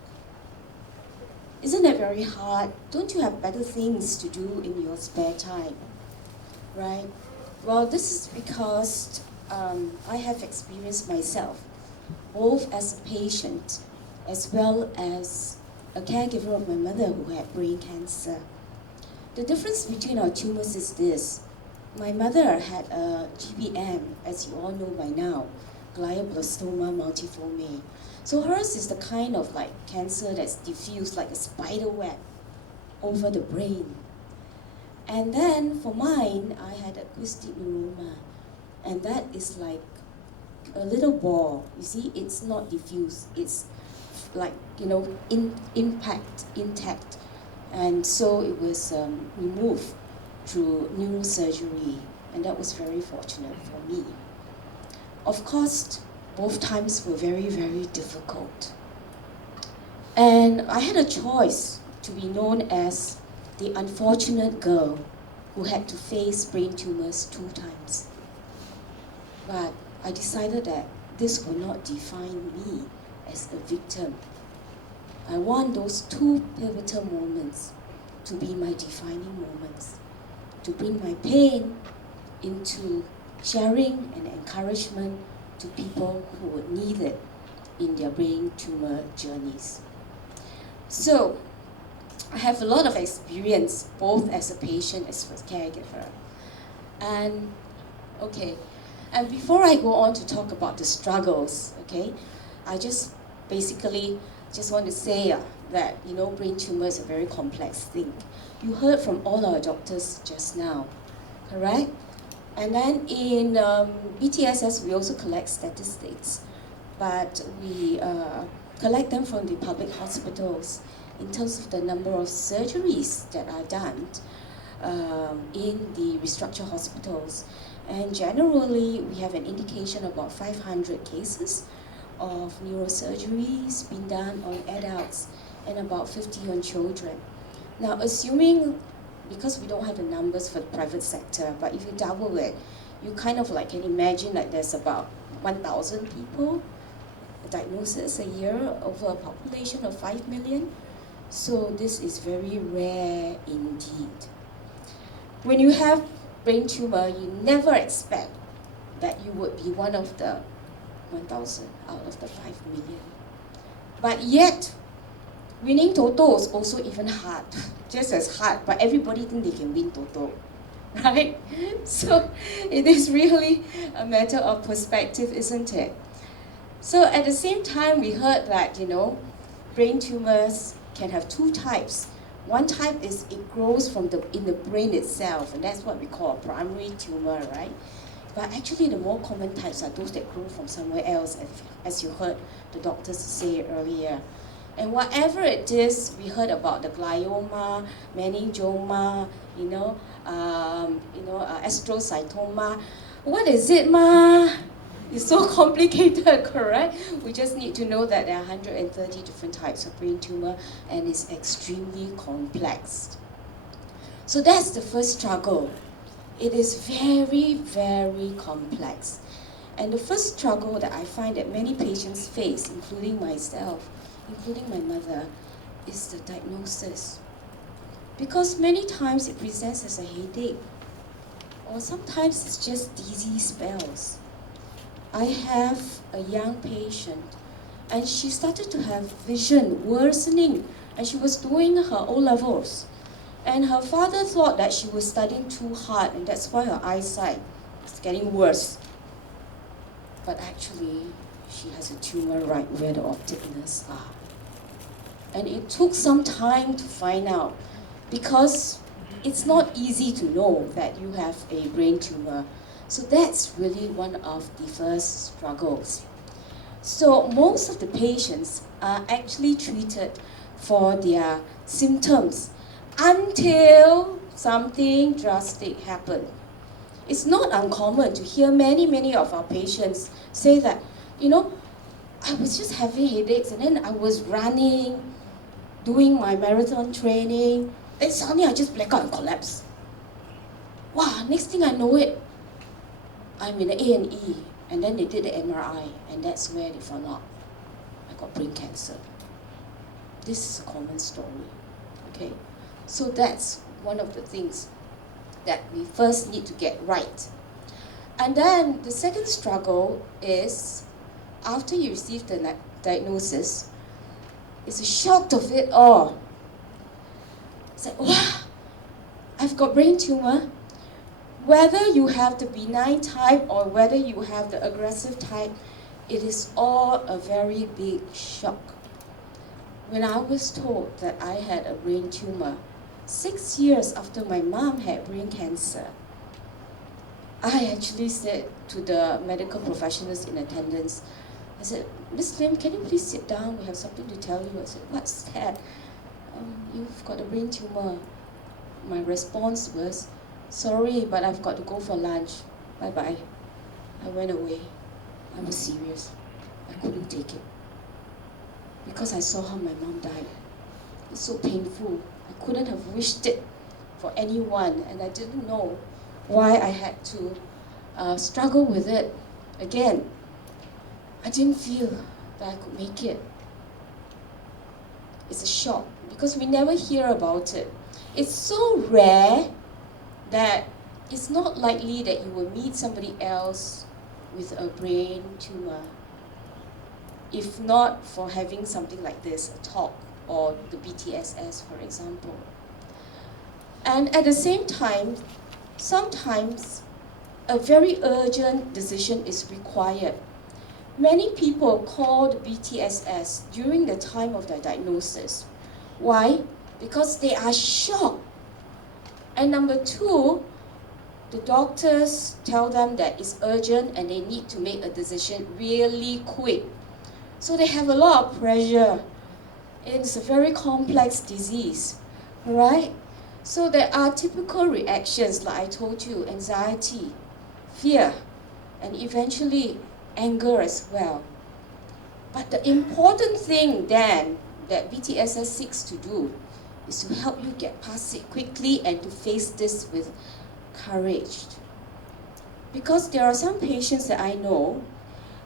Isn't it very hard? Don't you have better things to do in your spare time? Right? Well, this is because I have experienced myself, both as a patient as well as a caregiver of my mother who had brain cancer. The difference between our tumors is this. My mother had a GBM, as you all know by now, glioblastoma multiforme. So hers is the kind of cancer that's diffused like a spider web over the brain. And then for mine, I had acoustic neuroma, and that is like a little ball. You see, it's not diffused. It's like, intact. And so it was removed through neurosurgery, and that was very fortunate for me. Of course, both times were very, very difficult. And I had a choice to be known as the unfortunate girl who had to face brain tumors 2 times. But I decided that this will not define me as a victim. I want those 2 pivotal moments to be my defining moments, to bring my pain into sharing and encouragement to people who would need it in their brain tumor journeys. So, I have a lot of experience, both as a patient as a caregiver. And before I go on to talk about the struggles, I just basically want to say that, brain tumor is a very complex thing. You heard from all our doctors just now, correct? And then in BTSS, we also collect statistics, but we collect them from the public hospitals in terms of the number of surgeries that are done. in the restructured hospitals. And generally, we have an indication about 500 cases of neurosurgeries being done on adults and about 50 on children. Now, assuming, because we don't have the numbers for the private sector, but if you double it, you kind of like can imagine that there's about 1,000 people diagnosis a year over a population of 5 million. So this is very rare indeed. When you have brain tumor, you never expect that you would be one of the 1,000 out of the 5 million. But yet, winning Toto is also even hard, just as hard, but everybody thinks they can win Toto, right? So it is really a matter of perspective, isn't it? So at the same time, we heard that, brain tumors can have two types. One type is it grows in the brain itself, and that's what we call a primary tumor, right? But actually, the more common types are those that grow from somewhere else, as you heard the doctors say earlier. And whatever it is, we heard about the glioma, meningioma, astrocytoma. What is it, ma? It's so complicated, correct? We just need to know that there are 130 different types of brain tumor, and it's extremely complex. So that's the first struggle. It is very, very complex. And the first struggle that I find that many patients face, including myself, including my mother, is the diagnosis. Because many times it presents as a headache, or sometimes it's just dizzy spells. I have a young patient, and she started to have vision worsening, and she was doing her O-levels. And her father thought that she was studying too hard, and that's why her eyesight is getting worse. But actually, she has a tumor right where the optic nerves are. And it took some time to find out, because it's not easy to know that you have a brain tumor. So that's really one of the first struggles. So most of the patients are actually treated for their symptoms until something drastic happened. It's not uncommon to hear many of our patients say that, I was just having headaches, and then I was running, doing my marathon training, then suddenly I just black out and collapse. Wow, next thing I know it, I'm in the A&E, and then they did the MRI, and that's where they found out I got brain cancer. This is a common story, okay? So that's one of the things that we first need to get right. And then the second struggle is, after you receive the diagnosis, it's a shock of it all. It's like, wow, I've got brain tumor. Whether you have the benign type or whether you have the aggressive type, it is all a very big shock. When I was told that I had a brain tumor, 6 years after my mom had brain cancer, I actually said to the medical professionals in attendance, I said, Miss Lim, can you please sit down? We have something to tell you. I said, what's that? You've got a brain tumor. My response was, sorry, but I've got to go for lunch. Bye-bye. I went away. I was serious. I couldn't take it. Because I saw how my mom died. It's so painful. I couldn't have wished it for anyone, and I didn't know why I had to struggle with it. Again, I didn't feel that I could make it. It's a shock, because we never hear about it. It's so rare that it's not likely that you will meet somebody else with a brain tumor, if not for having something like this, a talk, or the BTSS, for example. And at the same time, sometimes a very urgent decision is required. Many people call the BTSS during the time of their diagnosis. Why? Because they are shocked. And number two, the doctors tell them that it's urgent and they need to make a decision really quick. So they have a lot of pressure. It's a very complex disease, right? So there are typical reactions, like I told you, anxiety, fear, and eventually anger as well. But the important thing then that BTSS seeks to do is to help you get past it quickly and to face this with courage. Because there are some patients that I know,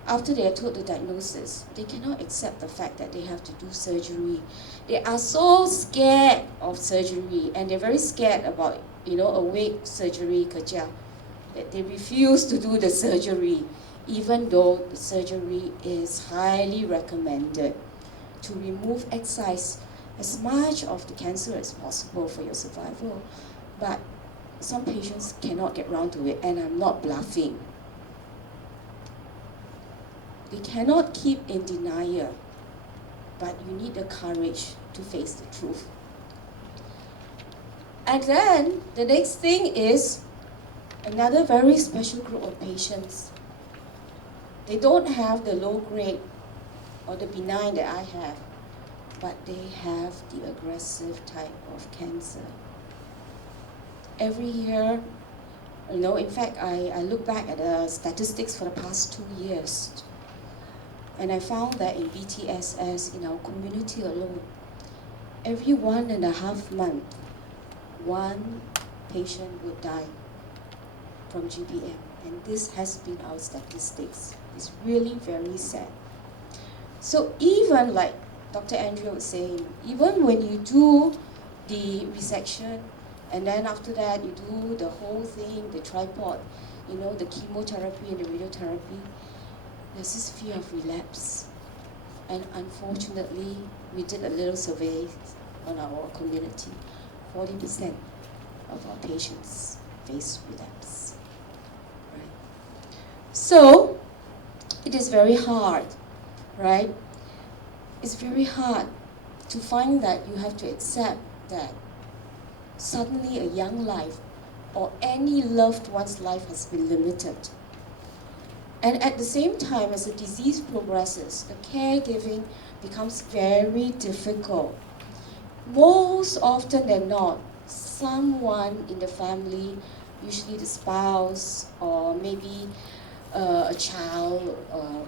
after they are told the diagnosis, they cannot accept the fact that they have to do surgery. They are so scared of surgery, and they're very scared about, awake surgery, Kejia, that they refuse to do the surgery, even though the surgery is highly recommended to remove, excise as much of the cancer as possible for your survival. But some patients cannot get round to it, and I'm not bluffing. They cannot keep in denial, but you need the courage to face the truth. And then the next thing is another very special group of patients. They don't have the low grade or the benign that I have, but they have the aggressive type of cancer. Every year, in fact, I look back at the statistics for the past 2 years, and I found that in BTSS, in our community alone, every 1.5 months, one patient would die from GBM. And this has been our statistics. It's really very sad. So even like Dr. Andrea was saying, even when you do the resection, and then after that you do the whole thing, the tripod, the chemotherapy and the radiotherapy, there's this fear of relapse. And unfortunately, we did a little survey on our community. 40% of our patients face relapse. Right? So, it is very hard, right? It's very hard to find that you have to accept that suddenly a young life or any loved one's life has been limited. And at the same time, as the disease progresses, the caregiving becomes very difficult. Most often than not, someone in the family, usually the spouse or maybe a child,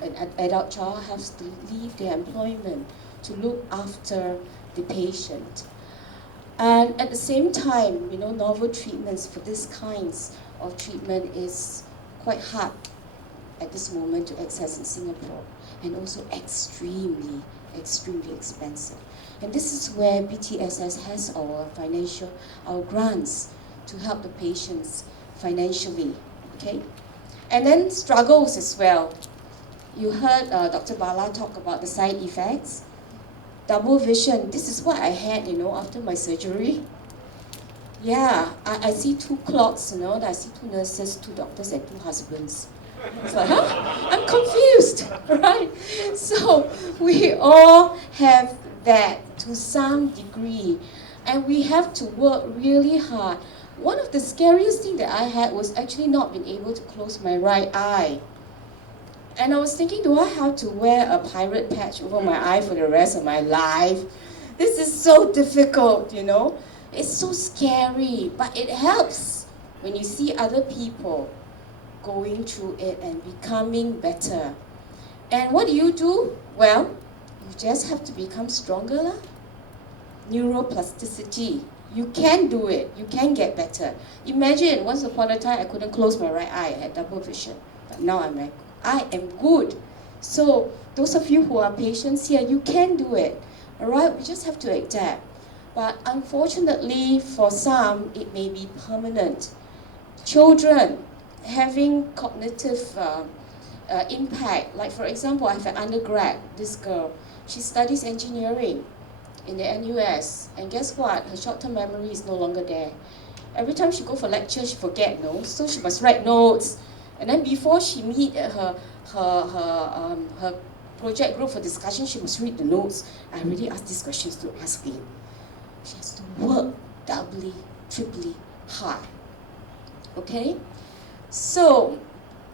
an adult child, has to leave their employment to look after the patient. And at the same time, novel treatments for these kinds of treatment is quite hard at this moment to access in Singapore, and also extremely expensive. And this is where BTSS has our grants to help the patients financially, okay? And then struggles as well. You heard Dr. Bala talk about the side effects. Double vision, this is what I had, after my surgery. Yeah, I see 2 clots, I see 2 nurses, 2 doctors, and 2 husbands. It's like, I'm confused, right? So we all have that to some degree, and we have to work really hard. One of the scariest things that I had was actually not being able to close my right eye. And I was thinking, do I have to wear a pirate patch over my eye for the rest of my life? This is so difficult, It's so scary, but it helps when you see other people going through it and becoming better. And what do? Well, you just have to become stronger. Neuroplasticity. You can do it. You can get better. Imagine, once upon a time, I couldn't close my right eye. I had double vision. But now I am good. So, those of you who are patients here, you can do it. All right? We just have to adapt. But unfortunately, for some, it may be permanent. Children having cognitive impact. Like, for example, I have an undergrad, this girl. She studies engineering in the NUS, and guess what? Her short-term memory is no longer there. Every time she go for lecture, she forget, so she must write notes. And then before she meet her project group for discussion, she must read the notes. I really asked these questions to ask Lim. She has to work doubly, triply hard. Okay? So,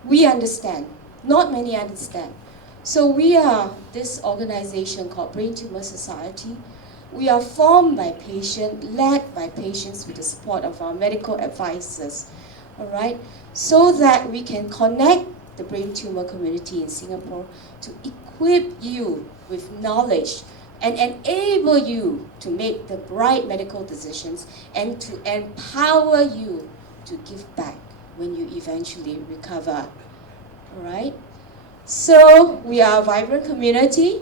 we understand. Not many understand. So we are this organization called Brain Tumour Society. We are formed by patients, led by patients with the support of our medical advisors, all right? So that we can connect the brain tumor community in Singapore to equip you with knowledge and enable you to make the right medical decisions and to empower you to give back when you eventually recover, all right? So we are a vibrant community.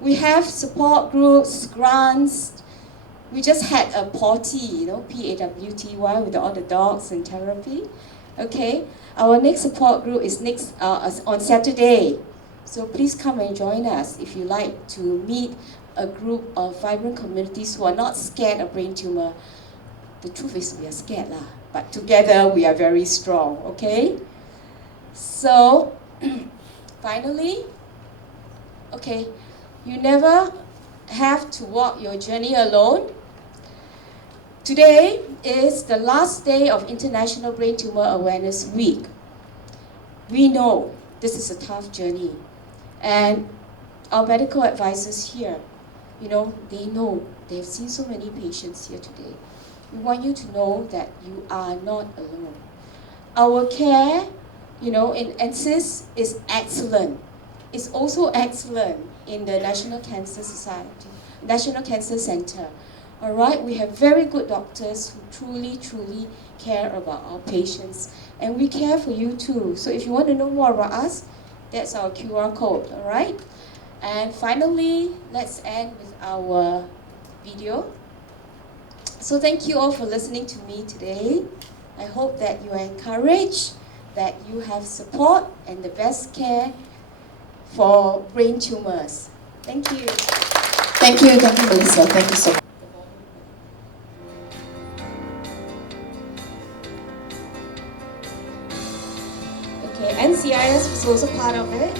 We have support groups, grants. We just had a potty, P-A-W-T-Y, with all the dogs in therapy. Okay, our next support group is on Saturday. So please come and join us if you like to meet a group of vibrant communities who are not scared of brain tumor. The truth is we are scared lah, but together we are very strong, okay? So, finally, okay, you never have to walk your journey alone. Today is the last day of International Brain Tumor Awareness Week. We know this is a tough journey, and our medical advisors here, they know, they've seen so many patients here today. We want you to know that you are not alone. Our care, in NCIS is excellent. It's also excellent in the National Cancer Society, National Cancer Center. All right, we have very good doctors who truly, truly care about our patients, and we care for you too. So if you want to know more about us, that's our QR code, all right? And finally, let's end with our video. So thank you all for listening to me today. I hope that you are encouraged, that you have support and the best care for brain tumors. Thank you. Thank you, Melissa. Thank you so much. Okay, NCIS was also part of it.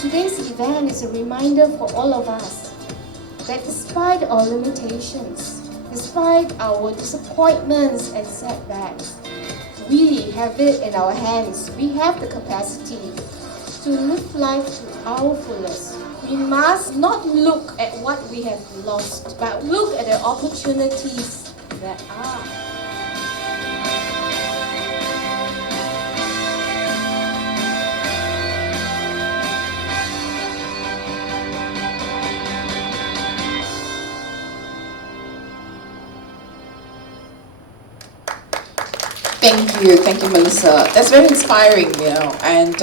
Today's event is a reminder for all of us that despite our limitations, despite our disappointments and setbacks, we have it in our hands. We have the capacity to live life to our fullest. We must not look at what we have lost, but look at the opportunities that are. Thank you, Melissa. That's very inspiring, and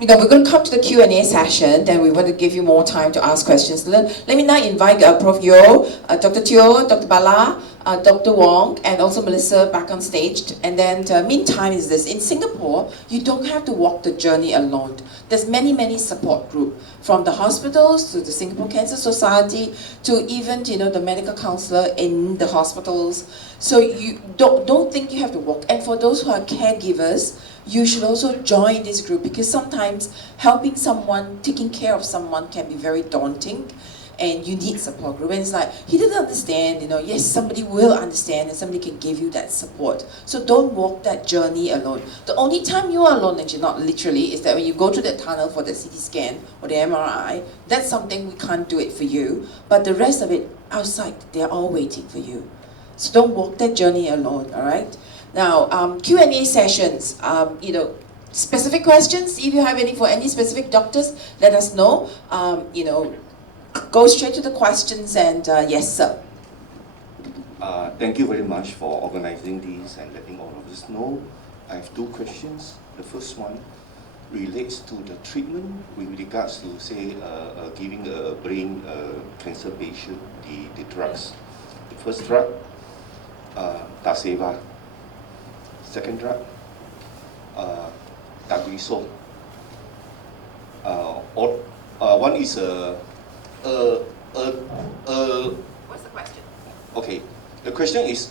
we're going to come to the Q&A session, then we want to give you more time to ask questions. Let me now invite Prof Yeo, Dr. Teo, Dr. Bala, Dr. Wong, and also Melissa back on stage. And then meantime is this, in Singapore, you don't have to walk the journey alone. There's many support groups, from the hospitals to the Singapore Cancer Society to even the medical counselor in the hospitals. So you don't think you have to walk. And for those who are caregivers, you should also join this group, because sometimes helping someone, taking care of someone can be very daunting, and you need support group. And it's like, he doesn't understand, yes, somebody will understand and somebody can give you that support. So don't walk that journey alone. The only time you are alone, actually not literally, is that when you go to the tunnel for the CT scan or the MRI, that's something we can't do it for you. But the rest of it, outside, they're all waiting for you. So don't walk that journey alone, all right? Now, Q&A sessions, specific questions, if you have any for any specific doctors, let us know. Go straight to the questions, and yes, sir. Thank you very much for organizing this and letting all of us know. I have two questions. The first one, relates to the treatment with regards to, say, giving a brain cancer patient the drugs. The first drug, Tazeva. Second drug, Tagrisso. One is What's the question? okay. The question is,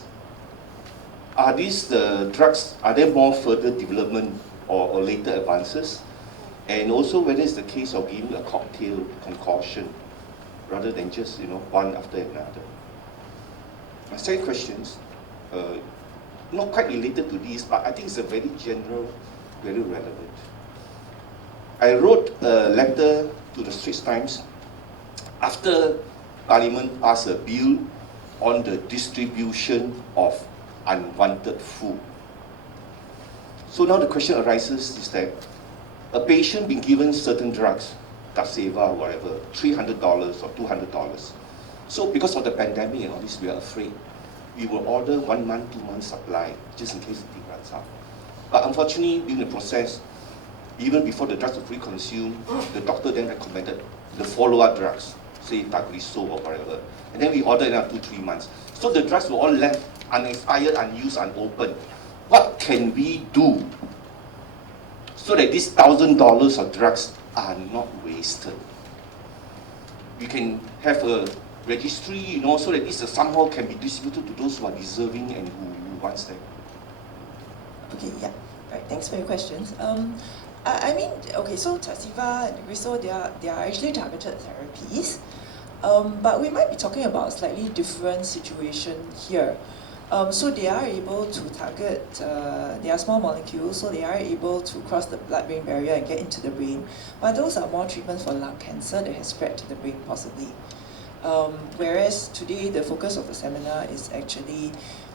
are these the drugs, are there more further development or later advances? And also whether it's the case of giving a cocktail concoction rather than just, one after another. My second question is, not quite related to this, but I think it's a very general, very relevant. I wrote a letter to the Straits Times after Parliament passed a bill on the distribution of unwanted food. So now the question arises is that a patient being given certain drugs, Tazeva or whatever, $300 or $200. So because of the pandemic and all this, we are afraid. We will order 1 month, 2 months supply, just in case the thing runs out. But unfortunately, during the process, even before the drugs were fully consumed, the doctor then recommended the follow-up drugs, say Tagrisso or whatever. And then we ordered it after 2-3 months. So the drugs were all left unexpired, unused, unopened. What can we do so that these $1,000 of drugs are not wasted? We can have a registry, so that this somehow can be distributed to those who are deserving and who wants them. Okay, yeah. Right, thanks for your questions. I mean, okay, so Tazeva and Tagrisso, they are actually targeted therapies, but we might be talking about a slightly different situation here. So they are able to target, they are small molecules, so they are able to cross the blood-brain barrier and get into the brain. But those are more treatments for lung cancer that has spread to the brain possibly. Whereas today the focus of the seminar is actually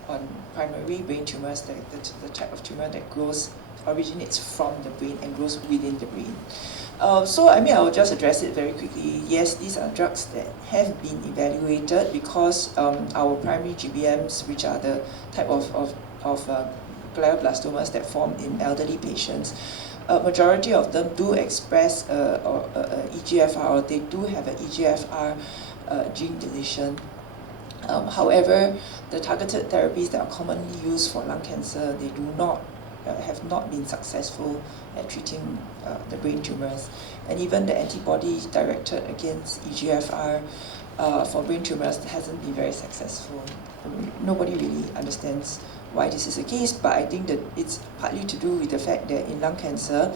on primary brain tumors, the type of tumor that originates from the brain and grows within the brain. So I mean, I will just address it very quickly. Yes, these are drugs that have been evaluated because our primary GBMs, which are the type of glioblastomas that form in elderly patients, a majority of them do express EGFR, or they do have an EGFR gene deletion. However, the targeted therapies that are commonly used for lung cancer, they do not have not been successful at treating the brain tumors. And even the antibody directed against EGFR for brain tumors hasn't been very successful. Nobody really understands why this is the case, but I think that it's partly to do with the fact that in lung cancer,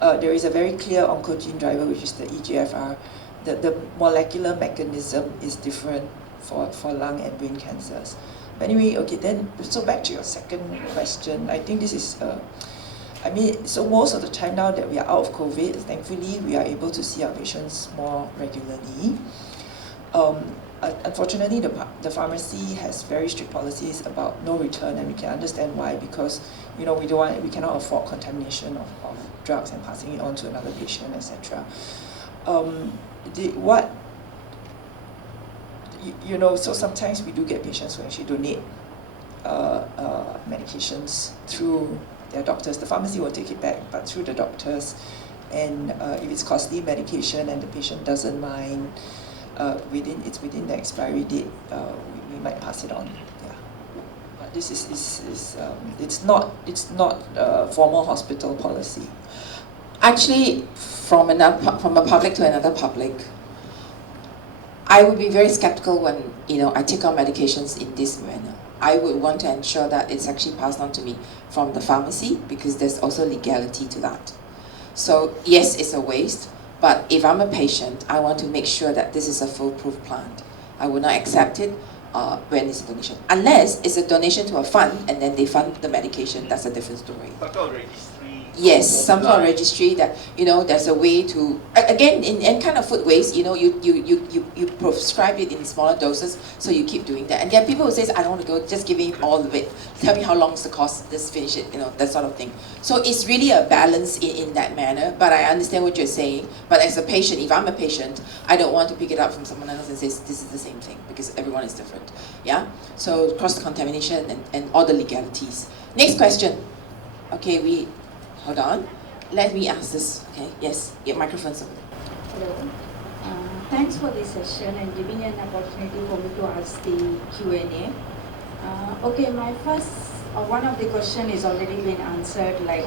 there is a very clear oncogene driver, which is the EGFR. The molecular mechanism is different for lung and brain cancers. But anyway, okay, then, so back to your second question. I think this is, I mean, so most of the time now that we are out of COVID, thankfully, we are able to see our patients more regularly. Unfortunately, the pharmacy has very strict policies about no return, and we can understand why, because, we cannot afford contamination of drugs and passing it on to another patient, etc. So sometimes we do get patients who actually donate medications through their doctors. The pharmacy will take it back, but through the doctors. And if it's costly medication and the patient doesn't mind, it's within the expiry date, we might pass it on. Yeah, but this it's not formal hospital policy. Actually, from a public to another public, I would be very skeptical when I take on medications in this manner. I would want to ensure that it's actually passed on to me from the pharmacy, because there's also legality to that. So yes, it's a waste, but if I'm a patient, I want to make sure that this is a foolproof plant. I will not accept it when it's a donation, unless it's a donation to a fund and then they fund the medication. That's a different story. Yes, some sort of registry that, there's a way to, again, in any kind of food waste, you prescribe it in smaller doses, so you keep doing that. And there are people who say, I don't want to go, just give me all of it. Tell me how long is the cost, just finish it, that sort of thing. So it's really a balance in that manner, but I understand what you're saying. But as a patient, if I'm a patient, I don't want to pick it up from someone else and say, this is the same thing, because everyone is different. Yeah? So cross-contamination and all the legalities. Next question. Okay, hold on. let me ask this. Okay, yes, your microphone's open. Hello. Thanks for this session and giving an opportunity for me to ask the Q&A. Okay, my first, one of the question is already been answered, like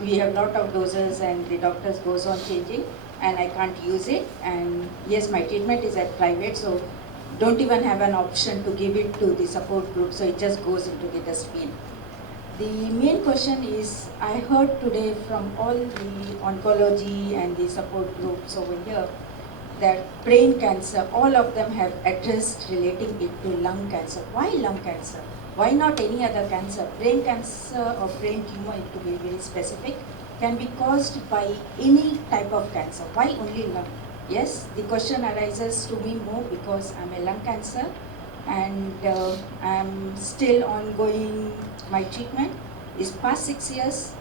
we have lot of doses and the doctors goes on changing and I can't use it, and yes, my treatment is at private, so don't even have an option to give it to the support group, so it just goes into the dustbin. The main question is, I heard today from all the oncology and the support groups over here that brain cancer, all of them have addressed relating it to lung cancer. Why lung cancer? Why not any other cancer? Brain cancer or brain tumor, to be very specific, can be caused by any type of cancer. Why only lung? Yes, the question arises to me more because I'm a lung cancer and I'm still ongoing my treatment. It's past 6 years.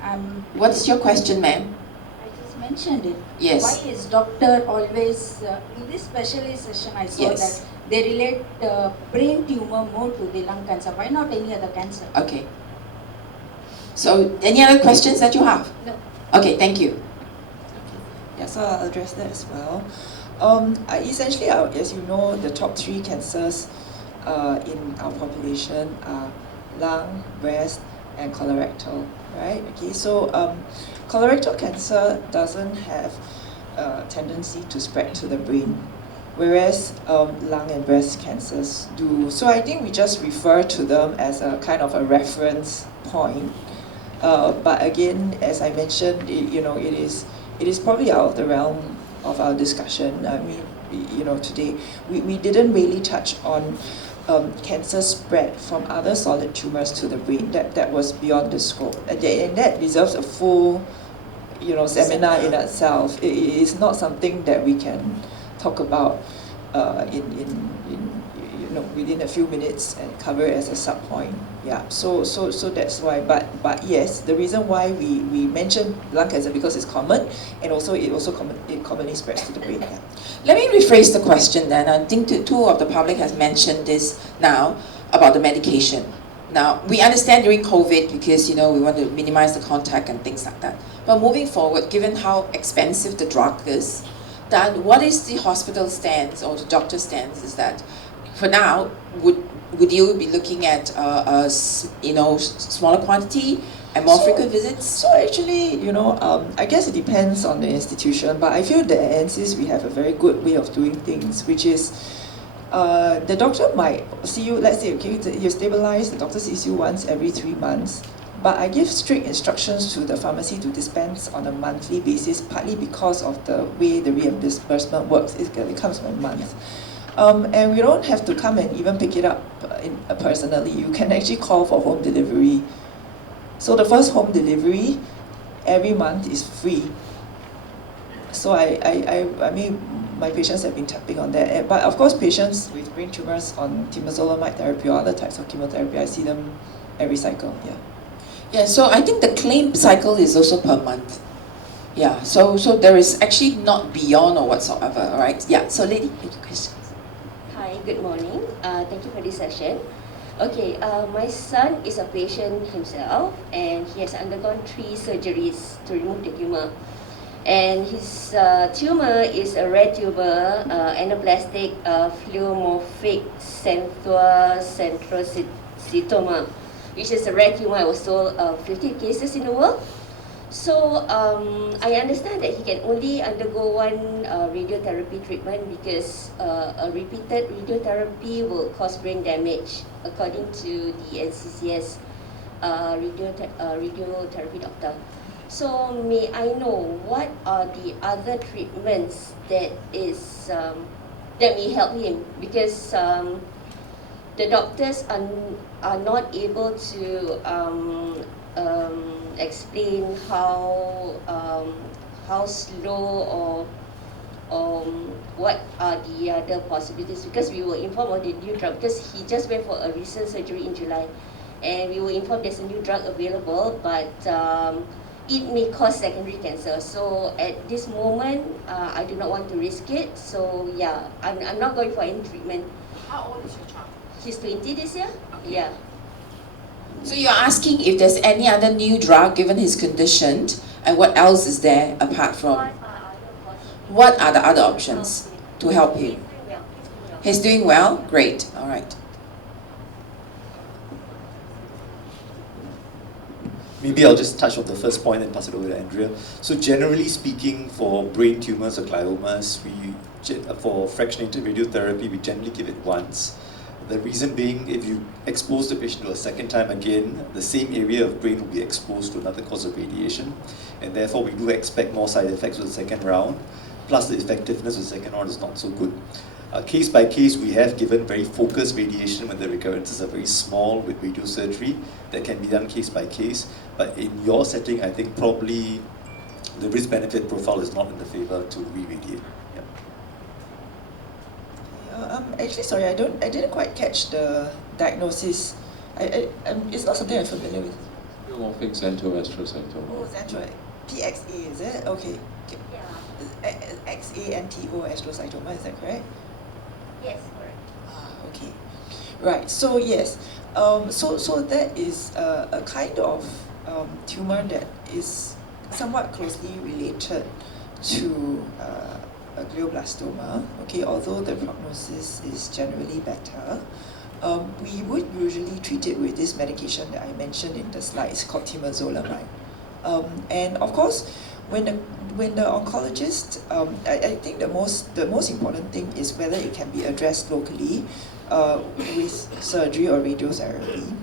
What's your question, ma'am? I just mentioned it. Yes. Why is doctor always, in this specialist session I saw Yes. that they relate brain tumor more to the lung cancer. Why not any other cancer? Okay. So, any other questions that you have? No. Okay, thank you. Yeah, so I'll address that as well. Essentially, as you know, the top 3 cancers in our population are lung, breast, and colorectal, right? Okay, so colorectal cancer doesn't have a tendency to spread to the brain, whereas lung and breast cancers do. So I think we just refer to them as a kind of a reference point. But again, as I mentioned, it is probably out of the realm of our discussion. I mean, today we didn't really touch on cancer spread from other solid tumors to the brain. That was beyond the scope, and that deserves a full, seminar in itself. It is not something that we can talk about within a few minutes and cover it as a sub point. Yeah, so that's why. But yes, the reason why we mention lung cancer because it's common, and also it commonly spreads to the brain. Yeah. Let me rephrase the question then. I think two of the public has mentioned this now about the medication. Now, we understand during COVID because, we want to minimize the contact and things like that. But moving forward, given how expensive the drug is, then what is the hospital stance or the doctor's stance is that for now, would you be looking at smaller quantity and more frequent visits? So actually, I guess it depends on the institution, but I feel that at NCIS we have a very good way of doing things, which is the doctor might see you, let's say, okay, you're stabilized, the doctor sees you once every 3 months, but I give strict instructions to the pharmacy to dispense on a monthly basis, partly because of the way the reimbursement works. It comes per month. And we don't have to come and even pick it up personally. You can actually call for home delivery. So the first home delivery every month is free. So I mean, my patients have been tapping on that. But of course, patients with brain tumors on temozolomide therapy or other types of chemotherapy, I see them every cycle. Yeah. Yeah. So I think the claim cycle is also per month. Yeah. So there is actually not beyond or whatsoever, right? Yeah. So, lady, any questions? Hi, good morning. Thank you for this session. Okay, my son is a patient himself and he has undergone 3 surgeries to remove the tumor. And his tumor is a rare tumor, anaplastic pleomorphic centrocytoma, which is a rare tumor. I was told 50 cases in the world. So I understand that he can only undergo 1 radiotherapy treatment because a repeated radiotherapy will cause brain damage, according to the NCCS radiotherapy doctor. So may I know what are the other treatments that may help him, because the doctors are not able to explain how slow or what are the other possibilities, because we were informed of the new drug, because he just went for a recent surgery in July and we were informed there's a new drug available, but it may cause secondary cancer. So at this moment, I do not want to risk it. So yeah, I'm not going for any treatment. How old is your child? He's 20 this year. Okay. Yeah. So you're asking if there's any other new drug given his condition And what else is there apart from? What are the other options to help him? He's doing well? Great. All right. Maybe I'll just touch on the first point and pass it over to Andrea. So generally speaking, for brain tumors or gliomas, for fractionated radiotherapy, we generally give it once. The reason being, if you expose the patient to a second time again, the same area of brain will be exposed to another cause of radiation, and therefore we do expect more side effects with the second round, plus the effectiveness of the second round is not so good. Case by case, we have given very focused radiation when the recurrences are very small with radiosurgery. That can be done case by case, but in your setting, I think probably the risk-benefit profile is not in the favor to re-radiate. Actually, sorry, I didn't quite catch the diagnosis. It's not something I'm familiar with. Morphic xantoastrocytoma. Oh, xanto, PXA, is it? Okay. XANTO astrocytoma, is that correct? Yes, correct. Okay. Right. So yes. So that is a kind of tumor that is somewhat closely related to a glioblastoma, okay, although the prognosis is generally better. We would usually treat it with this medication that I mentioned in the slides called temozolomide. And of course, when the oncologist, I think the most important thing is whether it can be addressed locally with surgery or radiotherapy.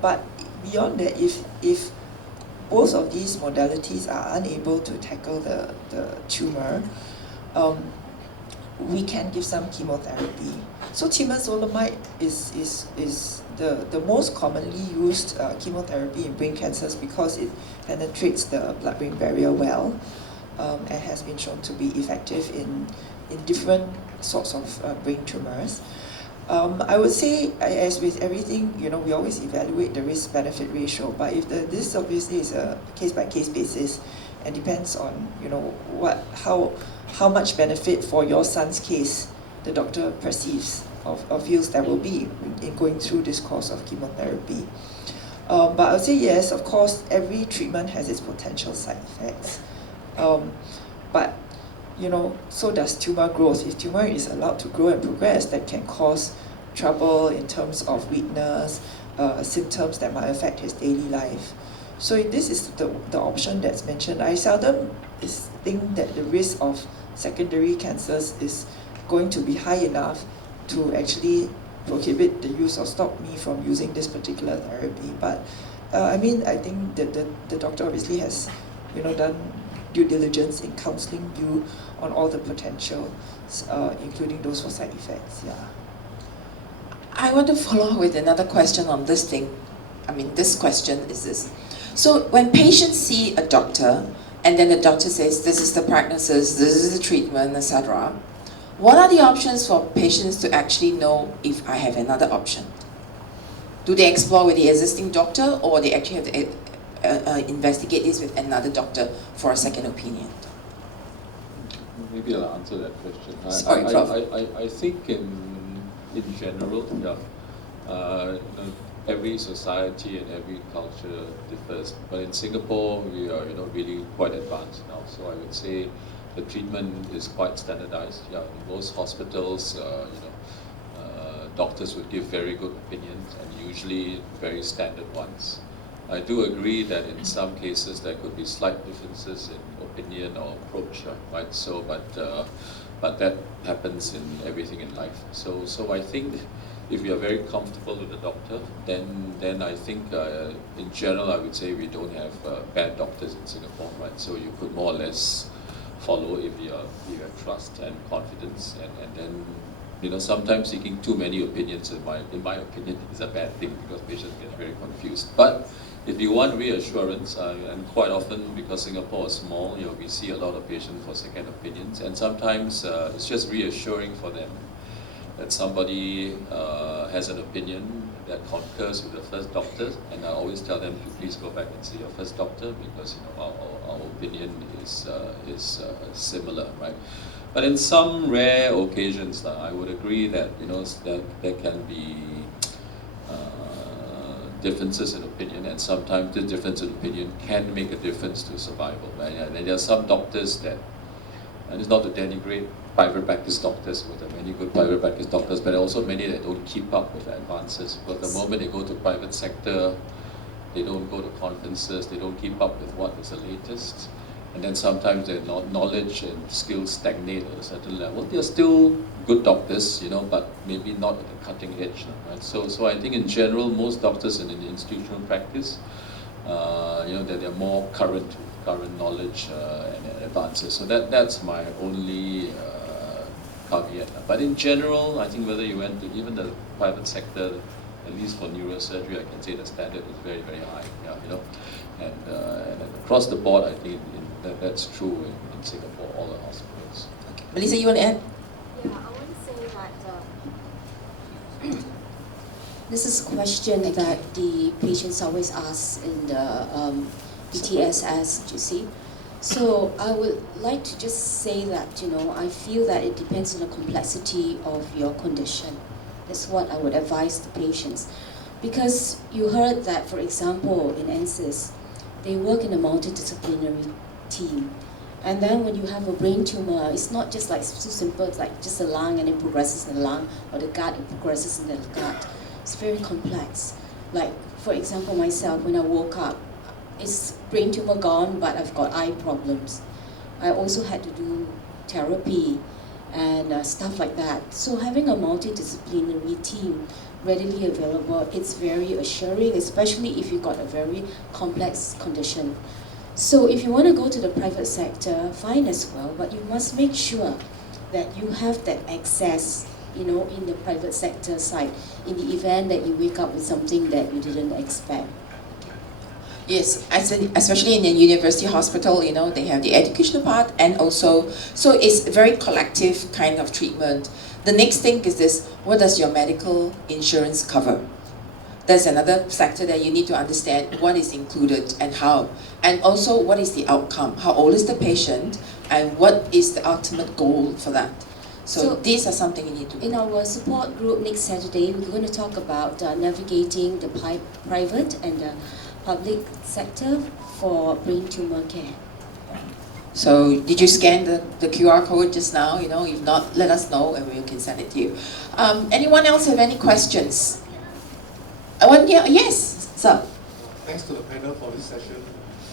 But beyond that, if both of these modalities are unable to tackle the tumor, we can give some chemotherapy. So temozolomide is the most commonly used chemotherapy in brain cancers because it penetrates the blood-brain barrier well, and has been shown to be effective in different sorts of brain tumors. I would say, as with everything, we always evaluate the risk-benefit ratio, but if this obviously is a case-by-case basis and depends on, how much benefit for your son's case the doctor perceives or feels there will be in going through this course of chemotherapy. But I would say yes, of course, every treatment has its potential side effects. But so does tumor growth. If tumor is allowed to grow and progress, that can cause trouble in terms of weakness, symptoms that might affect his daily life. So this is the option that's mentioned. I seldom think that the risk of secondary cancers is going to be high enough to actually prohibit the use or stop me from using this particular therapy. But I think that the doctor obviously has done due diligence in counseling you on all the potential, including those for side effects. Yeah. I want to follow with another question on this thing. This question is this. So when patients see a doctor, and then the doctor says, this is the prognosis, this is the treatment, etc., what are the options for patients to actually know if I have another option? Do they explore with the existing doctor, or they actually have to investigate this with another doctor for a second opinion? Maybe I'll answer that question. Sorry, Prof. I think in general, every society and every culture differs. But in Singapore, we are really quite advanced now. So I would say the treatment is quite standardized. Yeah, in most hospitals, doctors would give very good opinions, and usually very standard ones. I do agree that in some cases there could be slight differences in opinion or approach, right? So, but that happens in everything in life. So I think if you are very comfortable with the doctor, then I think in general I would say we don't have bad doctors in Singapore, right? So you could more or less follow if you have trust and confidence, and then sometimes seeking too many opinions in my opinion is a bad thing because patients get very confused. But if you want reassurance, and quite often because Singapore is small, we see a lot of patients for second opinions, and sometimes it's just reassuring for them that somebody has an opinion that concurs with the first doctor, and I always tell them to please go back and see your first doctor because our opinion is similar, right? But in some rare occasions, I would agree that that there can be differences in opinion, and sometimes the difference in opinion can make a difference to survival. Right? And there are some doctors that, and it's not to denigrate private practice doctors, but there are many good private practice doctors, but also many that don't keep up with the advances. Because the moment they go to private sector, they don't go to conferences, they don't keep up with what is the latest. And then sometimes their knowledge and skills stagnate at a certain level. They're still good doctors, you know, but maybe not at the cutting edge. Right? So I think in general, most doctors in institutional practice, you know, they're more current knowledge and advances. So that's my only caveat. But in general, I think whether you went to even the private sector, at least for neurosurgery, I can say the standard is very, very high. Yeah, you know, and across the board, I think that's true in Singapore, all the hospitals. Okay. Melissa, you want to add? Yeah, I want to say that this is a question that the patients always ask in the BTSS, you see. So I would like to just say that, you know, I feel that it depends on the complexity of your condition. That's what I would advise the patients. Because you heard that, for example, in NSIS, they work in a multidisciplinary team. And then when you have a brain tumor, it's not just like so simple, it's like just the lung and it progresses in the lung, or the gut, it progresses in the gut. It's very complex. Like, for example, myself, when I woke up, it's brain tumor gone, but I've got eye problems. I also had to do therapy and stuff like that. So having a multidisciplinary team readily available, it's very assuring, especially if you've got a very complex condition. So if you want to go to the private sector, fine as well, but you must make sure that you have that access, you know, in the private sector side, in the event that you wake up with something that you didn't expect. Yes, especially in a university hospital, you know, they have the educational part and also, so it's a very collective kind of treatment. The next thing is this, what does your medical insurance cover? There's another sector that you need to understand what is included and how. And also, what is the outcome? How old is the patient? And what is the ultimate goal for that? So these are something you need to do. In our support group next Saturday, we're going to talk about navigating the private and the public sector for brain tumor care. So did you scan the QR code just now? You know, if not, let us know and we can send it to you. Anyone else have any questions? One here, yes, sir. Thanks to the panel for this session.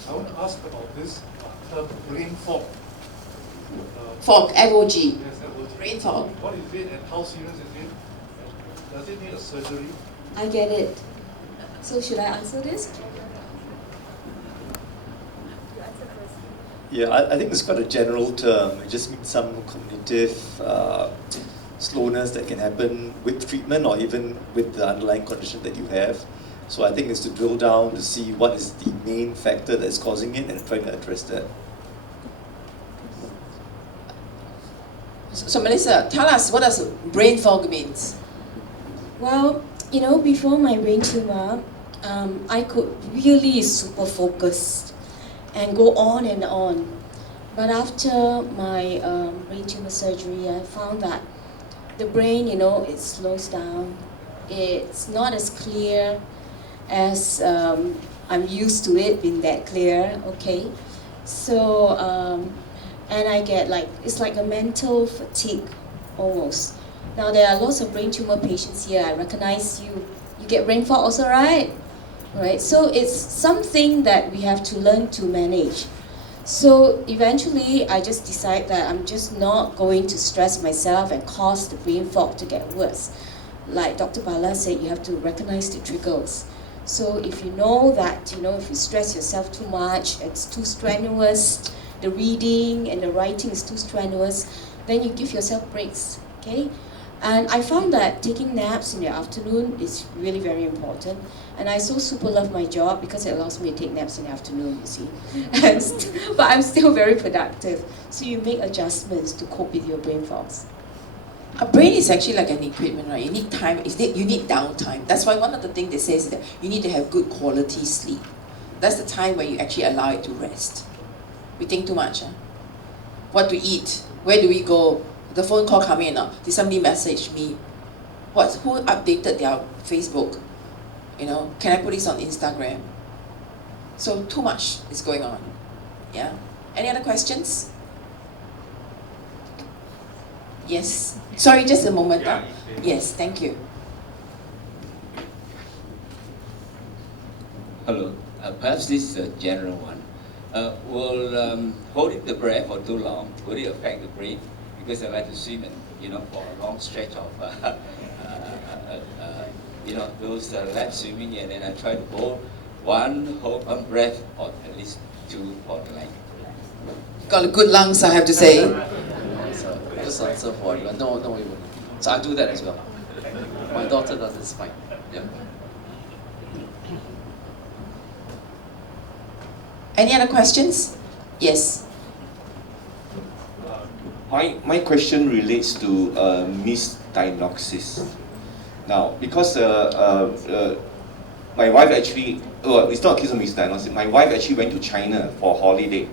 I want to ask about this term brain fog. Fog, F-O-G. Yes, F-O-G. Brain fog. What is it and how serious is it? Does it need a surgery? I get it. So should I answer this? Yeah, I think it's quite a general term. It just means some cognitive slowness that can happen with treatment or even with the underlying condition that you have. So I think it's to drill down to see what is the main factor that's causing it and trying to address that. So Melissa, tell us what does brain fog means? Well, you know, before my brain tumor, I could really super focus and go on and on. But after my brain tumor surgery, I found that the brain, you know, it slows down. It's not as clear as I'm used to it being that clear, okay? So, and I get like, it's like a mental fatigue almost. Now there are lots of brain tumor patients here. I recognize you. You get brain fog also, right? Right. So it's something that we have to learn to manage. So eventually, I just decide that I'm just not going to stress myself and cause the brain fog to get worse. Like Dr. Bala said, you have to recognize the triggers. So if you know that, you know, if you stress yourself too much, it's too strenuous, the reading and the writing is too strenuous, then you give yourself breaks, okay? And I found that taking naps in the afternoon is really very important. And I so super love my job because it allows me to take naps in the afternoon, you see. But I'm still very productive. So you make adjustments to cope with your brain fogs. A brain is actually like an equipment, right? You need time, you need downtime. That's why one of the things they say is that you need to have good quality sleep. That's the time where you actually allow it to rest. We think too much. Huh? What to eat? Where do we go? The phone call coming in. Did somebody message me? Who updated their Facebook? Can I put this on Instagram? So too much is going on. Yeah. Any other questions? Yes. Sorry, just a moment. Yes, thank you. Hello. Perhaps this is a general one. Will holding the breath for too long, will it affect the brain? Because I like to swim and, for a long stretch of, those lap swimming, and then I try to hold one breath or at least two for the night. Got good lungs, I have to say. So just answer for everyone. No, we wouldn't. So I do that as well. My daughter does it, it's fine. Yeah. Any other questions? Yes. My question relates to misdiagnosis. Now, because my wife actually, it's not a case of misdiagnosis. My wife actually went to China for holiday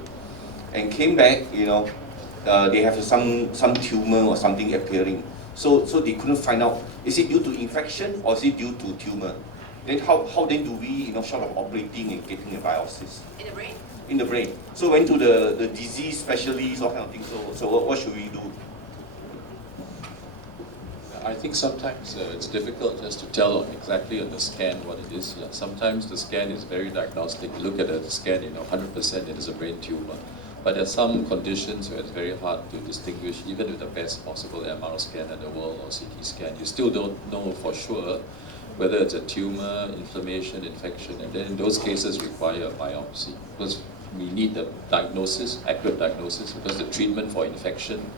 and came back, they have some tumor or something appearing. So they couldn't find out, is it due to infection or is it due to tumor? Then how then do we, short of operating and getting a biopsy? In the brain? In the brain. So went to the disease specialist or kind of thing. So what should we do? I think sometimes it's difficult just to tell exactly on the scan what it is. Yeah, sometimes the scan is very diagnostic. You look at the scan, 100% it is a brain tumor. But there are some conditions where it's very hard to distinguish, even with the best possible MRI scan in the world or CT scan. You still don't know for sure whether it's a tumor, inflammation, infection, and then in those cases require a biopsy. Because we need the diagnosis, accurate diagnosis, because the treatment for infection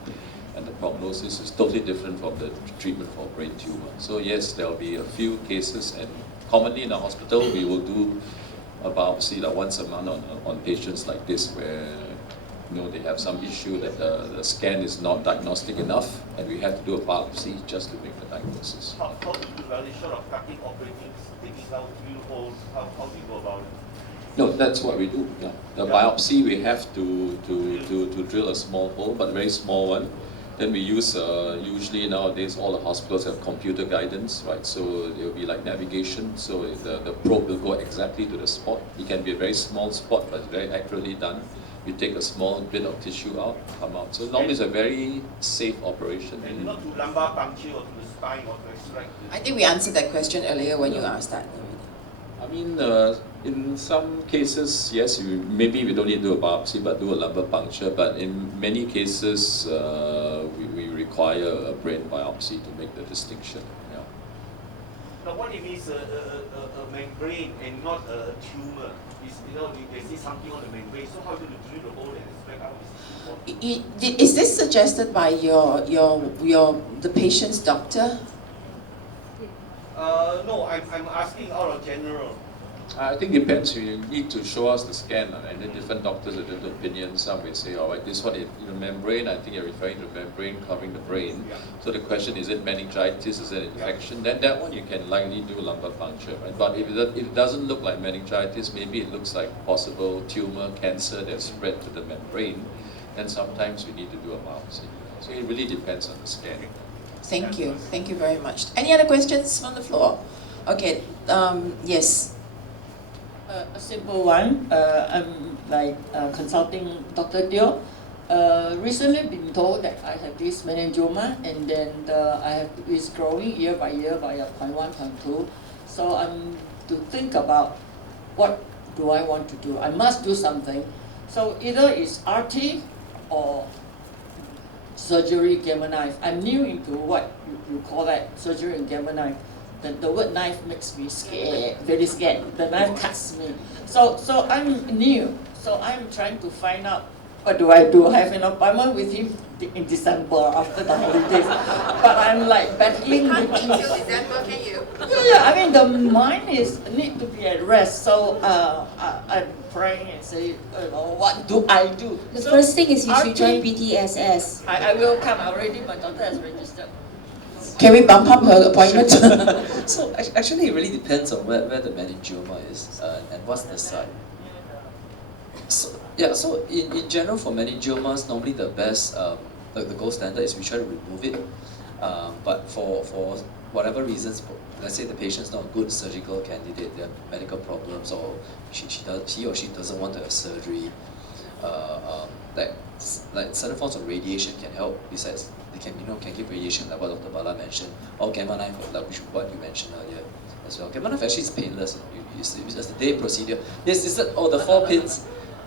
and the prognosis is totally different from the treatment for brain tumor. So yes, there will be a few cases, and commonly in a hospital we will do a biopsy like once a month on patients like this, where they have some issue that the scan is not diagnostic enough, and we have to do a biopsy just to make the diagnosis. How do you evaluate short of cutting, operating, taking out drill holes? How do you go about it? No, that's what we do. Yeah. The biopsy, we have to drill a small hole, but a very small one. Then we use, usually nowadays all the hospitals have computer guidance, right? So it will be like navigation, so the probe will go exactly to the spot. It can be a very small spot, but very accurately done. You take a small bit of tissue out, come out. So normally it's a very safe operation. And not to lumbar puncture or to the spine or to extract I think we answered that question earlier when you asked that. I mean, in some cases, yes, maybe we don't need to do a biopsy, but do a lumbar puncture. But in many cases, we require a brain biopsy to make the distinction. Yeah. Now, what if it's a membrane and not a tumor? They see something on the membrane. So how do you drill the hole and extract out? Is this suggested by the patient's doctor? No, I'm asking out of general. I think it depends. You need to show us the scan, and then different doctors have different opinions. Some may say, all right, this one is membrane. I think you're referring to membrane covering the brain. Yeah. So the question is it meningitis? Is it infection? Then that one you can likely do lumbar puncture. Right? But if it doesn't look like meningitis, maybe it looks like possible tumor, cancer that's spread to the membrane. Then sometimes we need to do a biopsy. So it really depends on the scan. Thank you. Thank you very much. Any other questions on the floor? Okay. Yes. A simple one. I'm consulting Dr. Teo. Recently been told that I have this meningioma, and then it's growing year by year by 0.1, 0.2. So I'm to think about what do I want to do. I must do something. So either it's RT or surgery, gamma knife. I'm new into what you call that, surgery and gamma knife. The word knife makes me scared, very scared. The knife cuts me. So I'm new. So I'm trying to find out what do I do. I have an appointment with him in December after the holidays. But I'm like battling with him. December, can you? Yeah, I mean the mind need to be at rest. So I'm praying and say, what do I do? The first thing is you should join BTSS. I will come already. My daughter has registered. Can we bump up her appointment? So actually, it really depends on where the meningioma is and what's the site. So in general for meningiomas, normally the best the gold standard is we try to remove it. But for whatever reasons, let's say the patient's not a good surgical candidate, they have medical problems, or he or she doesn't want to have surgery, like certain forms of radiation can help. Besides, they can give radiation, like what Dr. Bala mentioned, or gamma knife, like what you mentioned earlier as well. Gamma knife actually is painless. It's a day procedure. Yes, it's the 4 pins.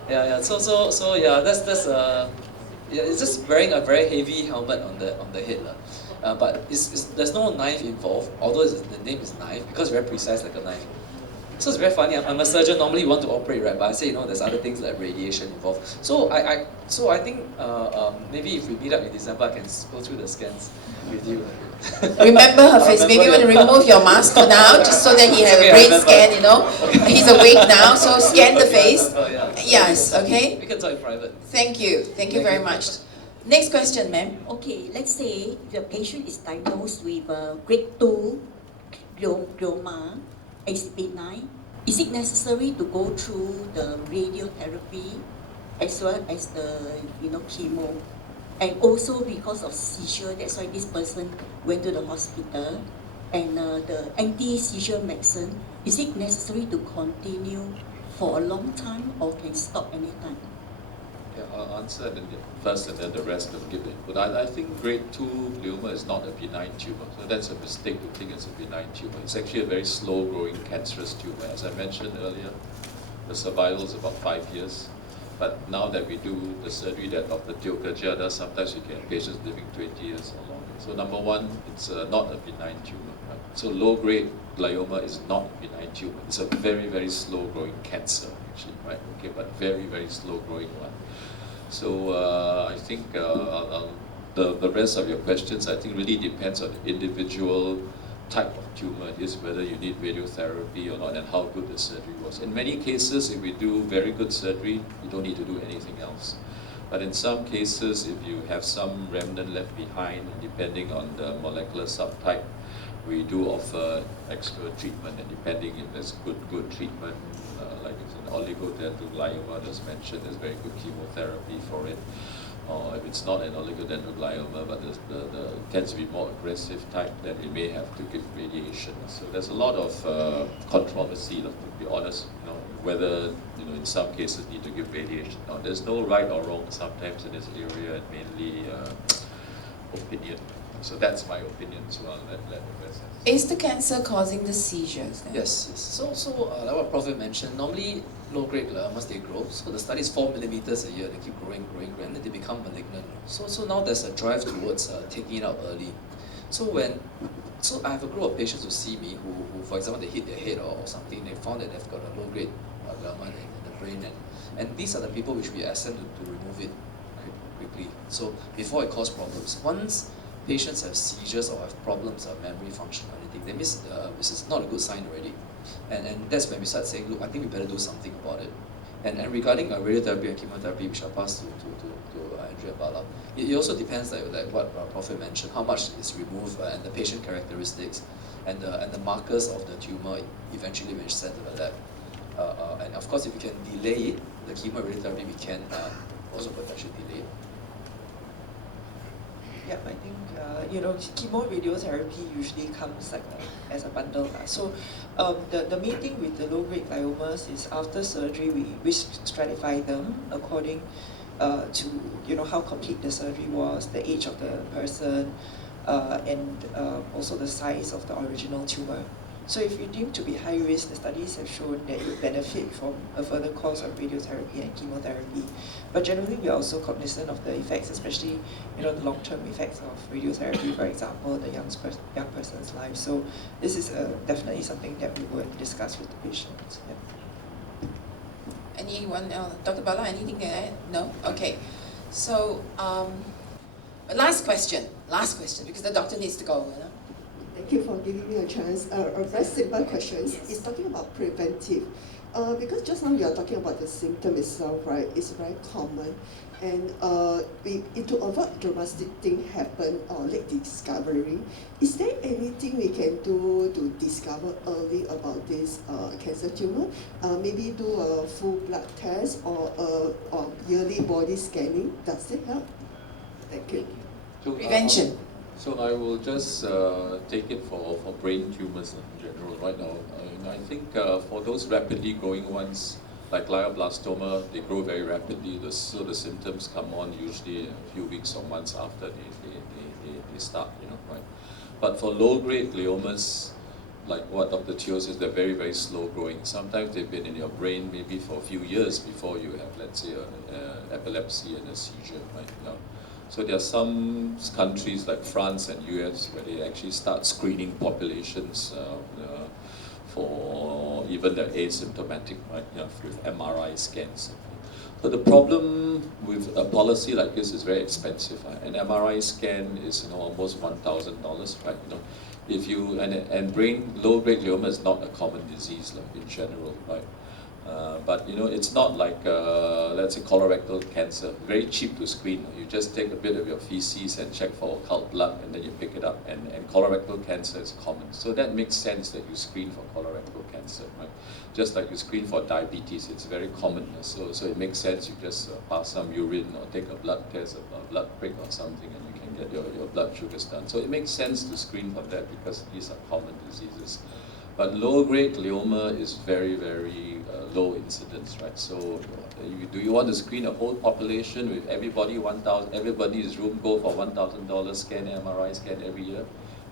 Yeah. So yeah, that's it's just wearing a very heavy helmet on the head. But there's no knife involved, although the name is knife, because it's very precise like a knife. So it's very funny. I'm a surgeon. Normally you want to operate, right? But I say, there's other things like radiation involved. So I think maybe if we meet up in December, I can go through the scans with you. Remember her face. Maybe you want to remove your mask for now, just so that he have a brain scan. He's awake now, so scan the face. Yes. Okay. We can talk in private. Thank you. Thank you very much. Next question, ma'am. Okay, let's say the patient is diagnosed with grade 2 glioma, ACP9. Is it necessary to go through the radiotherapy as well as the chemo? And also because of seizure, that's why this person went to the hospital. And the anti-seizure medicine, is it necessary to continue for a long time or can stop anytime? Yeah, I'll answer first and then the rest will give it. But I think grade 2 glioma is not a benign tumor. So that's a mistake to think it's a benign tumor. It's actually a very slow growing cancerous tumor. As I mentioned earlier, the survival is about 5 years. But now that we do the surgery that Dr. Teo Kejia does, sometimes we get patients living 20 years or longer. So number one, it's not a benign tumor. Right? So low grade glioma is not a benign tumor. It's a very, very slow growing cancer actually, right? Okay, but very, very slow growing one. So I think the rest of your questions, I think really depends on the individual type of tumor it is, whether you need radiotherapy or not, and how good the surgery was. In many cases, if we do very good surgery, you don't need to do anything else. But in some cases, if you have some remnant left behind, depending on the molecular subtype, we do offer extra treatment, and depending if there's good treatment, like it's an oligodendroglioma, just mentioned, there's very good chemotherapy for it. Or if it's not an oligodendroglioma, but the tends to be more aggressive type, then we may have to give radiation. So there's a lot of controversy, to be honest, whether in some cases need to give radiation. Now, there's no right or wrong sometimes in this area, and mainly opinion. So that's my opinion, so I'll let the rest. Is the cancer causing the seizures then? Yes. So like what Prof mentioned, normally low-grade gliomas, they grow. So the study is 4 millimeters a year. They keep growing, and then they become malignant. So now there's a drive towards taking it out early. So I have a group of patients who see me who for example, they hit their head or something. They found that they've got a low-grade glioma in the brain, and these are the people which we ask them to remove it quickly. So before it causes problems. Once patients have seizures or have problems of memory function or anything, they miss, this is not a good sign already. And that's when we start saying, look, I think we better do something about it. And regarding radiotherapy and chemotherapy, which I'll pass to Andrea Bala, it also depends, like what Prof mentioned, how much is removed and the patient characteristics and the markers of the tumor eventually when it's sent to the lab. And of course, if we can delay it, the chemo radiotherapy, we can also potentially delay it. Yeah, I think chemo radiotherapy usually comes as a bundle. So the main thing with the low-grade gliomas is after surgery we risk stratify them according to how complete the surgery was, the age of the person, and also the size of the original tumor. So if you deem to be high risk, the studies have shown that you benefit from a further course of radiotherapy and chemotherapy. But generally, we are also cognizant of the effects, especially the long-term effects of radiotherapy, for example, the young person's life. So this is definitely something that we would discuss with the patients. Yeah. Anyone else? Dr. Bala, anything to add? No? Okay. So last question, because the doctor needs to go. Thank you for giving me a chance. A very simple question is talking about preventive. Because just now you are talking about the symptom itself, right? It's very common. And to avoid dramatic thing happen or late discovery, is there anything we can do to discover early about this cancer tumor? Maybe do a full blood test or yearly body scanning. Does it help? Thank you. So, Prevention. So I will just take it for brain tumors in general right now. I think for those rapidly growing ones, like glioblastoma, they grow very rapidly. So the symptoms come on usually a few weeks or months after they start, right? But for low-grade gliomas, like what Dr. Teo says, they're very, very slow growing. Sometimes they've been in your brain maybe for a few years before you have, let's say, epilepsy and a seizure, right? So there are some countries like France and US where they actually start screening populations for even the asymptomatic, right? With MRI scans. But the problem with a policy like this is very expensive. An MRI scan is almost $1,000, right? If you and low-grade glioma is not a common disease in general, right? But it's not like let's say colorectal cancer, very cheap to screen. You just take a bit of your feces and check for occult blood, and then you pick it up. And colorectal cancer is common, so that makes sense that you screen for colorectal cancer, right? Just like you screen for diabetes, it's very common. So it makes sense. You just pass some urine or take a blood test, a blood prick or something, and you can get your blood sugars done. So it makes sense to screen for that because these are common diseases. But low-grade glioma is very, very low incidence, right? So, do you want to screen a whole population with everybody everybody's room go for $1,000 scan, MRI scan every year?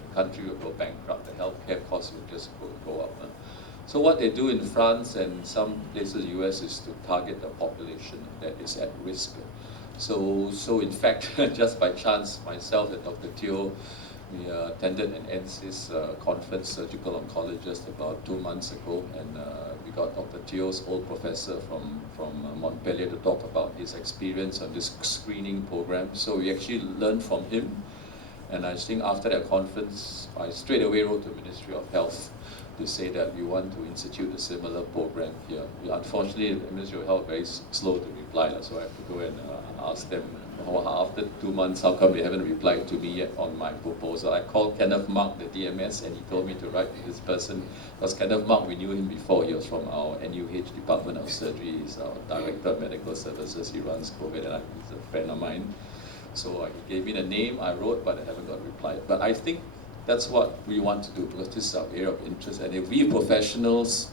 The country will go bankrupt. The healthcare costs will just go up. So what they do in France and some places in the US is to target the population that is at risk. So in fact, just by chance, myself and Dr. Teo, we attended an NCIS conference, surgical oncologist, about 2 months ago, and we got Dr. Teo's old professor from Montpellier to talk about his experience on this screening program. So we actually learned from him, and I think after that conference, I straight away wrote to the Ministry of Health to say that we want to institute a similar program here. Unfortunately, the Ministry of Health very slow to reply, so I have to go and ask them, after 2 months, how come they haven't replied to me yet on my proposal? I called Kenneth Mark, the DMS, and he told me to write to this person, because Kenneth Mark, we knew him before. He was from our NUH Department of Surgery. He's our Director of Medical Services. He runs COVID, and he's a friend of mine. So he gave me the name, I wrote, but I haven't got a reply. But I think that's what we want to do, because this is our area of interest. And if we professionals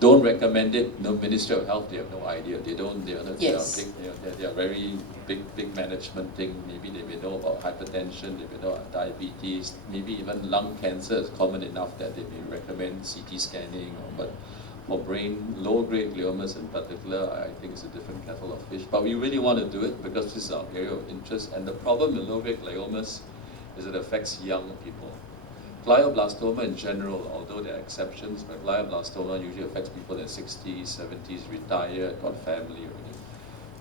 don't recommend it, no, Ministry of Health, they have no idea. They don't, they are not, yes. they are very big management thing. Maybe they may know about hypertension, they may know about diabetes, maybe even lung cancer is common enough that they may recommend CT scanning. But for low-grade gliomas in particular, I think it's a different kettle of fish. But we really want to do it because this is our area of interest. And the problem with low-grade gliomas is it affects young people. Glioblastoma in general, although there are exceptions, but glioblastoma usually affects people in their 60s, 70s, retired, got family already.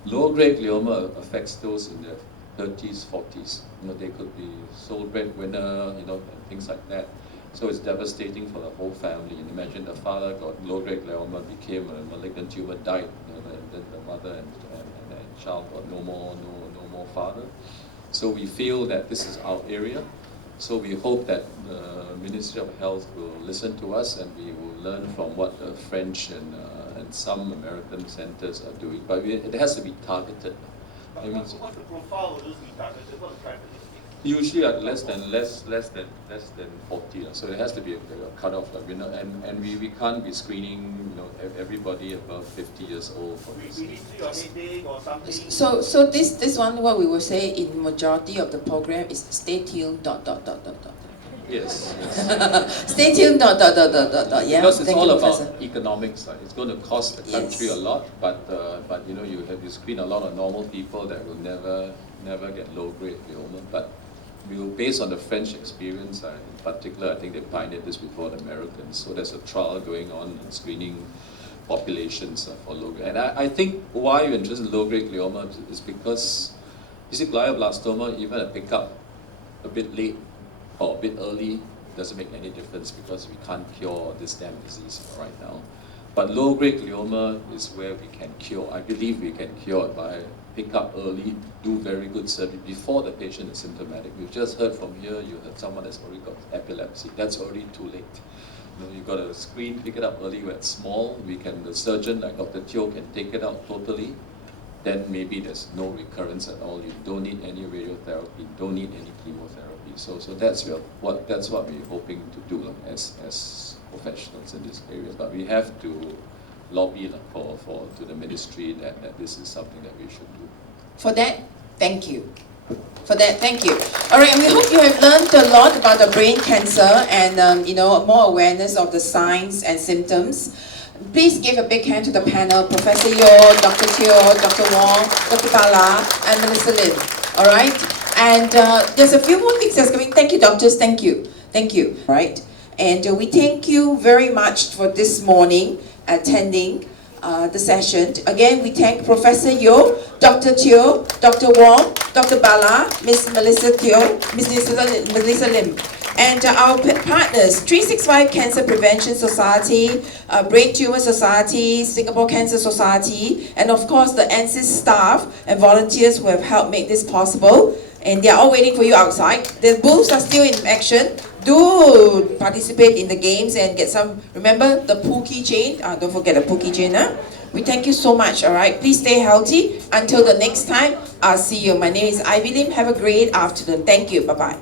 Low-grade glioma affects those in their 30s, 40s. They could be sole breadwinner, and things like that. So it's devastating for the whole family. And imagine the father got low-grade glioma, became a malignant tumor, died, and then the mother and child got no more father. So we feel that this is our area. So we hope that the Ministry of Health will listen to us, and we will learn from what the French and some American centers are doing. But it has to be targeted. But what's the profile of those be targeted? What characteristics? Usually at less than 40. So it has to be a cutoff. And we can't be screening everybody above 50 years old for this. So this one, what we will say in majority of the program is stay tuned ... Yes. Stay tuned ... Yeah. Because it's Thank all you, about Professor. economics. It's going to cost the country a lot, but you screen a lot of normal people that will never get low-grade glioma. But based on the French experience, in particular, I think they pioneered this before the Americans. So there's a trial going on in screening populations for low-grade. And I think why you're interested in low-grade glioma is because you see glioblastoma, even a pickup a bit late or a bit early doesn't make any difference because we can't cure this damn disease right now. But low-grade glioma is where we can cure. I believe we can cure it by pick up early, do very good surgery before the patient is symptomatic. We've just heard from here, you heard someone that's already got epilepsy. That's already too late. You've got to screen, pick it up early when it's small. The surgeon, like Dr. Teo, can take it out totally then maybe there's no recurrence at all. You don't need any radiotherapy, don't need any chemotherapy. So that's what we're hoping to do as professionals in this area. But we have to lobby to the ministry that this is something that we should do. For that, thank you. For that, thank you. All right, and we hope you have learned a lot about the brain cancer and more awareness of the signs and symptoms. Please give a big hand to the panel, Professor Yeo, Dr. Teo, Dr. Wong, Dr. Bala, and Melissa Lim. All right? And there's a few more things that's coming. Thank you, doctors. Thank you. Thank you. All right? And we thank you very much for this morning attending the session. Again, we thank Professor Yeo, Dr. Teo, Dr. Wong, Dr. Bala, Ms. Melissa Lim. And our partners, 365 Cancer Prevention Society, Brain Tumour Society, Singapore Cancer Society, and of course the ANSYS staff and volunteers who have helped make this possible. And they are all waiting for you outside. The booths are still in action. Do participate in the games and get some, remember the pool keychain? Don't forget the pool keychain. We thank you so much, all right? Please stay healthy. Until the next time, I'll see you. My name is Ivy Lim. Have a great afternoon. Thank you. Bye-bye.